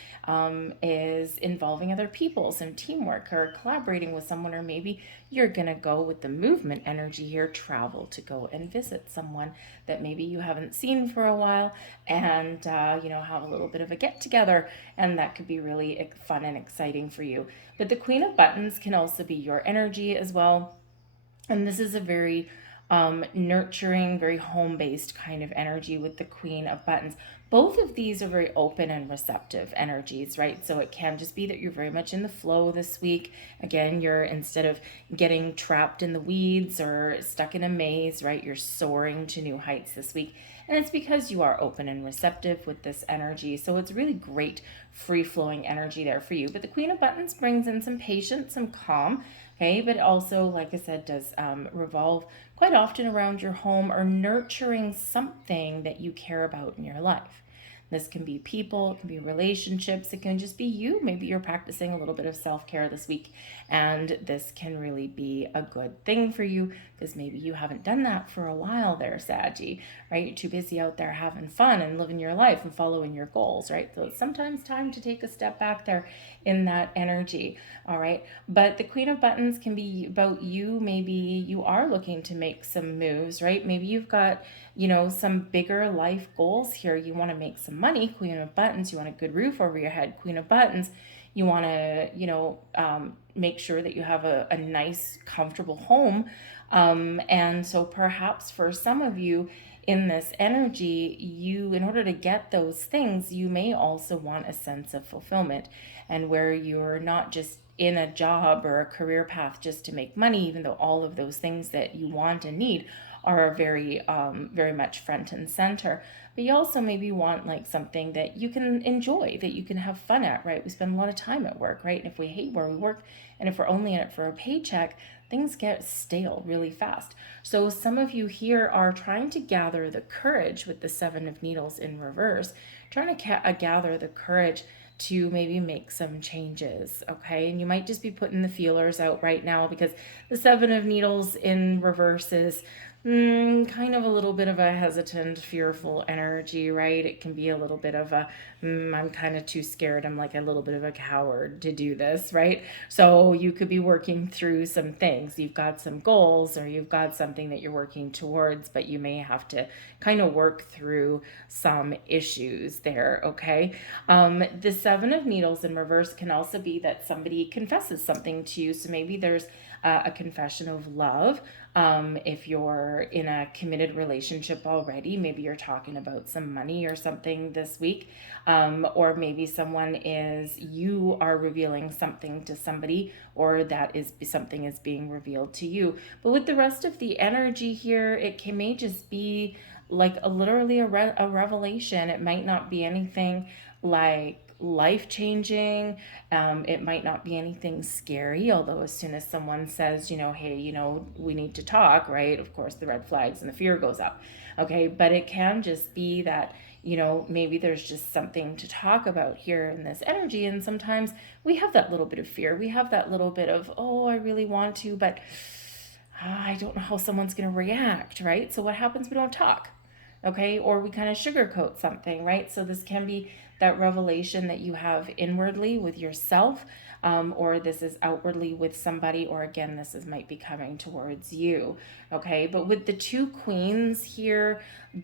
is involving other people, some teamwork, or collaborating with someone. Or maybe you're going to go with the movement energy here, travel to go and visit someone that maybe you haven't seen for a while, and have a little bit of a get together, and that could be really fun and exciting for you. But the Queen of Buttons can also be your energy as well, and this is a very nurturing, very home-based kind of energy with the Queen of Buttons. Both of these are very open and receptive energies, right? So it can just be that you're very much in the flow this week. Again, you're, instead of getting trapped in the weeds or stuck in a maze, right, you're soaring to new heights this week. And it's because you are open and receptive with this energy. So it's really great free-flowing energy there for you. But the Queen of Buttons brings in some patience, some calm, okay? But also, like I said, does revolve quite often around your home, or nurturing something that you care about in your life. This can be people, it can be relationships, it can just be you. Maybe you're practicing a little bit of self-care this week, and this can really be a good thing for you, because maybe you haven't done that for a while there, Saggy, right? You're too busy out there having fun and living your life and following your goals, right? So it's sometimes time to take a step back there in that energy, all right? But the Queen of Buttons can be about you. Maybe you are looking to make some moves, right? Maybe you've got, some bigger life goals here. You want to make some money, Queen of Buttons. You want a good roof over your head, Queen of Buttons. You want to, make sure that you have a nice, comfortable home. And so perhaps for some of you in this energy, in order to get those things, you may also want a sense of fulfillment, and where you're not just in a job or a career path just to make money, even though all of those things that you want and need are very, very much front and center. But you also maybe want like something that you can enjoy, that you can have fun at, right? We spend a lot of time at work, right? And if we hate where we work, and if we're only in it for a paycheck, things get stale really fast. So some of you here are trying to gather the courage with the Seven of Needles in reverse, trying to gather the courage to maybe make some changes, okay? And you might just be putting the feelers out right now, because the Seven of Needles in reverse is kind of a little bit of a hesitant, fearful energy, right? It can be a little bit of a, I'm kind of too scared. I'm like a little bit of a coward to do this, right? So you could be working through some things. You've got some goals, or you've got something that you're working towards, but you may have to kind of work through some issues there, okay? The Seven of Needles in reverse can also be that somebody confesses something to you. So maybe there's a confession of love. If you're in a committed relationship already, maybe you're talking about some money or something this week. Or maybe you are revealing something to somebody, or that is something is being revealed to you. But with the rest of the energy here, may just be like literally a revelation. It might not be anything like life-changing. It might not be anything scary, although as soon as someone says, hey, we need to talk, right? Of course, the red flags and the fear goes up. Okay, but it can just be that, maybe there's just something to talk about here in this energy. And sometimes we have that little bit of fear. We have that little bit of, oh, I really want to, but I don't know how someone's going to react, right? So what happens? We don't talk. Okay, or we kind of sugarcoat something, right? So this can be that revelation that you have inwardly with yourself, or this is outwardly with somebody, or again, might be coming towards you, okay? But with the two queens here,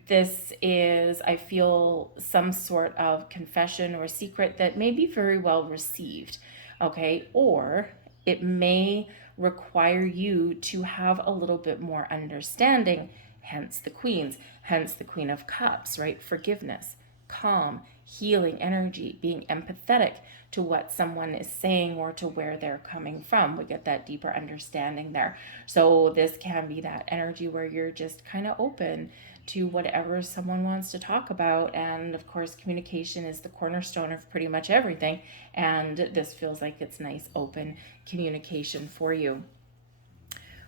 this is, I feel, some sort of confession or secret that may be very well received, okay? Or it may require you to have a little bit more understanding, hence the queens, hence the Queen of Cups, right? Forgiveness, calm, healing energy, being empathetic to what someone is saying or to where they're coming from. We get that deeper understanding there. So this can be that energy where you're just kind of open to whatever someone wants to talk about. And of course, communication is the cornerstone of pretty much everything. And this feels like it's nice, open communication for you.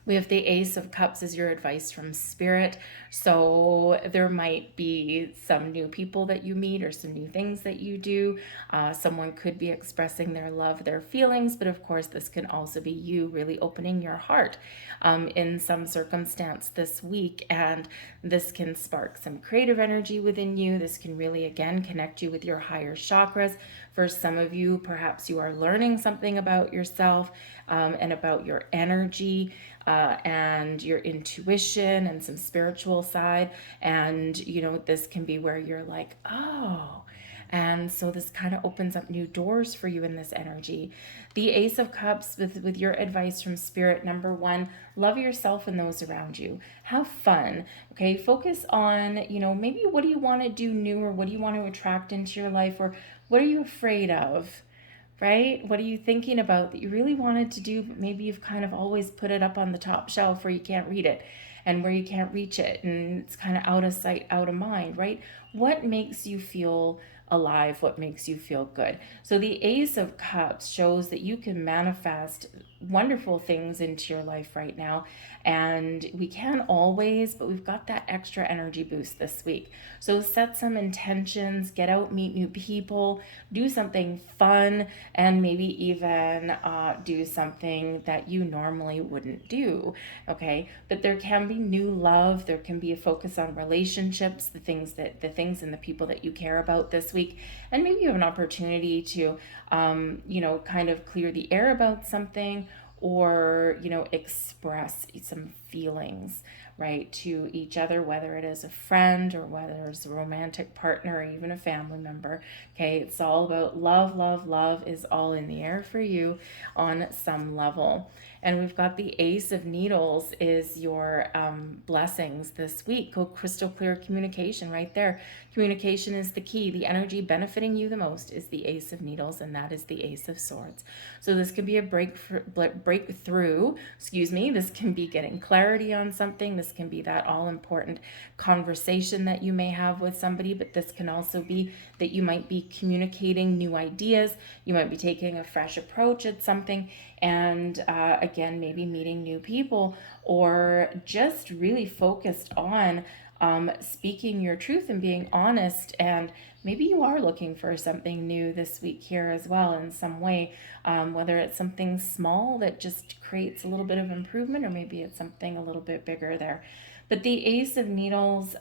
We have the Ace of Cups as your advice from Spirit. So there might be some new people that you meet or some new things that you do. Someone could be expressing their love, their feelings, but of course this can also be you really opening your heart in some circumstance this week. And this can spark some creative energy within you. This can really, again, connect you with your higher chakras. For some of you, perhaps you are learning something about yourself and about your energy. And your intuition and some spiritual side. And, this can be where you're like, oh. And so this kind of opens up new doors for you in this energy. The Ace of Cups with your advice from Spirit, number 1, love yourself and those around you. Have fun, okay? Focus on, maybe what do you want to do new, or what do you want to attract into your life, or what are you afraid of? Right? What are you thinking about that you really wanted to do, but maybe you've kind of always put it up on the top shelf where you can't read it and where you can't reach it, and it's kind of out of sight, out of mind, right? What makes you feel alive? What makes you feel good? So the Ace of Cups shows that you can manifest wonderful things into your life right now, and we can always, but we've got that extra energy boost this week. So set some intentions, get out, meet new people, do something fun, and maybe even do something that you normally wouldn't do, okay? But there can be new love, there can be a focus on relationships, the things and the people that you care about this week, and maybe you have an opportunity to kind of clear the air about something, or express some feelings, right, to each other, whether it is a friend or whether it's a romantic partner or even a family member. Okay, it's all about love. Love is all in the air for you on some level. And we've got the Ace of Needles is your blessings this week. Go crystal clear communication right there. Communication is the key. The energy benefiting you the most is the Ace of Needles, and that is the Ace of Swords. So this could be a breakthrough. This can be getting clarity on something. This can be that all-important conversation that you may have with somebody, but this can also be that you might be communicating new ideas. You might be taking a fresh approach at something, and again, maybe meeting new people, or just really focused on speaking your truth and being honest. And maybe you are looking for something new this week here as well in some way, whether it's something small that just creates a little bit of improvement, or maybe it's something a little bit bigger there. But the Ace of Needles,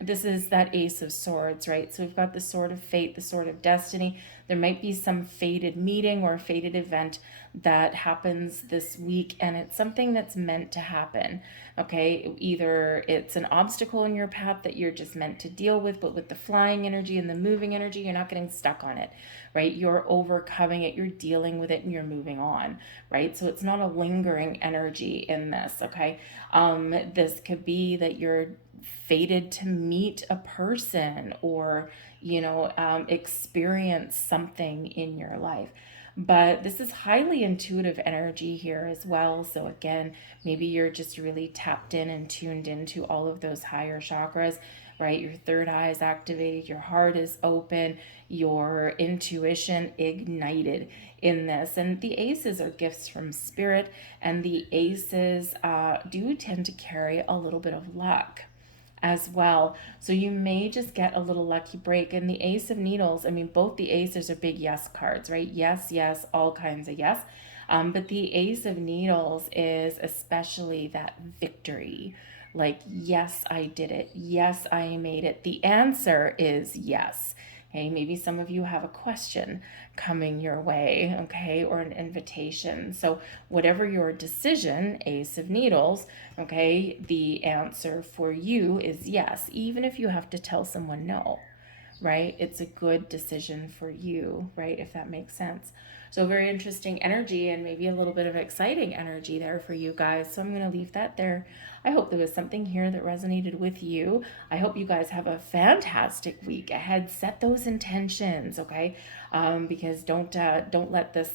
this is that Ace of Swords, right? So we've got the Sword of Fate, the Sword of Destiny. There might be some fated meeting or a fated event that happens this week, and it's something that's meant to happen, okay? Either it's an obstacle in your path that you're just meant to deal with, but with the flying energy and the moving energy, you're not getting stuck on it, right? You're overcoming it, you're dealing with it, and you're moving on, right? So it's not a lingering energy in this, okay? This could be that you're fated to meet a person, or experience something in your life. But this is highly intuitive energy here as well. So again, maybe you're just really tapped in and tuned into all of those higher chakras, right? Your third eye is activated, your heart is open, your intuition ignited in this. And the aces are gifts from Spirit, and the aces do tend to carry a little bit of luck as well. So you may just get a little lucky break. And the Ace of Needles, both the aces are big yes cards, right? Yes, all kinds of yes. But the Ace of Needles is especially that victory. Like, yes, I did it. Yes, I made it. The answer is yes. Okay, maybe some of you have a question coming your way, okay, or an invitation. So whatever your decision, Ace of Needles, okay, the answer for you is yes, even if you have to tell someone no, right? It's a good decision for you, right, if that makes sense. So very interesting energy and maybe a little bit of exciting energy there for you guys. So I'm going to leave that there. I hope there was something here that resonated with you. I hope you guys have a fantastic week ahead. Set those intentions, okay? Because don't let this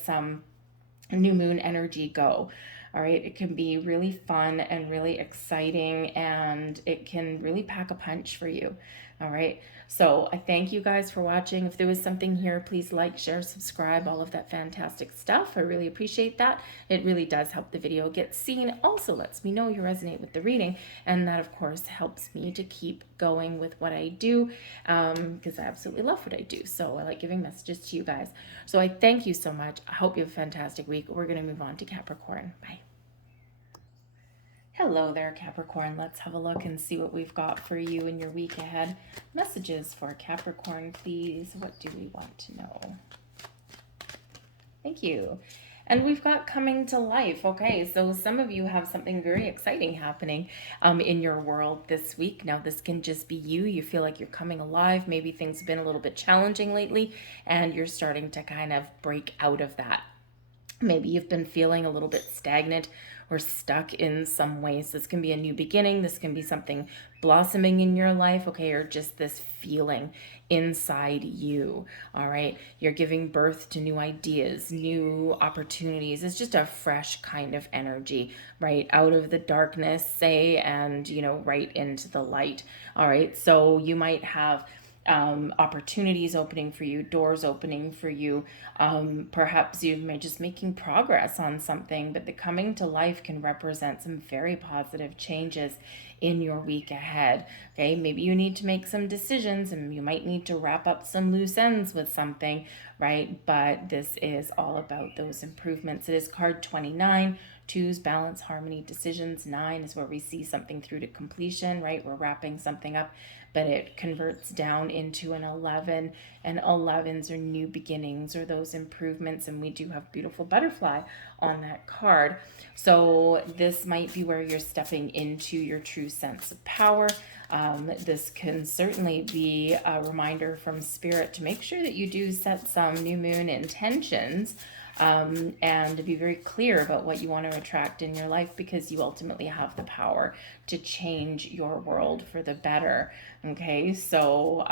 new moon energy go. All right, it can be really fun and really exciting, and it can really pack a punch for you. All right, so I thank you guys for watching. If there was something here, please like, share, subscribe, all of that fantastic stuff. I really appreciate that. It really does help the video get seen. Also lets me know you resonate with the reading, and that of course helps me to keep going with what I do, because I absolutely love what I do. So I like giving messages to you guys. So I thank you so much. I hope you have a fantastic week. We're going to move on to Capricorn. Bye. Hello there, Capricorn. Let's have a look and see what we've got for you in your week ahead. Messages for Capricorn, please. What do we want to know? Thank you. And we've got coming to life. Okay, so some of you have something very exciting happening in your world this week. Now, this can just be you. You feel like you're coming alive. Maybe things have been a little bit challenging lately, and you're starting to kind of break out of that. Maybe you've been feeling a little bit stagnant or stuck in some ways. This can be a new beginning. This can be something blossoming in your life, okay, or just this feeling inside you. All right, you're giving birth to new ideas, new opportunities. It's just a fresh kind of energy, right, out of the darkness, say, and right into the light. All right, so you might have opportunities opening for you, doors opening for you. Perhaps you may just making progress on something, but the coming to life can represent some very positive changes in your week ahead. Okay, maybe you need to make some decisions and you might need to wrap up some loose ends with something, right? But this is all about those improvements. It is card 29. 2's balance, harmony, decisions. 9 is where we see something through to completion, right? We're wrapping something up, but it converts down into an 11, and 11s are new beginnings or those improvements, and we do have beautiful butterfly on that card. So this might be where you're stepping into your true sense of power. This can certainly be a reminder from Spirit to make sure that you do set some new moon intentions, and to be very clear about what you want to attract in your life, because you ultimately have the power to change your world for the better. Okay, so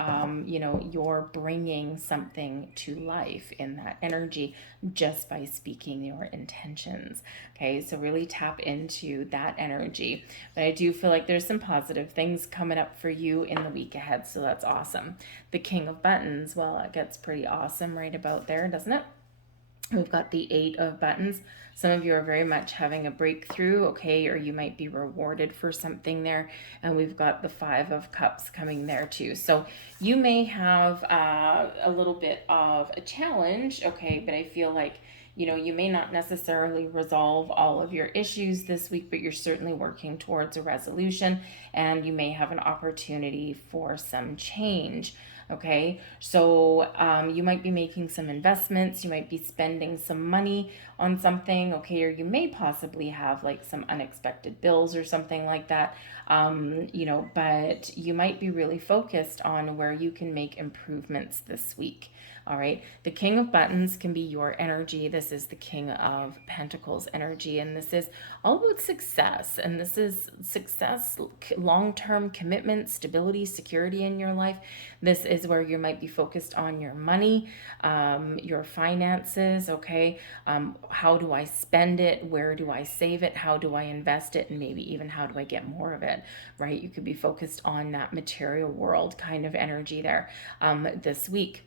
you're bringing something to life in that energy just by speaking your intentions. Okay, so really tap into that energy. But I do feel like there's some positive things coming up for you in the week ahead, so that's awesome. The King of Buttons, well, it gets pretty awesome right about there, doesn't it? We've got the 8 of Buttons. Some of you are very much having a breakthrough, okay, or you might be rewarded for something there. And we've got the 5 of Cups coming there too. So you may have a little bit of a challenge, okay, but I feel like you may not necessarily resolve all of your issues this week, but you're certainly working towards a resolution, and you may have an opportunity for some change. Okay, so you might be making some investments, you might be spending some money on something, okay, or you may possibly have like some unexpected bills or something like that, but you might be really focused on where you can make improvements this week. All right, the King of Buttons can be your energy. This is the King of Pentacles energy, and this is all about success. And this is success, long-term commitment, stability, security in your life. This is where you might be focused on your money, your finances, okay? How do I spend it? Where do I save it? How do I invest it? And maybe even how do I get more of it, right? You could be focused on that material world kind of energy there this week.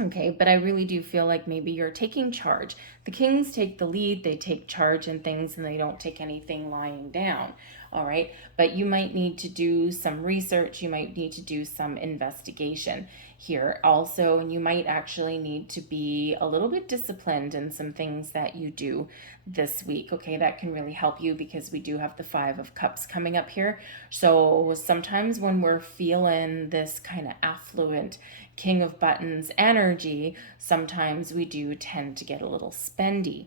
Okay, but I really do feel like maybe you're taking charge. The Kings take the lead, they take charge in things, and they don't take anything lying down. All right, but you might need to do some research, you might need to do some investigation here also, and you might actually need to be a little bit disciplined in some things that you do this week. Okay, that can really help you because we do have the 5 of Cups coming up here. So sometimes when we're feeling this kind of affluent King of Buttons energy, sometimes we do tend to get a little spendy,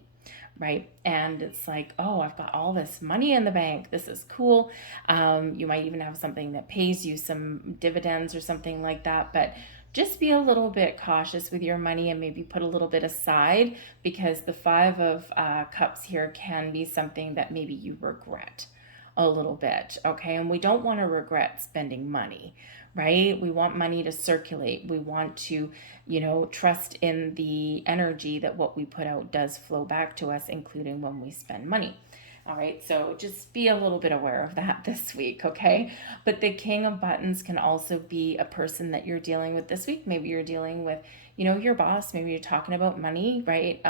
right? And it's like, oh, I've got all this money in the bank. This is cool. You might even have something that pays you some dividends or something like that. But just be a little bit cautious with your money and maybe put a little bit aside, because the Five of Cups here can be something that maybe you regret a little bit, okay? And we don't want to regret spending money, right? We want money to circulate. We want to, trust in the energy that what we put out does flow back to us, including when we spend money. All right, so just be a little bit aware of that this week, okay? But the King of Buttons can also be a person that you're dealing with this week. Maybe you're dealing with, your boss. Maybe you're talking about money, right?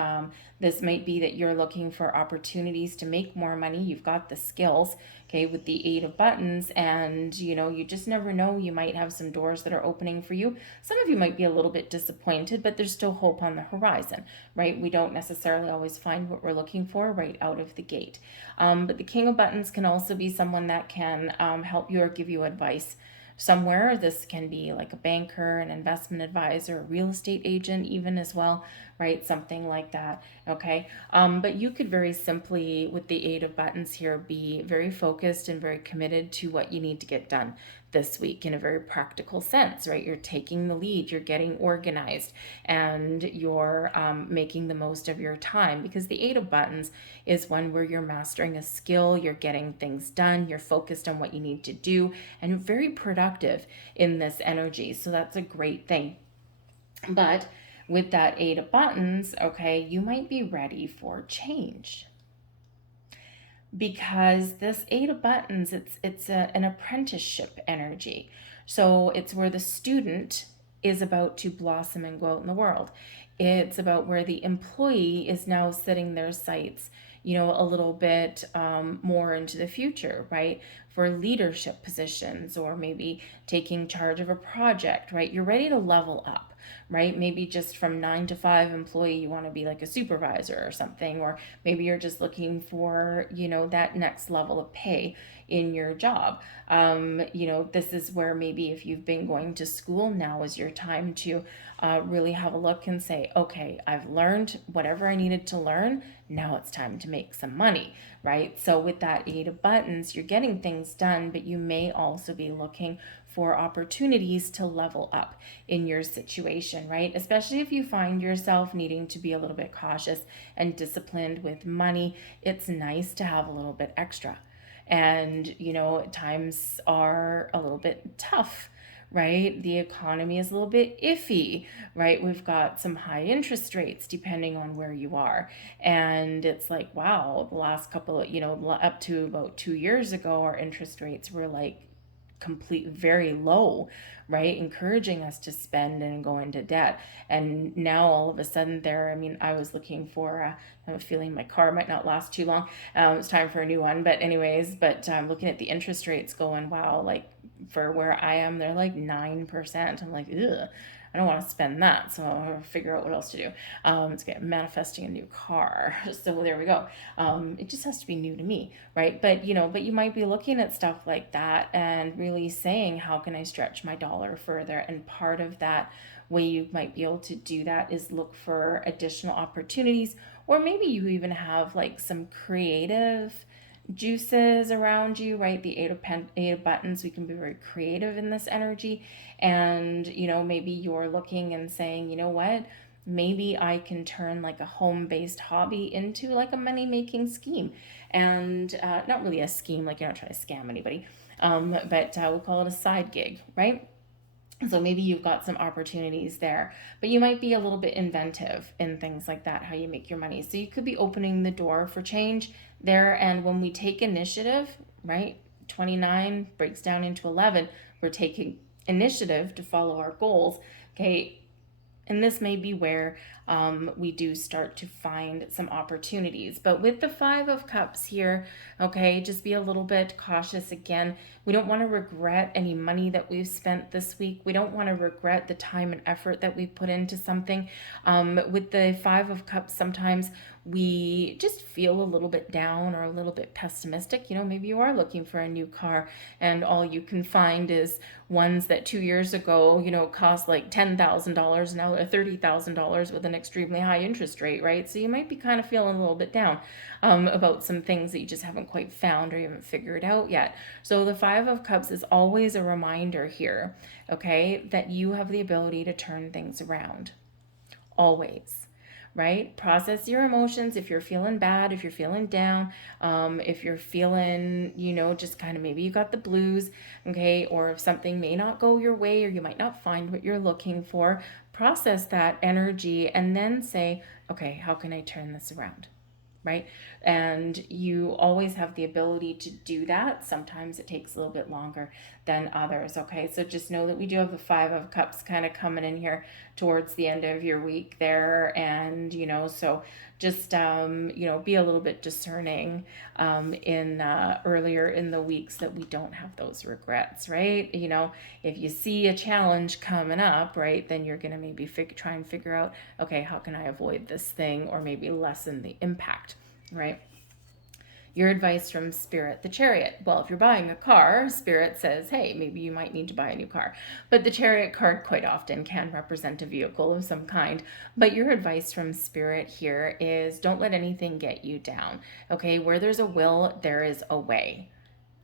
This might be that you're looking for opportunities to make more money. You've got the skills, okay, with the Eight of Buttons, and, you just never know. You might have some doors that are opening for you. Some of you might be a little bit disappointed, but there's still hope on the horizon, right? We don't necessarily always find what we're looking for right out of the gate. But the King of Buttons can also be someone that can help you or give you advice somewhere. This can be like a banker, an investment advisor, a real estate agent even as well, right? Something like that, okay? But you could very simply, with the Eight of Buttons here, be very focused and very committed to what you need to get done this week in a very practical sense, right? You're taking the lead, you're getting organized, and you're making the most of your time, because the Eight of Buttons is one where you're mastering a skill, you're getting things done, you're focused on what you need to do, and you're very productive in this energy. So that's a great thing. But with that Eight of Buttons, okay, you might be ready for change, because this Eight of Buttons, it's an apprenticeship energy. So it's where the student is about to blossom and go out in the world. It's about where the employee is now setting their sights, a little bit more into the future, right? For leadership positions, or maybe taking charge of a project, right? You're ready to level up, right? Maybe just from 9 to 5 employee, you want to be like a supervisor or something, or maybe you're just looking for, that next level of pay in your job. This is where maybe if you've been going to school, now is your time to really have a look and say, okay, I've learned whatever I needed to learn. Now it's time to make some money, right? So with that Eight of Buttons, you're getting things done, but you may also be looking for opportunities to level up in your situation, right? Especially if you find yourself needing to be a little bit cautious and disciplined with money. It's nice to have a little bit extra. And, times are a little bit tough, right? The economy is a little bit iffy, right? We've got some high interest rates depending on where you are. And it's like, wow, the last couple of, up to about 2 years ago, our interest rates were like very low, right? Encouraging us to spend and go into debt. And now all of a sudden I was looking for, I have a feeling my car might not last too long. It's time for a new one. But I'm looking at the interest rates going, wow, like for where I am, they're like 9%. I'm like, ugh. I don't want to spend that, so I'll figure out what else to do. It's manifesting a new car. So there we go. It just has to be new to me, right? But you might be looking at stuff like that and really saying, how can I stretch my dollar further? And part of that way you might be able to do that is look for additional opportunities, or maybe you even have like some creative juices around you, right? The Eight of Buttons, we can be very creative in this energy. And, maybe you're looking and saying, you know what? Maybe I can turn like a home-based hobby into like a money-making scheme. And not really a scheme, like you're not trying to scam anybody, but we'll call it a side gig, right? So maybe you've got some opportunities there, but you might be a little bit inventive in things like that, how you make your money. So you could be opening the door for change there. And when we take initiative, right, 29 breaks down into 11, we're taking initiative to follow our goals, okay? And this may be where we do start to find some opportunities. But with the Five of Cups here, okay, just be a little bit cautious again. We don't want to regret any money that we've spent this week. We don't want to regret the time and effort that we've put into something. With the Five of Cups, sometimes we just feel a little bit down or a little bit pessimistic. Maybe you are looking for a new car and all you can find is ones that 2 years ago, cost like $10,000, now they're $30,000 with a an extremely high interest rate, right? So you might be kind of feeling a little bit down about some things that you just haven't quite found or you haven't figured out yet. So the Five of Cups is always a reminder here, okay, that you have the ability to turn things around. Always. Right? Process your emotions. If you're feeling bad, if you're feeling down, if you're feeling, just kind of maybe you got the blues, okay, or if something may not go your way or you might not find what you're looking for, process that energy and then say, okay, how can I turn this around? Right? And you always have the ability to do that. Sometimes it takes a little bit longer than others. Okay, so just know that we do have the Five of Cups kind of coming in here towards the end of your week there. And, so just, be a little bit discerning in earlier in the weeks that we don't have those regrets, right? If you see a challenge coming up, right, then you're going to maybe try and figure out, okay, how can I avoid this thing or maybe lessen the impact, right? Your advice from Spirit, the Chariot. Well, if you're buying a car, Spirit says, hey, maybe you might need to buy a new car. But the Chariot card quite often can represent a vehicle of some kind. But your advice from Spirit here is don't let anything get you down. Okay, where there's a will, there is a way.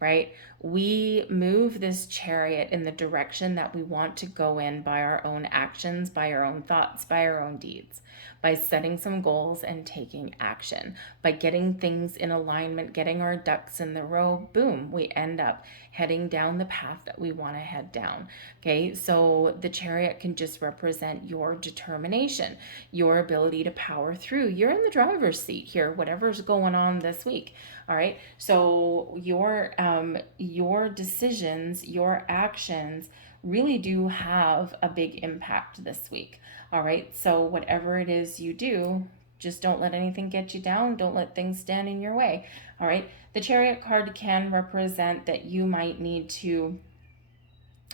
Right? We move this chariot in the direction that we want to go in by our own actions, by our own thoughts, by our own deeds, by setting some goals and taking action, by getting things in alignment, getting our ducks in the row. Boom, we end up heading down the path that we want to head down. Okay, so the chariot can just represent your determination, your ability to power through. You're in the driver's seat here, whatever's going on this week. All right, so your decisions, your actions really do have a big impact this week. All right, so whatever it is you do, just don't let anything get you down. Don't let things stand in your way. All right, the Chariot card can represent that you might need to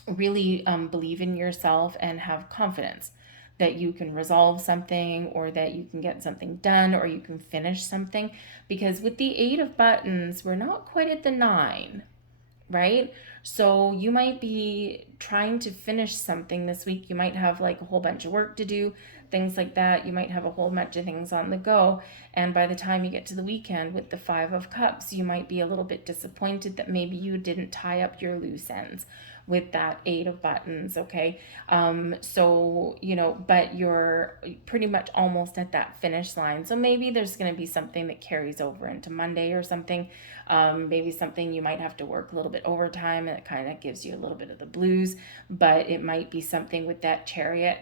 really believe in yourself and have confidence that you can resolve something or that you can get something done or you can finish something. Because with the Eight of Buttons, we're not quite at the 9, right? So you might be trying to finish something this week. You might have like a whole bunch of work to do, things like that. You might have a whole bunch of things on the go. And by the time you get to the weekend with the Five of Cups, you might be a little bit disappointed that maybe you didn't tie up your loose ends with that Eight of Buttons, okay? So, but you're pretty much almost at that finish line. So maybe there's going to be something that carries over into Monday or something. Maybe something you might have to work a little bit overtime and it kind of gives you a little bit of the blues, but it might be something with that Chariot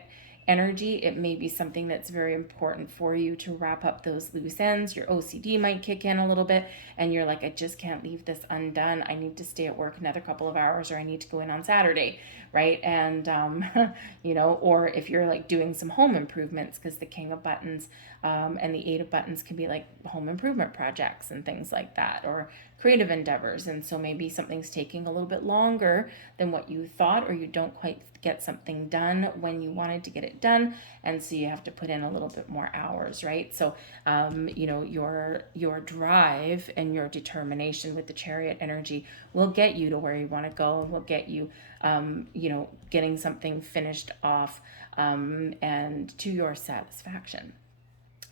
energy. It may be something that's very important for you to wrap up those loose ends. Your OCD might kick in a little bit and you're like, I just can't leave this undone. I need to stay at work another couple of hours or I need to go in on Saturday, right? And or if you're like doing some home improvements, because the King of Buttons and the Eight of Buttons can be like home improvement projects and things like that, or creative endeavors. And so maybe something's taking a little bit longer than what you thought, or you don't quite get something done when you wanted to get it done, and so you have to put in a little bit more hours, right? So your drive and your determination with the Chariot energy will get you to where you want to go, and will get you getting something finished off and to your satisfaction.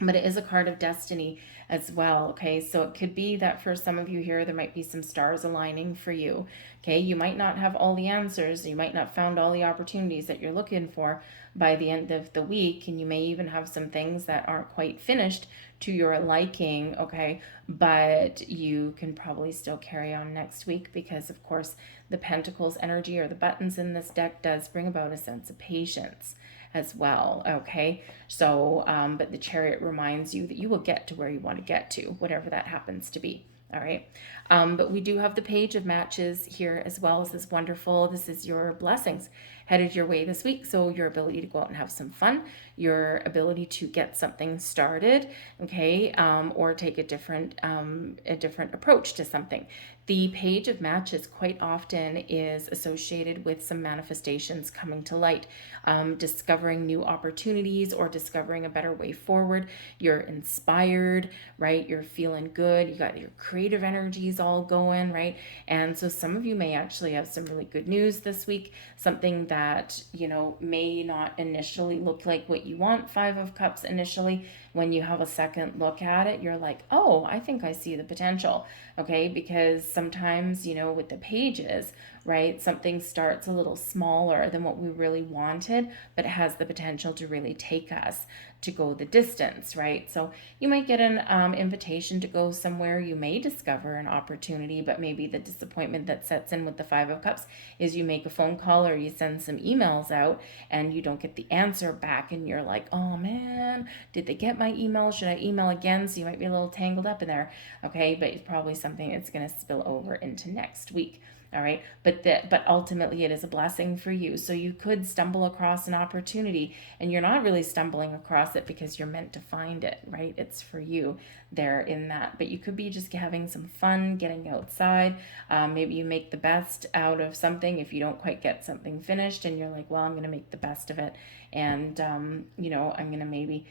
But it is a card of destiny as well, okay? So it could be that for some of you here, there might be some stars aligning for you, okay? You might not have all the answers. You might not found all the opportunities that you're looking for by the end of the week, and you may even have some things that aren't quite finished to your liking, okay? But you can probably still carry on next week because, of course, the Pentacles energy or the buttons in this deck does bring about a sense of patience as well, okay? So, but the Chariot reminds you that you will get to where you want to get to, whatever that happens to be, all right? But we do have the Page of Matches here as well. This is wonderful. This is your blessings headed your way this week. So your ability to go out and have some fun, your ability to get something started, okay, or take a different approach to something. The Page of Matches quite often is associated with some manifestations coming to light, discovering new opportunities or discovering a better way forward. You're inspired, right? You're feeling good. You got your creative energies all going, right? And so some of you may actually have some really good news this week, something that that, you know, may not initially look like what you want. Five of Cups initially, when you have a second look at it, you're like, oh, I think I see the potential. Okay, because sometimes, you know, with the pages, right, something starts a little smaller than what we really wanted, but it has the potential to really take us to go the distance, right? So you might get an invitation to go somewhere. You may discover an opportunity, but maybe the disappointment that sets in with the Five of Cups is you make a phone call or you send some emails out and you don't get the answer back, and you're like, oh man, did they get my email? Should I email again? So you might be a little tangled up in there. Okay, but it's probably something that's going to spill over into next week. All right, but ultimately it is a blessing for you. So you could stumble across an opportunity, and you're not really stumbling across it because you're meant to find it, right? It's for you there in that. But you could be just having some fun, getting outside. Maybe you make the best out of something if you don't quite get something finished, and you're like, well, I'm going to make the best of it, and you know, I'm going to maybe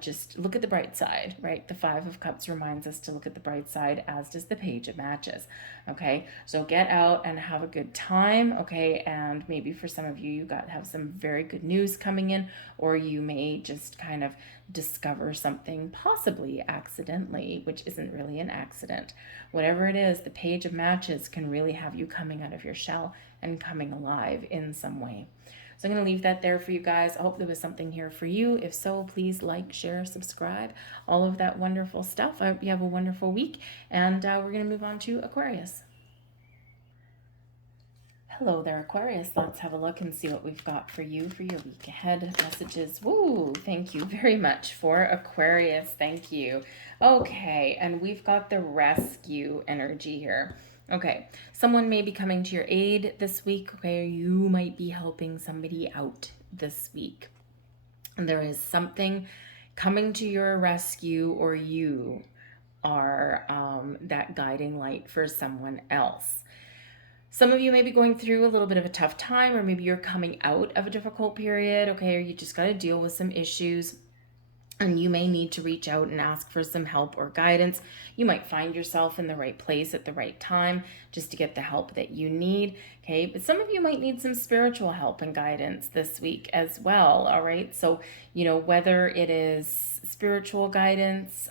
just look at the bright side, right? The Five of Cups reminds us to look at the bright side, as does the Page of Matches. Okay, so get out and have a good time. Okay, and maybe for some of you, you have some very good news coming in, or you may just kind of discover something possibly accidentally, which isn't really an accident. Whatever it is, the Page of Matches can really have you coming out of your shell and coming alive in some way. So I'm going to leave that there for you guys. I hope there was something here for you. If so, please like, share, subscribe, all of that wonderful stuff. I hope you have a wonderful week, and we're going to move on to Aquarius. Hello there, Aquarius. Let's have a look and see what we've got for you for your week ahead. Messages. Woo! Thank you very much for Aquarius. Thank you. Okay, and we've got the rescue energy here. Okay, someone may be coming to your aid this week, okay, or you might be helping somebody out this week. And there is something coming to your rescue, or you are that guiding light for someone else. Some of you may be going through a little bit of a tough time, or maybe you're coming out of a difficult period, okay, or you just got to deal with some issues. And you may need to reach out and ask for some help or guidance. You might find yourself in the right place at the right time just to get the help that you need. Okay, but some of you might need some spiritual help and guidance this week as well. All right, so, you know, whether it is spiritual guidance,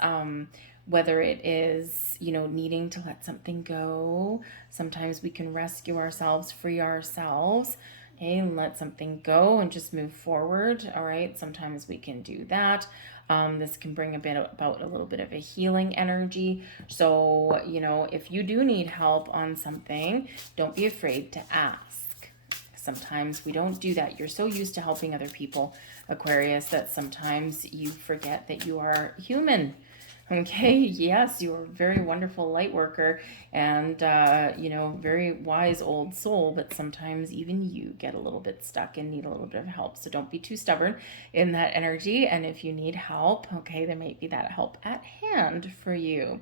whether it is, you know, needing to let something go. Sometimes we can rescue ourselves, free ourselves. Okay, and let something go and just move forward. All right, sometimes we can do that. This can bring about a little bit of a healing energy. So, you know, if you do need help on something, don't be afraid to ask. Sometimes we don't do that. You're so used to helping other people, Aquarius, that sometimes you forget that you are human. Okay, yes, you are a very wonderful light worker and, you know, very wise old soul, but sometimes even you get a little bit stuck and need a little bit of help. So don't be too stubborn in that energy. And if you need help, okay, there might be that help at hand for you.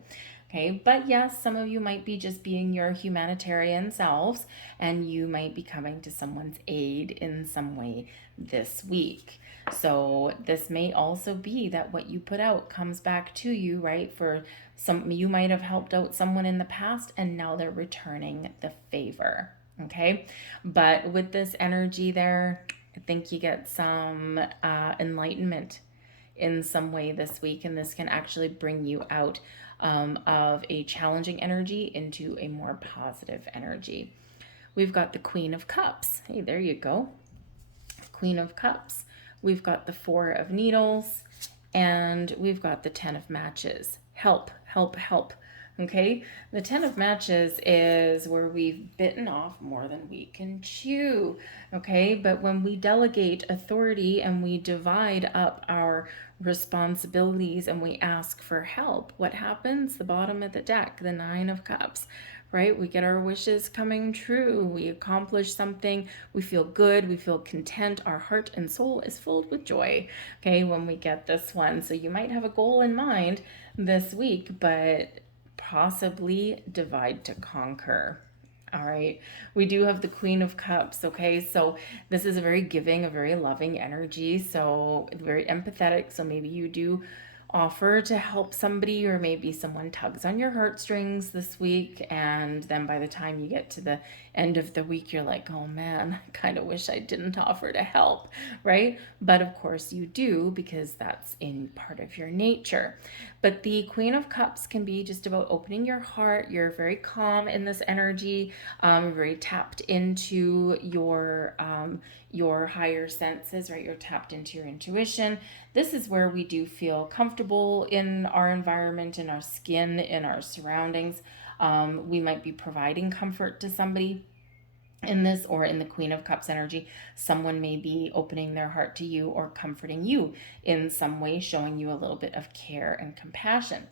Okay, but yes, some of you might be just being your humanitarian selves, and you might be coming to someone's aid in some way this week. So this may also be that what you put out comes back to you, right? For some, you might have helped out someone in the past and now they're returning the favor. Okay, but with this energy there, I think you get some enlightenment in some way this week, and this can actually bring you out of a challenging energy into a more positive energy. We've got the Queen of Cups. Hey, there you go. Queen of Cups. We've got the Four of Needles, and we've got the Ten of Matches. Help, help, help. Okay, the Ten of Matches is where we've bitten off more than we can chew. Okay, but when we delegate authority and we divide up our responsibilities and we ask for help, what happens? The bottom of the deck, the Nine of Cups, right? We get our wishes coming true. We accomplish something. We feel good. We feel content. Our heart and soul is filled with joy, okay, when we get this one. So you might have a goal in mind this week, but possibly divide to conquer. All right, we do have the Queen of Cups. Okay, so this is a very giving, a very loving energy, so very empathetic. So maybe you do offer to help somebody, or maybe someone tugs on your heartstrings this week, and then by the time you get to the end of the week, you're like, oh man, I kind of wish I didn't offer to help, right? But of course you do, because that's in part of your nature. But the Queen of Cups can be just about opening your heart. You're very calm in this energy, very tapped into your higher senses, right? You're tapped into your intuition. This is where we do feel comfortable in our environment, in our skin, in our surroundings. We might be providing comfort to somebody in this, or in the Queen of Cups energy, someone may be opening their heart to you or comforting you in some way, showing you a little bit of care and compassion.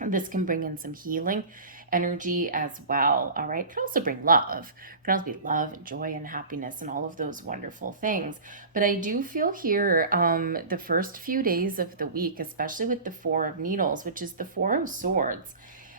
And this can bring in some healing energy as well. All right. It can also bring love. It can also be love and joy and happiness and all of those wonderful things. But I do feel here the first few days of the week, especially with the Four of Needles, which is the Four of Swords.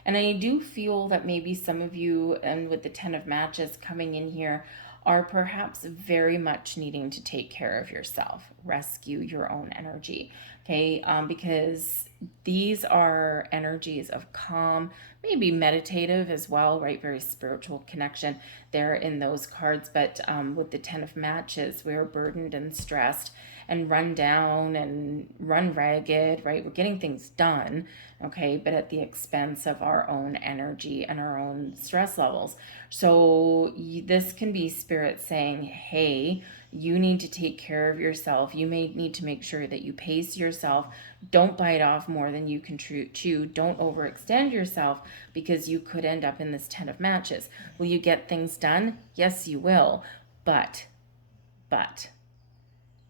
And I do feel that maybe some of you, and with the Ten of Matches coming in here, are perhaps very much needing to take care of yourself, rescue your own energy, okay? Because these are energies of calm, maybe meditative as well, right? Very spiritual connection there in those cards. But with the Ten of Matches, we're burdened and stressed and run down and run ragged, right? We're getting things done, okay, but at the expense of our own energy and our own stress levels. So this can be spirit saying, hey, you need to take care of yourself. You may need to make sure that you pace yourself. Don't bite off more than you can chew. Don't overextend yourself, because you could end up in this Ten of Matches. Will you get things done? Yes, you will. But,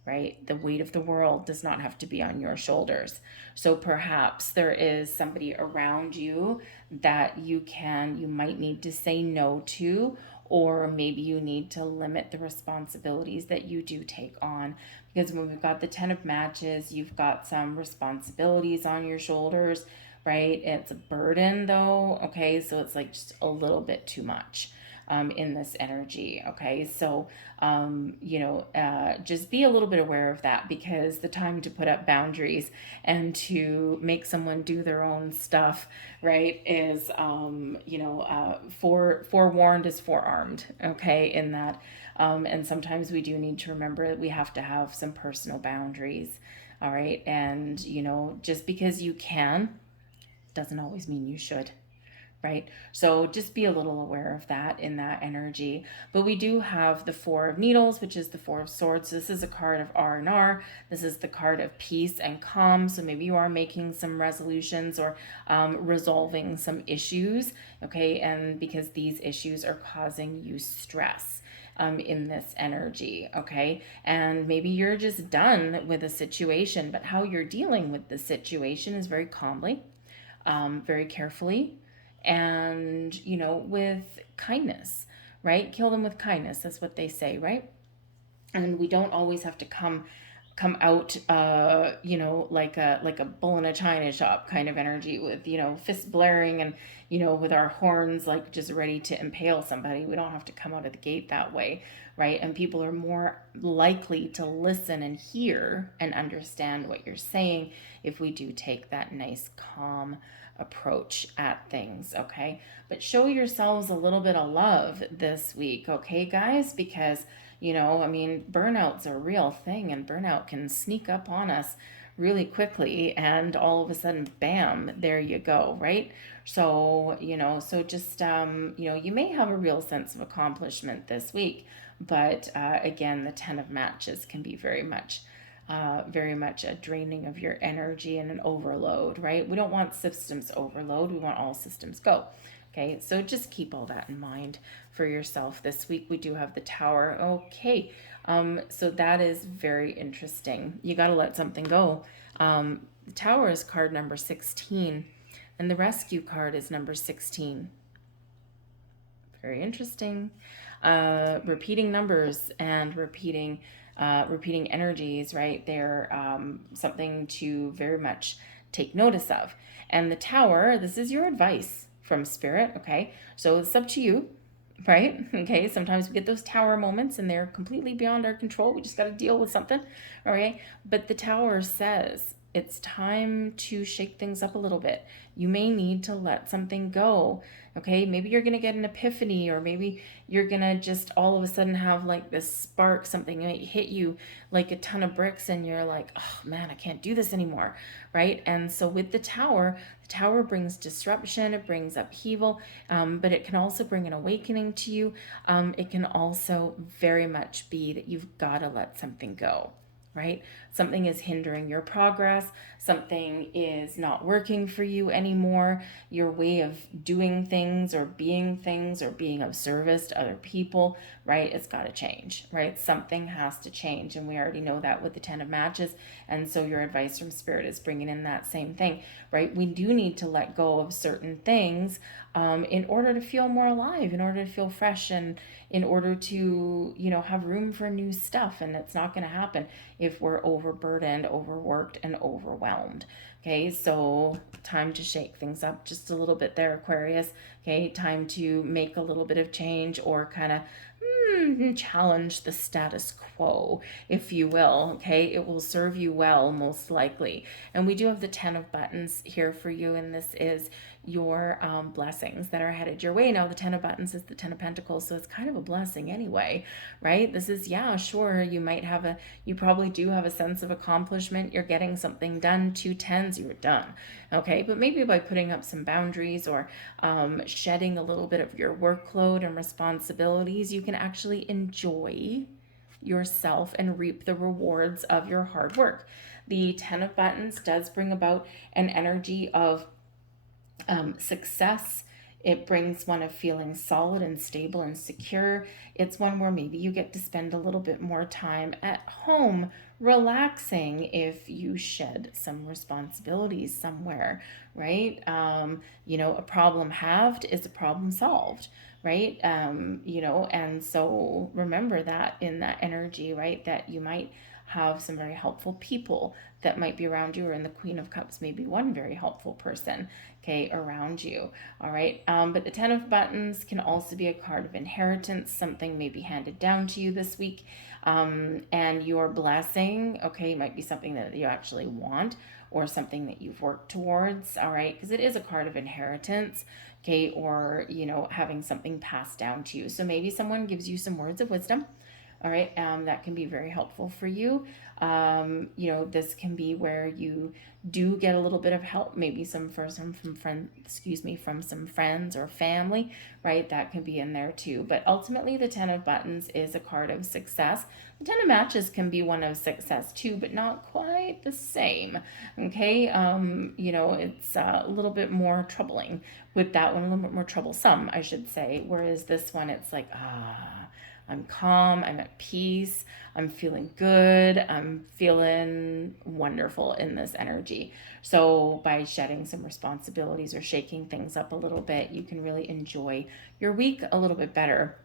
right? The weight of the world does not have to be on your shoulders. So perhaps there is somebody around you that you might need to say no to, or maybe you need to limit the responsibilities that you do take on. Because when we've got the Ten of Matches, you've got some responsibilities on your shoulders, right? It's a burden though, okay? So it's like just a little bit too much. In this energy, okay? So, just be a little bit aware of that, because the time to put up boundaries and to make someone do their own stuff, right, is, forewarned is forearmed, okay, in that. And sometimes we do need to remember that we have to have some personal boundaries, all right? And, just because you can doesn't always mean you should. Right? So just be a little aware of that in that energy. But we do have the Four of Needles, which is the Four of Swords. This is a card of R&R. This is the card of peace and calm. So maybe you are making some resolutions or resolving some issues, okay? And because these issues are causing you stress in this energy, okay? And maybe you're just done with a situation, but how you're dealing with the situation is very calmly, very carefully, and with kindness, right? Kill them with kindness. That's what they say, right? And we don't always have to come out like a bull in a china shop kind of energy with fists blaring and with our horns like just ready to impale somebody. We don't have to come out of the gate that way, right? And people are more likely to listen and hear and understand what you're saying if we do take that nice calm approach at things, okay? But show yourselves a little bit of love this week, okay, guys? Because burnout's a real thing, and burnout can sneak up on us really quickly, and all of a sudden, bam, there you go, right? So, just, you may have a real sense of accomplishment this week, but again, the Ten of Matches can be very much a draining of your energy and an overload, right? We don't want systems overload. We want all systems go. Okay, so just keep all that in mind for yourself this week. We do have the Tower. Okay, so that is very interesting. You got to let something go. The Tower is card number 16, and the Rescue card is number 16. Very interesting. Repeating numbers and repeating energies, right? They're something to very much take notice of. And the Tower, this is your advice from Spirit, okay? So it's up to you, right? Okay, sometimes we get those Tower moments and they're completely beyond our control. We just got to deal with something, all right? But the Tower says, it's time to shake things up a little bit. You may need to let something go. Okay, maybe you're going to get an epiphany, or maybe you're going to just all of a sudden have like this spark, something might hit you like a ton of bricks, and you're like, oh man, I can't do this anymore, right? And so with the tower brings disruption, it brings upheaval, but it can also bring an awakening to you. It can also very much be that you've got to let something go, right? Something is hindering your progress. Something is not working for you anymore. Your way of doing things or being of service to other people, right? It's got to change, right? Something has to change. And we already know that with the 10 of matches. And so your advice from Spirit is bringing in that same thing, right? We do need to let go of certain things in order to feel more alive, in order to feel fresh, and in order to, have room for new stuff. And it's not going to happen if we're overburdened, overworked, and overwhelmed. Okay, so time to shake things up just a little bit there, Aquarius. Okay, time to make a little bit of change, or kind of challenge the status quo, if you will. Okay, it will serve you well, most likely. And we do have the 10 of buttons here for you, and this is your blessings that are headed your way. Now the 10 of buttons is the 10 of pentacles, so it's kind of a blessing anyway, right? This is, yeah, sure, you probably do have a sense of accomplishment. You're getting something done. 2 tens, you're done. Okay, but maybe by putting up some boundaries, or shedding a little bit of your workload and responsibilities, you can actually enjoy yourself and reap the rewards of your hard work. The 10 of buttons does bring about an energy of success. It brings one of feeling solid and stable and secure. It's one where maybe you get to spend a little bit more time at home relaxing if you shed some responsibilities somewhere, right? A problem halved is a problem solved, right? And so remember that in that energy, right? That you might have some very helpful people that might be around you, or in the Queen of Cups, maybe one very helpful person, okay, around you. All right. But the 10 of buttons can also be a card of inheritance. Something may be handed down to you this week. And your blessing, okay, might be something that you actually want, or something that you've worked towards. All right. Because it is a card of inheritance. Okay. Or, having something passed down to you. So maybe someone gives you some words of wisdom. All right, that can be very helpful for you. This can be where you do get a little bit of help, maybe from some friends or family, right? That can be in there too. But ultimately, the 10 of buttons is a card of success. The 10 of matches can be one of success too, but not quite the same. Okay, it's a little bit more troubling with that one, a little bit more troublesome, I should say. Whereas this one, it's like, I'm calm, I'm at peace, I'm feeling good, I'm feeling wonderful in this energy. So by shedding some responsibilities or shaking things up a little bit, you can really enjoy your week a little bit better,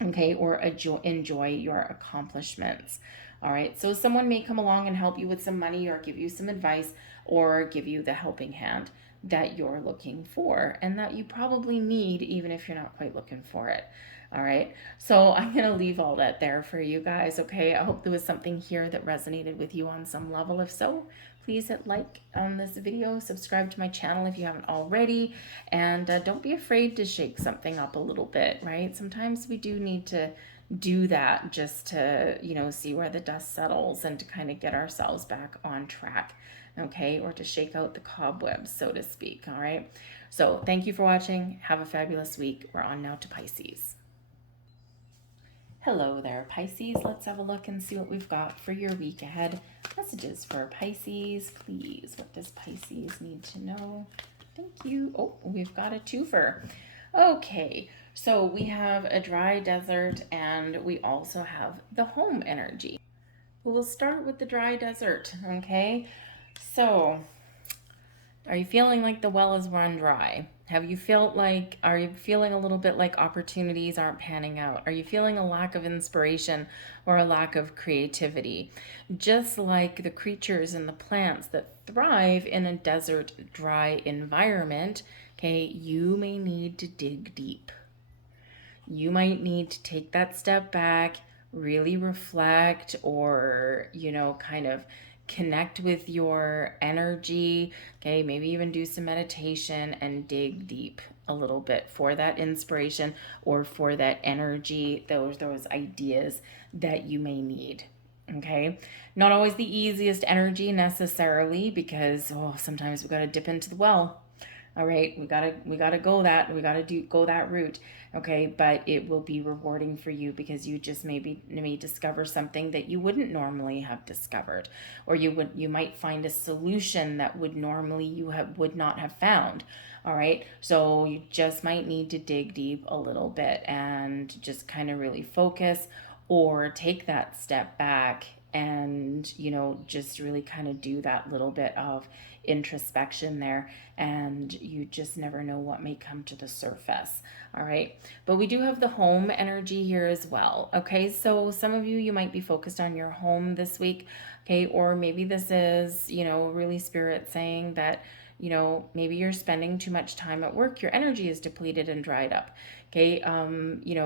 okay, or enjoy your accomplishments. All right, so someone may come along and help you with some money, or give you some advice, or give you the helping hand that you're looking for, and that you probably need, even if you're not quite looking for it. All right, so I'm going to leave all that there for you guys, okay? I hope there was something here that resonated with you on some level. If so, please hit like on this video, subscribe to my channel if you haven't already, and don't be afraid to shake something up a little bit, right? Sometimes we do need to do that just to, see where the dust settles, and to kind of get ourselves back on track, okay? Or to shake out the cobwebs, so to speak, all right? So thank you for watching. Have a fabulous week. We're on now to Pisces. Hello there, Pisces. Let's have a look and see what we've got for your week ahead. Messages for Pisces, please. What does Pisces need to know? Thank you. Oh, we've got a twofer. Okay, so we have a dry desert, and we also have the home energy. We'll start with the dry desert, okay? So, are you feeling like the well is run dry? Are you feeling a little bit like opportunities aren't panning out? Are you feeling a lack of inspiration or a lack of creativity? Just like the creatures and the plants that thrive in a desert, dry environment, okay, you may need to dig deep. You might need to take that step back, really reflect, or, kind of connect with your energy, okay? Maybe even do some meditation and dig deep a little bit for that inspiration or for that energy, those ideas that you may need. Okay, not always the easiest energy necessarily, because sometimes we got to dip into the well. All right, we gotta go that route. Okay, but it will be rewarding for you, because you just may discover something that you wouldn't normally have discovered, or you might find a solution that would normally would not have found. All right, so you just might need to dig deep a little bit and just kind of really focus, or take that step back and just really kind of do that little bit of introspection there, and you just never know what may come to the surface. All right, but we do have the home energy here as well. Okay, so some of you might be focused on your home this week. Okay, or maybe this is really spirit saying that maybe you're spending too much time at work, your energy is depleted and dried up. Okay,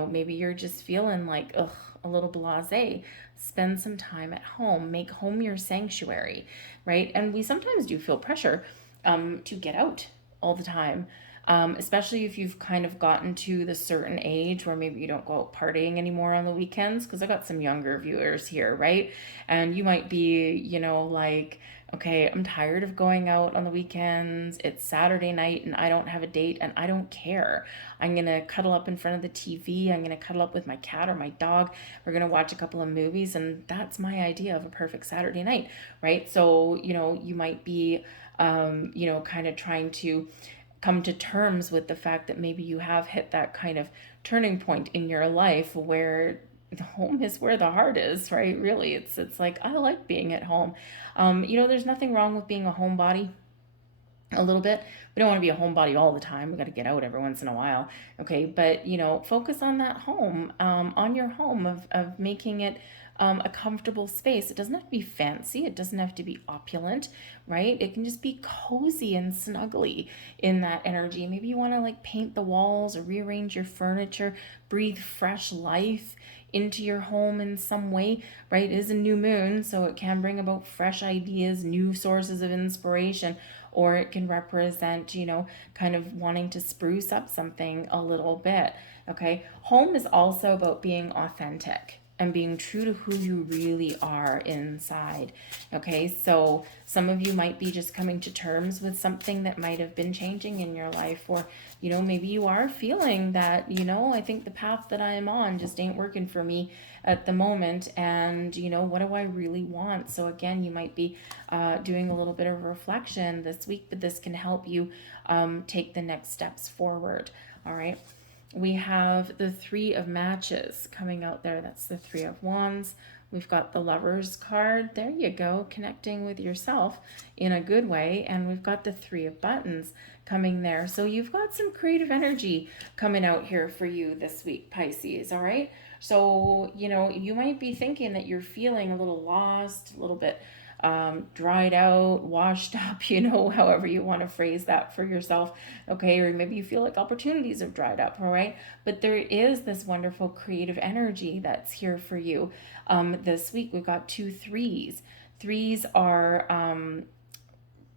maybe you're just feeling like a little blasé. Spend some time at home, make home your sanctuary, right? And we sometimes do feel pressure to get out all the time, especially if you've kind of gotten to the certain age where maybe you don't go out partying anymore on the weekends, because I got some younger viewers here, right? And you might be, like, okay, I'm tired of going out on the weekends. It's Saturday night and I don't have a date, and I don't care. I'm going to cuddle up in front of the TV. I'm going to cuddle up with my cat or my dog. We're going to watch a couple of movies, and that's my idea of a perfect Saturday night, right? So, you might be, kind of trying to come to terms with the fact that maybe you have hit that kind of turning point in your life where the home is where the heart is, right? Really, it's like, I like being at home. There's nothing wrong with being a homebody a little bit. We don't want to be a homebody all the time. We got to get out every once in a while. Okay, but focus on that home, on your home, of making it a comfortable space. It doesn't have to be fancy. It doesn't have to be opulent, right? It can just be cozy and snuggly in that energy. Maybe you want to like paint the walls or rearrange your furniture, breathe fresh life into your home in some way, right? It is a new moon, so it can bring about fresh ideas, new sources of inspiration, or it can represent, kind of wanting to spruce up something a little bit. Okay, home is also about being authentic and being true to who you really are inside. Okay, so some of you might be just coming to terms with something that might have been changing in your life, or maybe you are feeling that I think the path that I am on just ain't working for me at the moment, and what do I really want? So again, you might be doing a little bit of reflection this week, but this can help you take the next steps forward. All right, we have the Three of Matches coming out there. That's the Three of Wands. We've got the Lover's card. There you go, connecting with yourself in a good way. And we've got the Three of Buttons coming there. So you've got some creative energy coming out here for you this week, Pisces, all right? So, you might be thinking that you're feeling a little lost, a little bit dried out, washed up, however you want to phrase that for yourself. Okay, or maybe you feel like opportunities have dried up, all right? But there is this wonderful creative energy that's here for you. This week we've got 2 threes. Threes are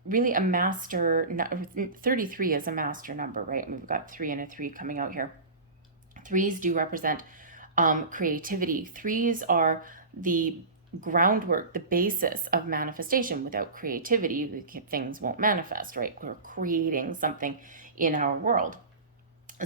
really a master, 33 is a master number, right? We've got 3 and a 3 coming out here. Threes do represent creativity. Threes are the groundwork, the basis of manifestation. Without creativity, things won't manifest, right? We're creating something in our world.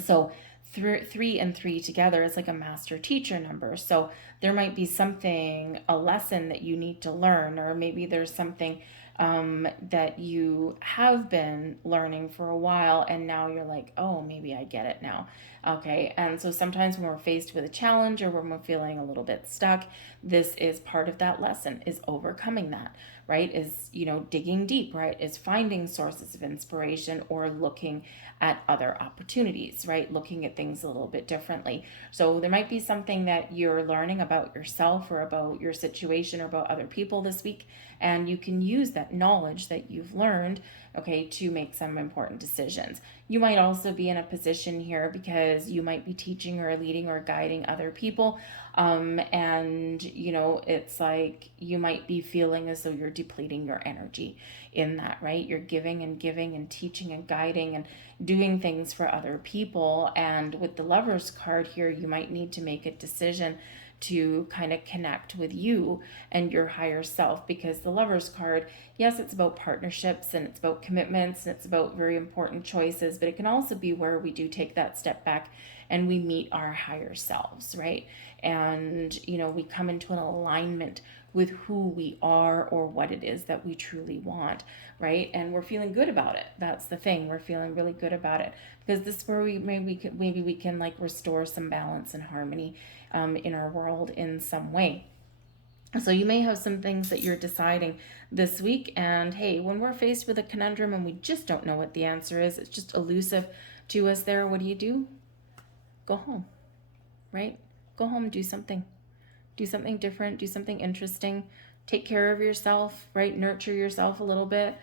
So 3 and 3 together is like a master teacher number. So there might be something, a lesson that you need to learn, or maybe there's something that you have been learning for a while, and now you're like, oh, maybe I get it now. Okay, and so sometimes when we're faced with a challenge, or when we're feeling a little bit stuck, this is part of that lesson, is overcoming that, right? Is, digging deep, right? Is finding sources of inspiration, or looking at other opportunities, right? Looking at things a little bit differently. So there might be something that you're learning about yourself, or about your situation, or about other people this week, and you can use that knowledge that you've learned okay, to make some important decisions. You might also be in a position here because you might be teaching or leading or guiding other people. And, you know, it's like you might be feeling as though you're depleting your energy in that, right? You're giving and teaching and guiding and doing things for other people. And with the Lover's card here, you might need to make a decision to kind of connect with you and your higher self, because the Lover's card, yes, it's about partnerships and it's about commitments and it's about very important choices, but it can also be where we do take that step back and we meet our higher selves, right? And, you know, we come into an alignment with who we are or what it is that we truly want, right? And we're feeling good about it. That's the thing. We're feeling really good about it, because this is where maybe we can like restore some balance and harmony in our world in some way. So you may have some things that you're deciding this week, and hey, when we're faced with a conundrum and we just don't know what the answer is, it's just elusive to us there, what do? Go home, right? Go home, do something different, do something interesting, take care of yourself, right? Nurture yourself a little bit,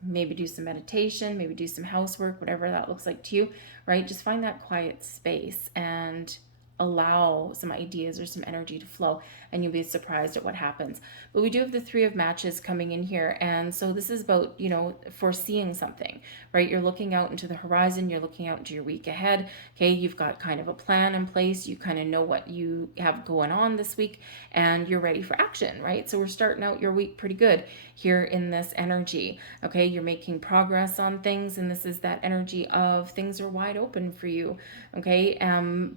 maybe do some meditation, maybe do some housework, whatever that looks like to you, right? Just find that quiet space and allow some ideas or some energy to flow, and you'll be surprised at what happens. But we do have the Three of Matches coming in here, and so this is about, you know, foreseeing something, right? You're looking out into the horizon, you're looking out into your week ahead, okay? You've got kind of a plan in place, you kind of know what you have going on this week, and you're ready for action, right? So we're starting out your week pretty good here in this energy, okay? You're making progress on things, and this is that energy of things are wide open for you, okay?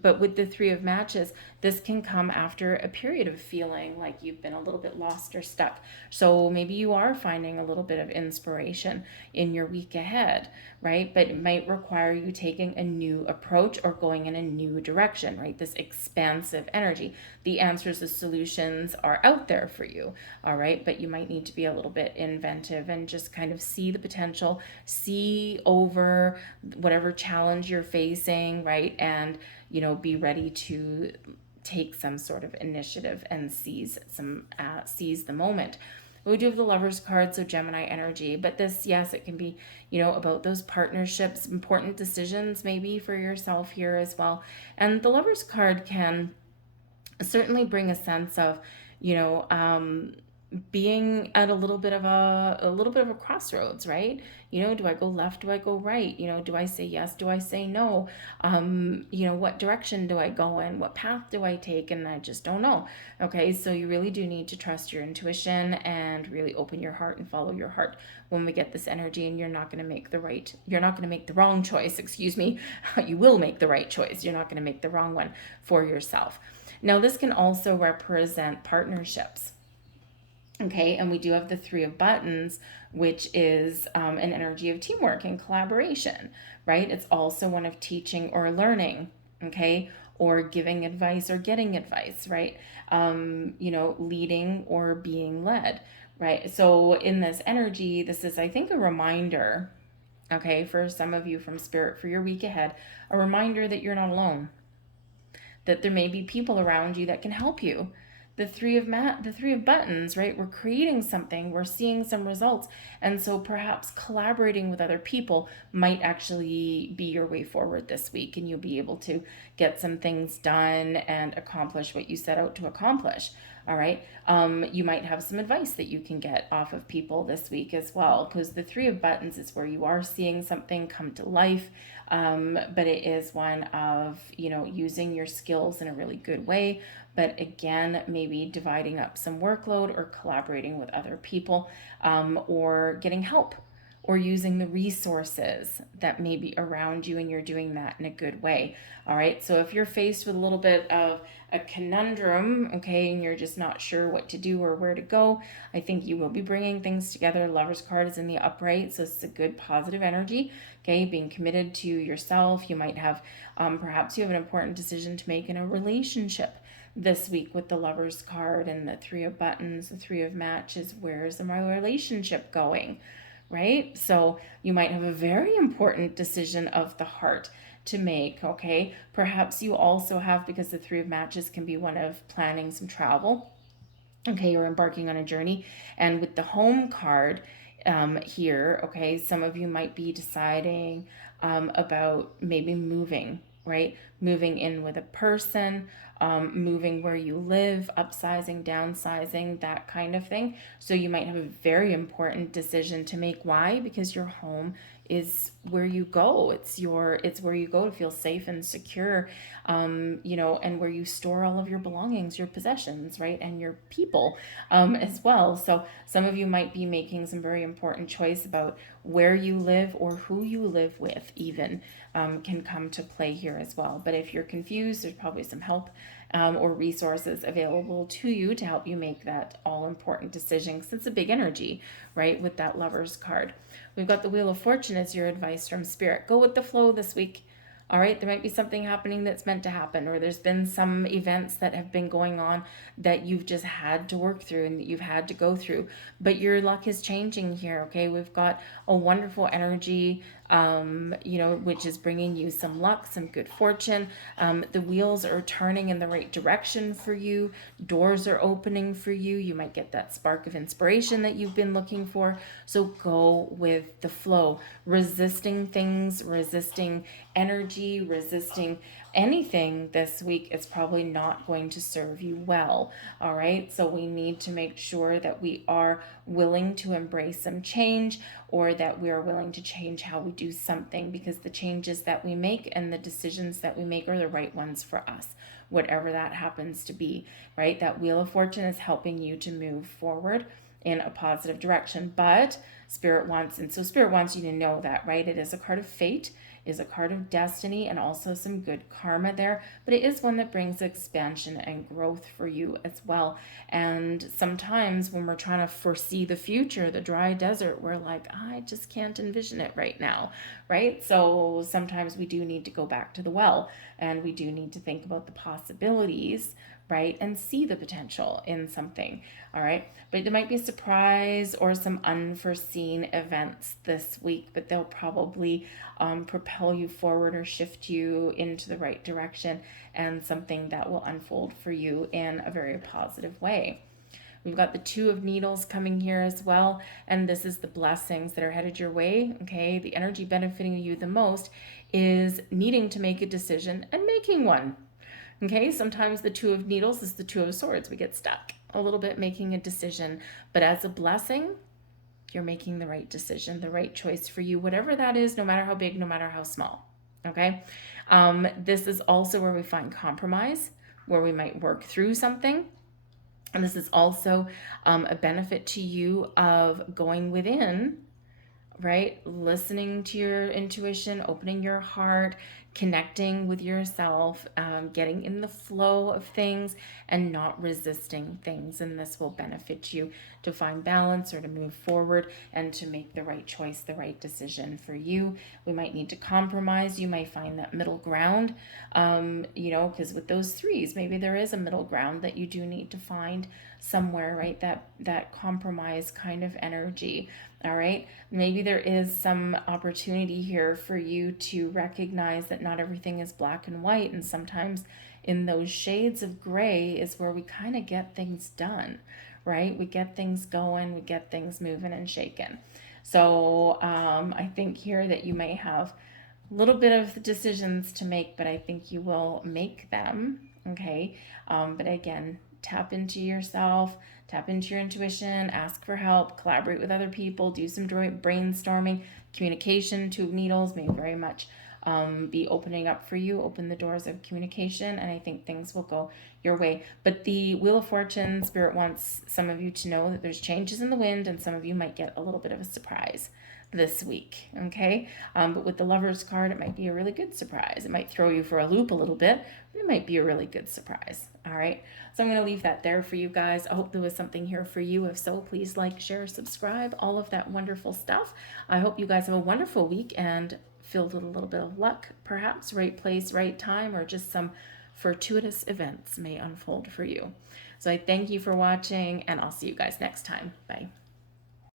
But with the Three of Matches, this can come after a period of feeling like you've been a little bit lost or stuck. So maybe you are finding a little bit of inspiration in your week ahead, right? But it might require you taking a new approach or going in a new direction, right? This expansive energy. The answers, the solutions are out there for you, all right? But you might need to be a little bit inventive and just kind of see the potential, see over whatever challenge you're facing, right? And, you know, be ready to take some sort of initiative and seize the moment. We do have the Lover's card, so Gemini energy, but this, yes, it can be, you know, about those partnerships, important decisions maybe for yourself here as well. And the Lover's card can certainly bring a sense of, you know, being at a little bit of a crossroads, right? You know, do I go left, do I go right? You know, do I say yes, do I say no? You know, what direction do I go in? What path do I take? And I just don't know. Okay, so you really do need to trust your intuition and really open your heart and follow your heart when we get this energy. And you're not going to make the wrong choice, excuse me. You will make the right choice. You're not going to make the wrong one for yourself. Now, this can also represent partnerships. Okay, and we do have the Three of Buttons, which is an energy of teamwork and collaboration, right? It's also one of teaching or learning, okay, or giving advice or getting advice, right? You know, leading or being led, right? So in this energy, this is, I think, a reminder, okay, for some of you from Spirit for your week ahead, a reminder that you're not alone, that there may be people around you that can help you. The Three of Buttons, right? We're creating something, we're seeing some results, and so perhaps collaborating with other people might actually be your way forward this week, and you'll be able to get some things done and accomplish what you set out to accomplish. All right. You might have some advice that you can get off of people this week as well, because the Three of Buttons is where you are seeing something come to life. But it is one of, you know, using your skills in a really good way. But again, maybe dividing up some workload or collaborating with other people, or getting help, or using the resources that may be around you, and you're doing that in a good way. All right. So if you're faced with a little bit of a conundrum, okay, and you're just not sure what to do or where to go, I think you will be bringing things together. Lover's card is in the upright, so it's a good positive energy, okay, being committed to yourself. You might have, perhaps you have an important decision to make in a relationship this week with the Lover's card and the Three of Buttons, the Three of Matches. Where is my relationship going, right? So you might have a very important decision of the heart to make, okay? Perhaps you also have, because the Three of Matches can be one of planning some travel, okay, you're embarking on a journey. And with the Home card, here. Okay, some of you might be deciding about maybe moving, right? Moving in with a person, moving where you live, upsizing, downsizing, that kind of thing. So you might have a very important decision to make. Why? Because your home is where you go. It's where you go to feel safe and secure, and where you store all of your belongings, your possessions, right? And your people, as well. So some of you might be making some very important choice about where you live or who you live with, even, can come to play here as well. But if you're confused, there's probably some help or resources available to you to help you make that all important decision, because it's a big energy, right? With that Lover's card. We've got the Wheel of Fortune as your advice from Spirit. Go with the flow this week. All right, there might be something happening that's meant to happen, or there's been some events that have been going on that you've just had to work through and that you've had to go through. But your luck is changing here, okay? We've got a wonderful energy, which is bringing you some luck, some good fortune. The wheels are turning in the right direction for you. Doors are opening for you. You might get that spark of inspiration that you've been looking for. So go with the flow, resisting things, resisting energy, resisting anything this week is probably not going to serve you well. All right, so we need to make sure that we are willing to embrace some change, or that we are willing to change how we do something, because the changes that we make and the decisions that we make are the right ones for us, whatever that happens to be, right? That Wheel of Fortune is helping you to move forward in a positive direction. But Spirit wants you to know that, right? It is a card of fate, is a card of destiny, and also some good karma there, but it is one that brings expansion and growth for you as well. And sometimes when we're trying to foresee the future, the dry desert, we're like, I just can't envision it right now, right? So sometimes we do need to go back to the well, and we do need to think about the possibilities, right? And see the potential in something. All right. But there might be a surprise or some unforeseen events this week, but they'll probably propel you forward or shift you into the right direction, and something that will unfold for you in a very positive way. We've got the Two of Needles coming here as well, and this is the blessings that are headed your way, okay? The energy benefiting you the most is needing to make a decision and making one. Okay, sometimes the Two of Needles is the Two of Swords. We get stuck a little bit making a decision, but as a blessing, you're making the right decision, the right choice for you, whatever that is, no matter how big, no matter how small. Okay, this is also where we find compromise, where we might work through something. And this is also a benefit to you of going within, right? Listening to your intuition, opening your heart, connecting with yourself, getting in the flow of things and not resisting things. And this will benefit you to find balance or to move forward and to make the right choice, the right decision for you. We might need to compromise. You might find that middle ground, because with those threes, maybe there is a middle ground that you do need to find somewhere, right? That compromise kind of energy. All right. Maybe there is some opportunity here for you to recognize that not everything is black and white. And sometimes in those shades of gray is where we kind of get things done, right? We get things going, we get things moving and shaking. So I think here that you may have a little bit of decisions to make, but I think you will make them. Okay. But again, tap into yourself, tap into your intuition, ask for help, collaborate with other people, do some brainstorming. Communication, Two of Needles may very much be opening up for you, open the doors of communication, and I think things will go your way. But the Wheel of Fortune, Spirit wants some of you to know that there's changes in the wind, and some of you might get a little bit of a surprise this week, okay? But with the Lover's card, it might be a really good surprise. It might throw you for a loop a little bit, but it might be a really good surprise, all right? So I'm going to leave that there for you guys. I hope there was something here for you. If so, please like, share, subscribe, all of that wonderful stuff. I hope you guys have a wonderful week and filled with a little bit of luck, perhaps, right place, right time, or just some fortuitous events may unfold for you. So I thank you for watching, and I'll see you guys next time. Bye.